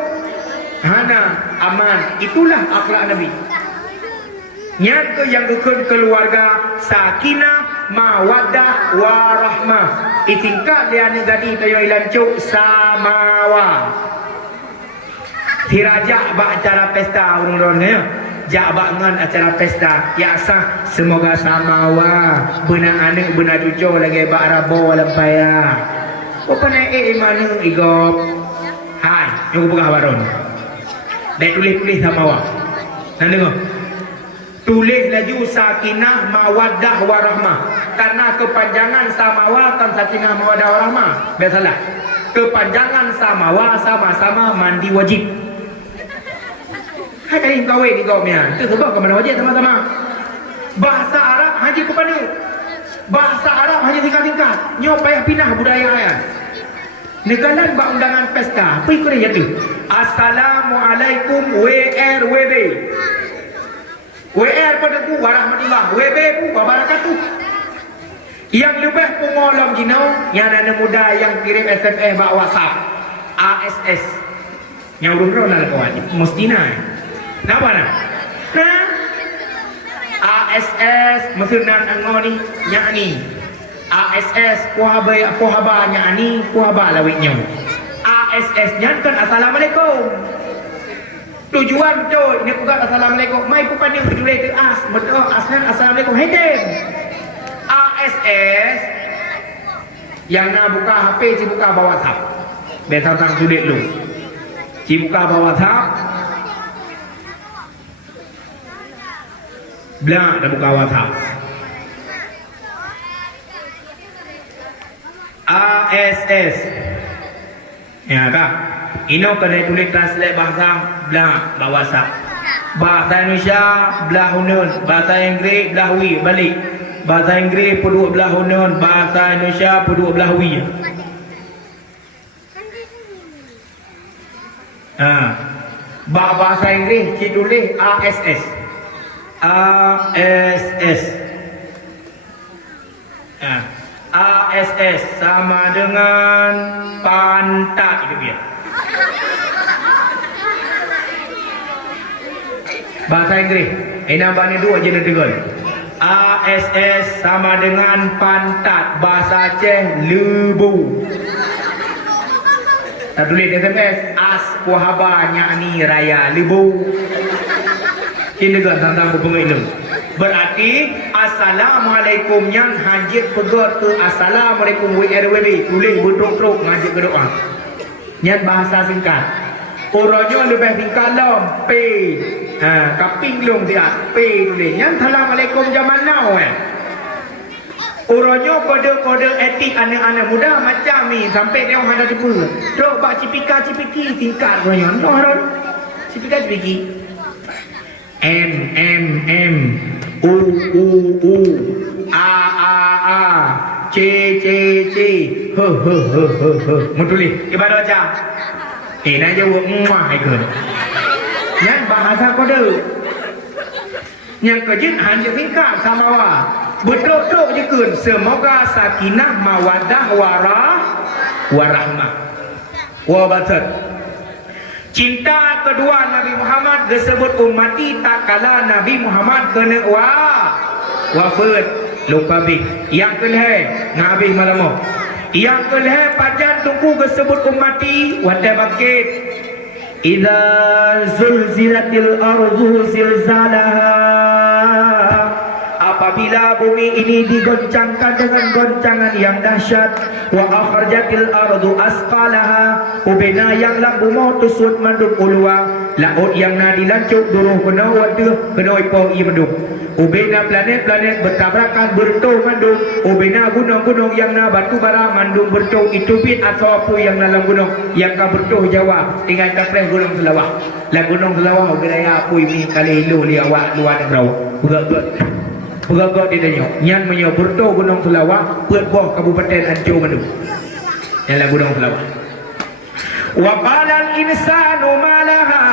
hana aman itulah akhlak Nabi nyata yang rukun keluarga sakinah mawaddah warahmah itingkat dia ni tadi tayo ilancuk samawa tirajak ba acara pesta urang-urang ya jak ba ngan acara pesta ya sah semoga samawa beuna anak beuna cucu lagi ba rabo lampaya apa naik mana igop hai nyugo pegah baron dek tulis samawa nan dengar tulis laju sakinah mawaddah warahmah karena kepanjangan samawa kan sakinah mawaddah warahmah biasalah kepanjangan samawa sama-sama mandi wajib hai kali kawin ni kau punya itu sebab kau mandi wajib sama-sama bahasa Arab haji kepada bahasa Arab haji tingkat-tingkat nyo payah pindah budaya ya negalan ba undangan pesta apa ikut dia tu assalamualaikum WRWB WR padaku warahmatullah WB ku wabarakatuh yang lebih pengolong jinau yang anak muda yang kirim SMS bak WhatsApp ASS yang urun-urun lah kawan mustina kenapa nak ASS mesunan angau ni nyak ni ASS pohaba nyak ni pohaba lawitnya ASS nya kan assalamualaikum tujuan tu ni bukan assalamualaikum mai ku pandai kedua ke betul aslan assalamualaikum hedem ASS yang nak buka HP si buka bawa WhatsApp biasa tang sulit lu si buka bawa WhatsApp bla dah buka WhatsApp ASS ya tak ino kena tulis translate bahasa belah bahasa Indonesia belah hunun bahasa Inggeris belah wi balik Bahasa Inggeris pun 12 hunun, bahasa Indonesia pun 12 wi. Bahasa Inggeris cik tulis ASS. ASS. ASS sama dengan pantat itu dia. Bahasa Inggeris. Nampak ni dua je nak dengar. ASS sama dengan pantat. Bahasa Aceh lebu. Tak tulis SMS. As kuhabanya ni raya lebu. Kini dengar tentang berpengaruh. Berarti Assalamualaikum yang hanjit pegot ke Assalamualaikum WRWB. Tulis bertruk-truk ngajak ke doa. Yang bahasa singkat. Orangnya lebih singkat lom. P. Kaping long dia. P tulis. Yang Assalamualaikum zaman now Orangnya kode-kode etik anak-anak muda macam ni. Sampai dia orang ada tipu. Teruk bak cipika-cipiki tingkat orangnya. No haron. Cipika-cipiki. M U A C C Mutulis ibarat macam nak jawab muah ke yang bahasa kode yang kejut hanya singkat sama wa betul-betul je kun semoga sakinah mawadah warahmah wabarakatuh. Cinta kedua Nabi Muhammad disebut ummati tak kala Nabi Muhammad kena wafat lupa bih. Yang kelih Nabi malam. Yang kelih pajan tunggu disebut ummati wadai bakit. Idza zulzilatil ardu zilzalaha. Apabila bumi ini digoncangkan dengan goncangan yang dahsyat, wa akhrajatil ardu asqalaha, ubena yang lambu mau tusut manduk ulua, laut yang na dilancuk duruh kena wadu kena ipo i manduk. Ubena planet-planet bertabrakan bertuh manduk, ubena gunung-gunung yang na batu bara mandung bertuh itu bit atau apa yang dalam gunung yang ka bertuh Jawa dengan kapres gunung Selawah. La gunung Selawah wilayah apa ini kali lu li awak luar negara. Berapa dia tanya yang bertuh gunung Selawah buat boh kabupaten Ancur Madu dalam gunung Selawah. Wa qalal insanu malaha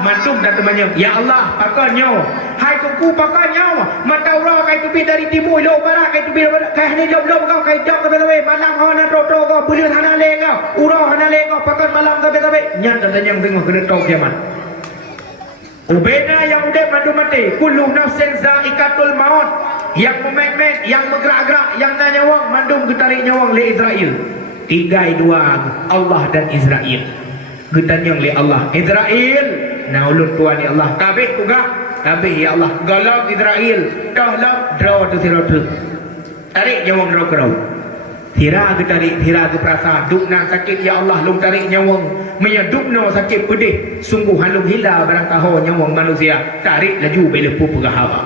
mandum dan temannya ya Allah pakanya hai kuku pakanya mata ura kai tubi dari timur lo barat kai tubi kai ni job kau kai job ke betul malam kau nak tro kau bulu hana le kau ura hana le kau pakan malam ke betul nyat dan yang tengok kena tok kiamat. Ubena yang udah madu mati kullu nafsin zaikatul maut yang memet-met yang bergerak-gerak yang nak nyawang mandum getarik nyawang le Israel. Tiga dua Allah dan Israel. Getanyang le Allah Israel na ulun tuan ya Allah kabeh kuga kabeh ya Allah galak Israel dah draw tu siratu tarik nyawang draw kerau tira ke tarik tira ke perasa duk nak sakit ya Allah lung tarik nyawang menyedup no sakit pedih sungguh halung hila barang tahu nyawang manusia tarik laju bila pu pegahawa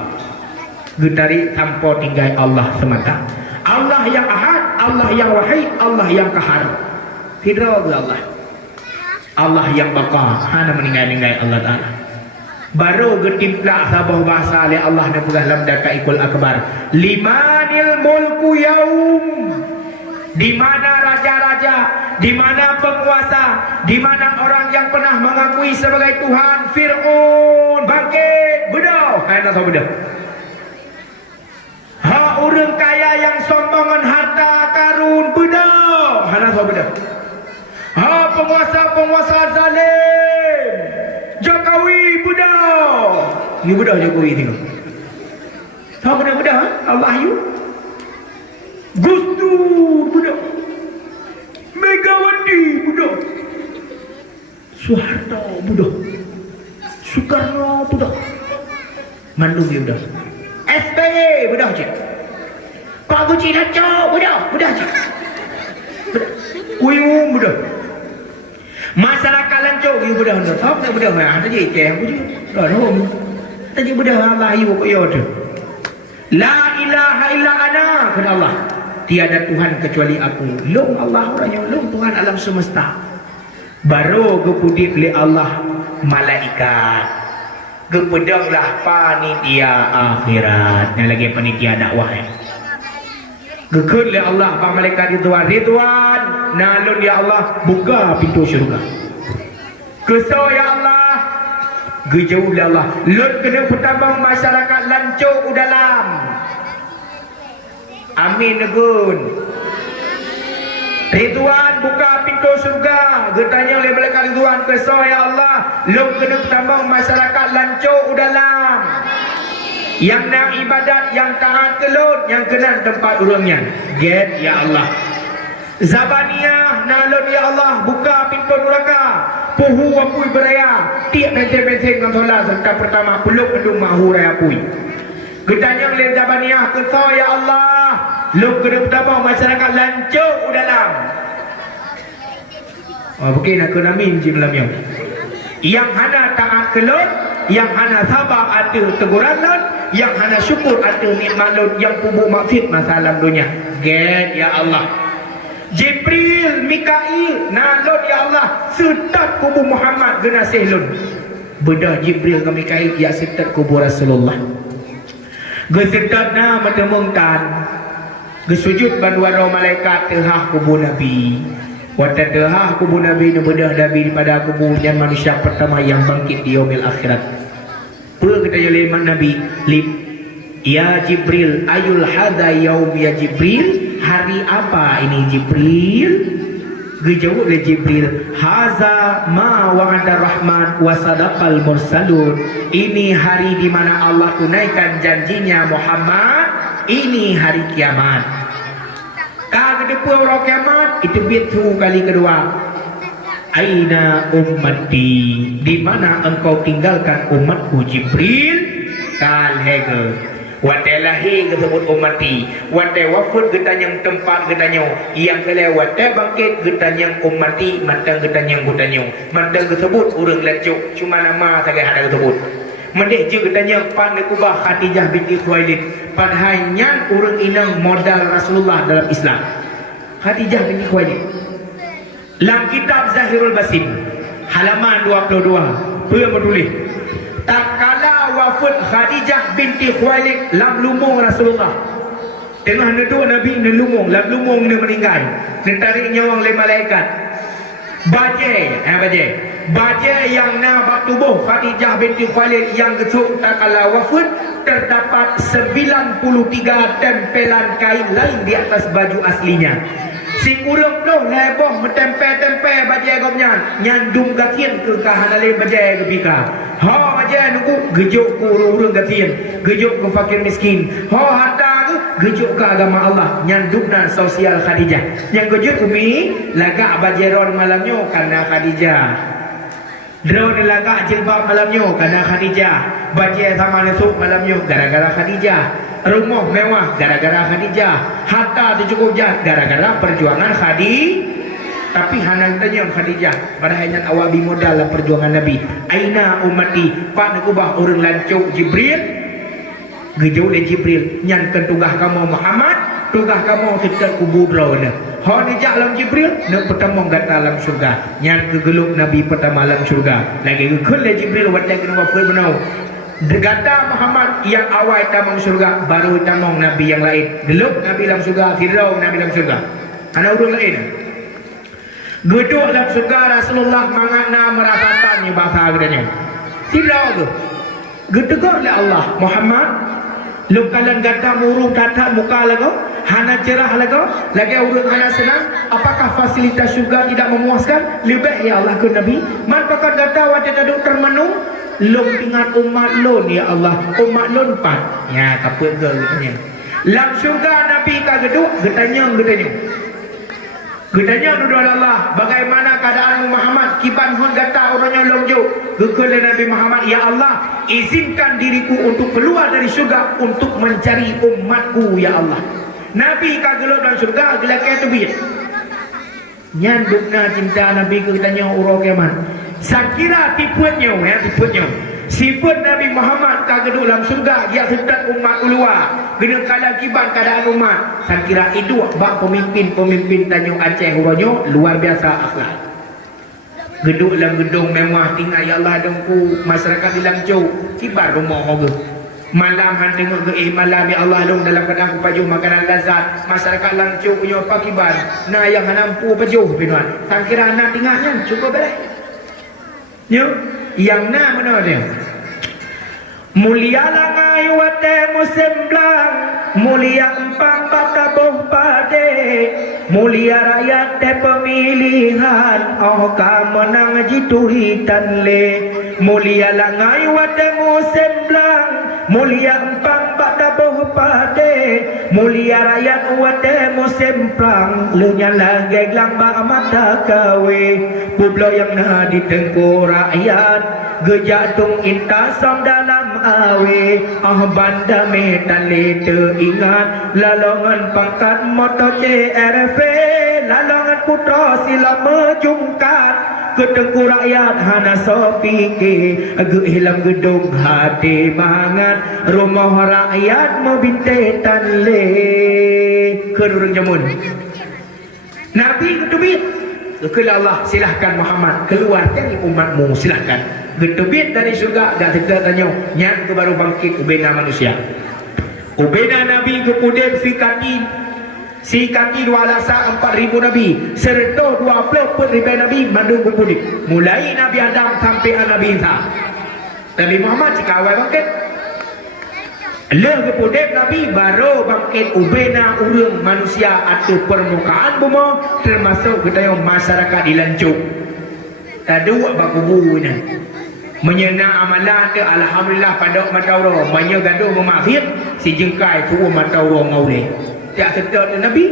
getarik tanpa tinggal Allah semata. Allah yang ahad, Allah yang wahid, Allah yang kahar. Tidak ke Allah. Allah yang baqa, hana meninggal-ninggal Allah Ta'ala. Baru getimplak sabah bahasa oleh Allah dan pegah lamda kaikul akbar. Limanil mulku yaum. Di mana raja-raja, di mana penguasa, di mana orang yang pernah mengakui sebagai Tuhan, Fir'aun bangkit, bedau. Hana tahu bedau. Ha orang kaya yang sombongan harta karun bedau. Hana tahu bedau. Ha penguasa-penguasa zalim Jokowi bedau. You bedau Jokowi tengok. Tahu kena bedau ha? Allah you. Gus Dur bedau. Megawati bedau. Soeharto bedau. Soekarno bedau. Mandum dia bedau. SBY bedau je. Pak Guci Lancok bedau je. Uyung bedau. Masyarakat Lancok you bedau dah. Tahu nak bedau ha tadi ceh aku je. Dah rom. Tadi bedau Allah you ko yo tu. La ilaha illa ana kata Allah. Tiada Tuhan kecuali aku. Long Allah orangnya long Tuhan alam semesta. Baru kepudip oleh Allah malaikat. Kepedanglah panitia akhirat. Yang lagi panitia dakwah Gekun oleh Allah pak malaikat Ridwan. Ridwan nalun ya Allah buka pintu syurga. Kesau ya Allah gejauh oleh Allah. Lun kena pertambang masyarakat lancur dalam. Amin negun. Ridwan buka pintu surga. Getanya oleh malaikat Ridwan kesau ya Allah. Lun kena pertambang masyarakat lancur dalam. Yang nak ibadat, yang taat kelut, yang kena tempat urangnya. Get ya Allah. Zabaniyah nalun ya Allah buka pintu neraka. Puhu apui beraya. Tiap benteng-benteng dengan solat serta pertama peluk mendung mahu raya apui. Gedanya oleh Zabaniyah kesau ya Allah. Luk kena pertama masyarakat lancur dalam. Mungkin nak kena min je malam yang hana taat kelut, yang hana sabar ada teguran lun, yang hana syukur ada nikmat lun, yang pubu maksud masalah dunia. Get ya Allah. Jibril, Mikail, nalun ya Allah setat kubur Muhammad genasih lun. Beda Jibril ke Mikail ya setat kubur Rasulullah. Gesetat na metemungkan. Gesujud banduan malaikat tehah kubur Nabi. Wata tehah kubur Nabi ni bedah Nabi daripada kubur yang manusia pertama yang bangkit di yaumil akhirat. Apa kata jaliman Nabi? Ya Jibril, ayul hadha yaum ya Jibril. Hari apa ini Jibril? Gejawab oleh Jibril, haza ma wa'ada rahman wa sadaqal mursalun. Ini hari di mana Allah tunaikan janjinya Muhammad. Ini hari kiamat. Kalau kedua orang kiamat itu bitu kali kedua. Aina ummati, di mana engkau tinggalkan umatku Jibril? Kal hege watai lahir tersebut ummati, watai wafud getanyang tempat getanyang yang kele watai bangkit getanyang ummati matang getanyang getanyang matang tersebut urang lancuk cuma nama saja ada tersebut mendek je getanyang pan kubah Khadijah binti Khuwailid padahal nyan urang inang modal Rasulullah dalam Islam. Khadijah binti Khuwailid dalam kitab Zahirul Basim halaman 22 dia menulis tak kala wafat Khadijah binti Khuwailid lam lumung Rasulullah. Tengah neduk Nabi ni lumung, lam lumung ni meninggal. Ni tarik nyawa oleh malaikat. Baje yang na bak tubuh Khadijah binti Khuwailid yang gesuk tak kala wafat terdapat 93 tempelan kain lain di atas baju aslinya. Si kurang tu leboh metempe-tempe bajai gomnya nyandum gatien ke kahanale bajai ke bika. Ha bajai nuku gejuk ku urang gatien, gejuk ke fakir miskin. Ha harta ke gejuk ke agama Allah, nyandumna sosial Khadijah. Yang gejuk umi lagak bajai ron malamnya karena Khadijah. Drone lagak jilbab malamnya karena Khadijah. Bajai sama nesuk malamnya gara-gara Khadijah. Rumah mewah gara-gara Khadijah. Harta tercukupnya gara-gara perjuangan Tapi hanang tanya Khadijah padahal yang awabi modal lah perjuangan Nabi. Aina umati pak nak ubah orang lancuk Jibril. Gejauh oleh Jibril nyankan tugas kamu Muhammad, tugas kamu kita kubur drone. Ha ni jak dalam Jibril nak pertama gata dalam syurga. Nyan kegeluk Nabi pertama dalam syurga. Lagi kekul oleh Jibril wadah kena wafil benau. Degata Muhammad yang awal tamang surga baru tamang Nabi yang lain. Geluk Nabi dalam surga, firdaus Nabi dalam surga. Ana urang lain. Geduk dalam surga Rasulullah mangana merasakannya bahasa gedanya. Firdaus tu. Gedegor oleh Allah Muhammad. Lu kalian gata murung tatap muka lagu, hana cerah lagu, lagi urang hana senang. Apakah fasilitas surga tidak memuaskan? Lebih ya Allah ke Nabi. Man pakai gata wajah duduk termenung. Lom ingat umat lon ya Allah, umat lon pat ya apa ke getanya lam syurga Nabi ka geduk getanya duduk Allah bagaimana keadaan Muhammad kiban hun gata orangnya lomjo gekul Nabi Muhammad ya Allah izinkan diriku untuk keluar dari syurga untuk mencari umatku ya Allah. Nabi ka gelok dalam syurga gelakai tu biar nyandukna cinta Nabi ke getanya urang kiamat. Sakira tipuatnya tipuatnya. Sifat Nabi Muhammad kageduk dalam surga dia sedat umat ulua. Kena kala kiban keadaan umat. Sakira itu bak pemimpin Tanjung Aceh uranyo luar biasa akhlak. Geduk dalam gedung mewah tinggal ya Allah dongku masyarakat di Langcau kibar rumah hoge. Malam han tengok ke malam ya Allah long dalam kadang aku pajuh makanan lazat masyarakat lancuk punya pakiban na yang nampu pajuh pinuan tak kira anak tinggalnya cukup beres yo yang na mana dia mulia langai wate musemblang mulia empang batabuh pade mulia rakyat te pemilihan oh menang jituri tanle mulia langai wate musemblang mulia empang batabuh pade mulia rakyat wate musemplang lenya lagi lamba mata kawe publo yang na di tengku rakyat gejatung intasam dalam awe banda metan lete ingat lalongan pangkat motor CRV lalongan putra sila menjungkat ke tengku rakyat hana sopike hilang gedung hati mangat rumah rakyat membintetan le kerurung jamun Nabi ketubit kepada Allah silahkan Muhammad keluar dari umatmu silahkan getubit dari surga dah tegak tanya yang ke baru bangkit ubena manusia ubena Nabi kemudian si kaki 2 lasa 4,000 Nabi serta 20,000 Nabi mandung kemudian mulai Nabi Adam sampai Nabi Isa Nabi Muhammad jika awal bangkit kemudian Nabi baru bangkit ubena urang manusia atau permukaan bumi termasuk kita masyarakat dilancuk dua bakubu ni menyena amalan tu alhamdulillah pada matauro banyak gaduh memaafir si jengkai tu matauro ngaule tak sedap Nabi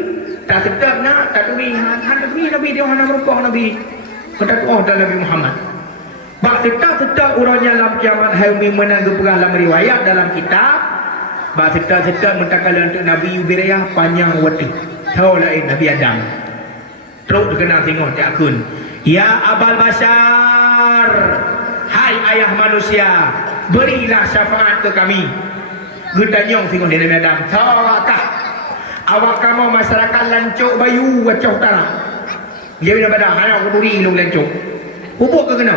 tak sedap nak tak turi Nabi dia hana merupah Nabi kata oh dan Nabi Muhammad bak sedap urangnya dalam kiamat haumi menang perang dalam riwayat dalam kitab bak sedap mentakala untuk Nabi Ubirayah panjang waktu tahu lain Nabi Adam terus dikenal tengok tak akun ya abal bashar hai ayah manusia berilah syafaat ke kami gudanyong tengok dia Nabi Adam tawakah awak kamu masyarakat lancuk bayu wacau tanah dia Nabi Adam hanya aku duri long lancuk hubuk ke kena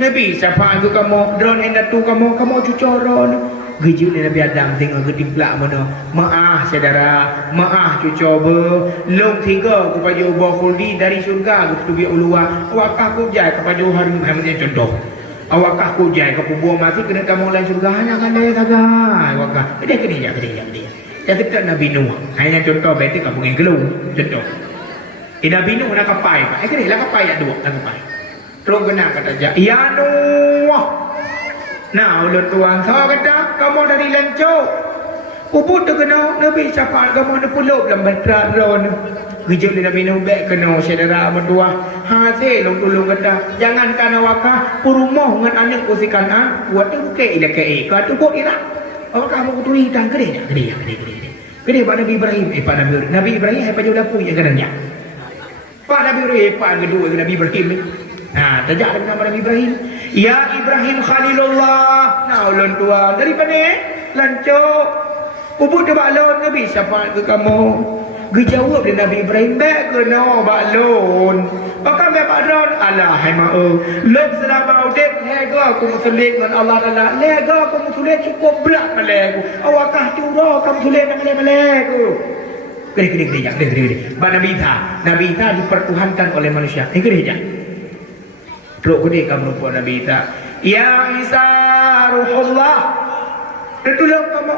Nabi syafaat ke kamu drone endatu kamu cucoron Gejut ni Nabi Adam tengok ke timplak mana maaf saudara maaf cucoba long tiga kepada ubah khuldi dari syurga ke tubi ulua awakah ku jai kepada hari Muhammad contoh awakah ku jai ke buah mati kena kamu lain syurga hanya kandai kagak awakah kedai ya kita Nabi Nuh hanya contoh betul kamu yang gelung contoh Nabi Nuh nak kapai kedai lah kapai ya dua nak kapai terus kena kata ya Nuh nah ulun tuan saya kata kamu dari lancuk ubud tu kena Nabi syafaat kamu nak puluh dalam batrat ron gejut ni Nabi Nuh kena saudara berdua hasil long tolong kata jangankan awakah purumah dengan anak kusikan buat tu ke ila ke ka tu kok ira awakah kamu kuturi dan gede pak Nabi Ibrahim pak Nabi Ibrahim apa jauh dapur yang kadangnya pak Nabi Ibrahim pak kedua Nabi Ibrahim tajak dengan nama Nabi Ibrahim ya Ibrahim Khalilullah nah ulun tua daripada lancuk ubud ke baklon Nabi syafaat ke kamu gejawab dia Nabi Ibrahim baik ke no baklon pakai baik baklon alah hai ma'u lep selama udip lega aku musulik dengan Allah Ta'ala lega aku musulik cukup berat malaiku awakah curah kamu musulik dengan malaiku gede Nabi Isa dipertuhankan oleh manusia gede Teruk gede kamu lupa Nabi Isa ya Isa Ruhullah tertolong kamu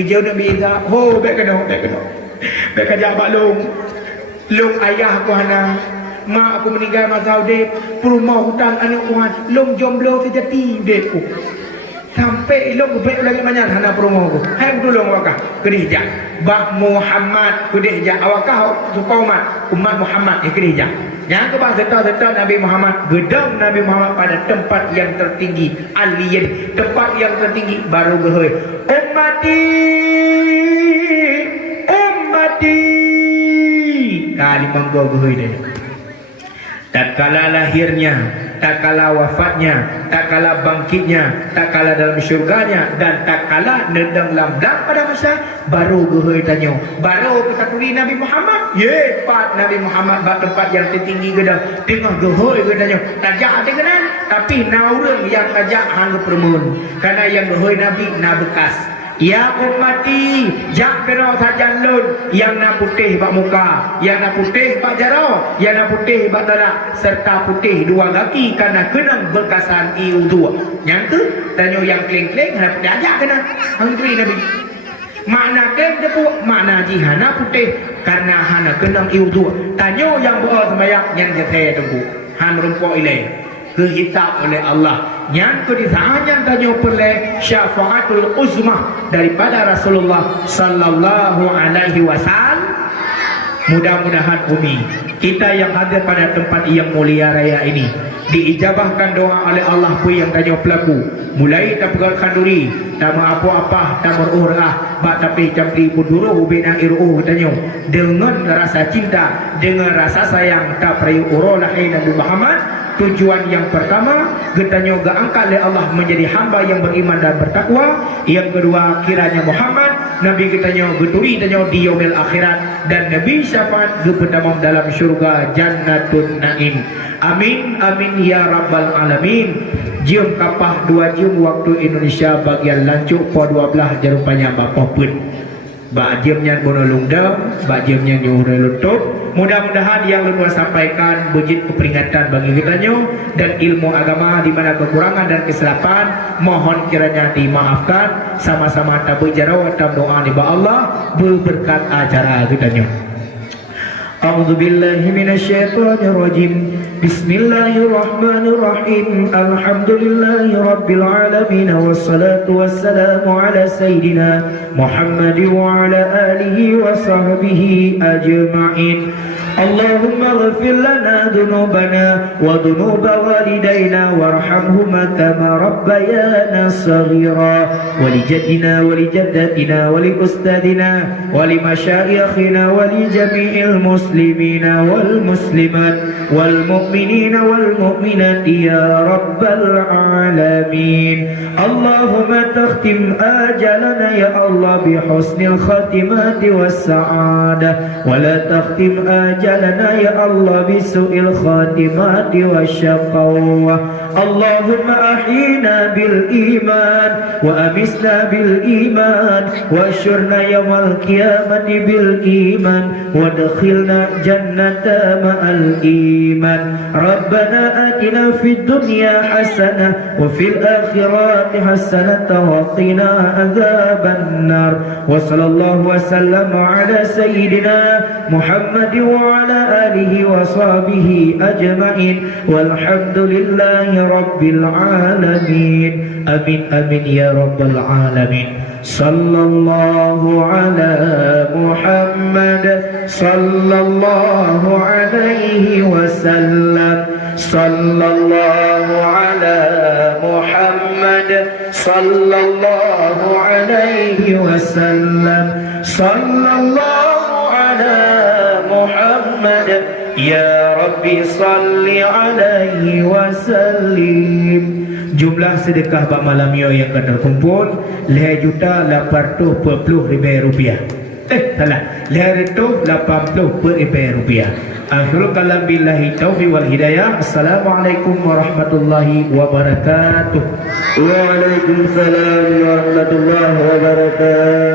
gejau Nabi Isa baik kena baik kajak abak long ayah aku hana mak aku meninggal masa udip perumah hutang anak kuhan long jomblo sejati udipku sampai long baik lagi banyak hana perumah aku hai aku tolong awakah gede hijak bak Muhammad gede hijak awakah supaya umat Muhammad gede hijak yang kebah serta Nabi Muhammad gedang Nabi Muhammad pada tempat yang tertinggi alien tempat yang tertinggi baru gehoy ummati limang gehoy dia tak kala lahirnya, tak kala wafatnya, tak kala bangkitnya, tak kala dalam syurganya, dan tak kala nedang lamdang pada masa baru gehoi tanyo, baru ketakuri Nabi Muhammad. Ye, pat Nabi Muhammad bak tempat yang tertinggi gedah tengah gehoi ge tanyo. Tajak dengenan, tapi naurang yang tajak hang permun. Karena yang gehoi Nabi na bekas. Ya ummati, jak kena saja lun yang nak putih bak muka, yang nak putih bak jarau, yang nak putih bak dadak, serta putih dua kaki karena kena bekasan iudu. Yang tu tanyo yang kleng-kleng hana putih ajak kena. Hangri Nabi. Makna kleng depu, makna jihana putih karena hana kena iudu. Tanyo yang buat sembahyang yang jathe tunggu. Han rumpok ilai. Kehitab oleh Allah yang kedisahanya tanyo perle syafaatul uzmah daripada Rasulullah sallallahu alaihi wasallam. Mudah-mudahan umi kita yang hadir pada tempat yang mulia raya ini diijabahkan doa oleh Allah pun yang tanyo pelaku mulai tak pegarkan duri tak apa-apa tak berurah bak tapi jampi buduruh bina iruh tanyo dengan rasa cinta dengan rasa sayang tak perayu urolah Nabi Muhammad. Tujuan yang pertama, getanyo gaangkat oleh Allah menjadi hamba yang beriman dan bertakwa. Yang kedua, kiranya Muhammad Nabi getanyo geturi tanyo di yaumil akhirat dan Nabi syafaat gepetamam dalam syurga jannatun naim. Amin amin ya rabbal alamin. Jom kapah 2 jam waktu Indonesia bagian lancuk po 12 jarupanya bapa pun. Ba jamnya monolongda, ba jamnya nyuruh lutup. Mudah-mudahan yang luar sampaikan bujit keperingatan bagi kitanyo dan ilmu agama di mana kekurangan dan kesilapan mohon kiranya dimaafkan. Sama-sama tabuk jarau dan doa di Allah berberkat acara kitanyo. A'udzu billahi minasyaitonir rajim. Bismillahirrahmanirrahim. Alhamdulillahi rabbil alamin wassalatu wassalamu ala sayyidina Muhammad wa ala alihi wa sahbihi ajma'in. Allahumma ighfir lana dhunubana wa dhunuba walidayna warhamhuma kama rabbayana saghira wa li jaddina wa li jaddatina wa li ustadina wa li masyayikhina wa li jami'il muslimina wal muslimat wal mu'minina wal mu'minati ya rabbal alamin. Allahumma takhtim ajalana ya Allah bi husnil khatimati was sa'adah wa la takhtim ajalana ya Allah bi su'il khatimati wasyaqawah. Allahumma ahyina bil iman wa amisna bil iman wa asyurna yawmal qiyamati bil iman wa adkhilna jannata ma'al iman. Rabbana atina fid dunya hasanah wa fil akhirati hasanah wa qina adzaban nar. Wa sallallahu wa sallam ala sayyidina Muhammad wa ala alihi wa sahbihi ajma'in walhamdulillahi rabbil alamin. Amin amin ya rabbal alamin. Sallallahu ala Muhammad sallallahu alaihi wasallam. Sallallahu ala Muhammad sallallahu alaihi wasallam. Sallallahu ala Muhammad ya Rabbi salli alaihi wasallim. Jumlah sedekah bak malam yo yang terkumpul 2.840.000 rupiah. Salah, 280.000 rupiah. Akhirul kalam billahi taufiq wal hidayah. Assalamualaikum warahmatullahi wabarakatuh. Waalaikumsalam warahmatullahi wabarakatuh.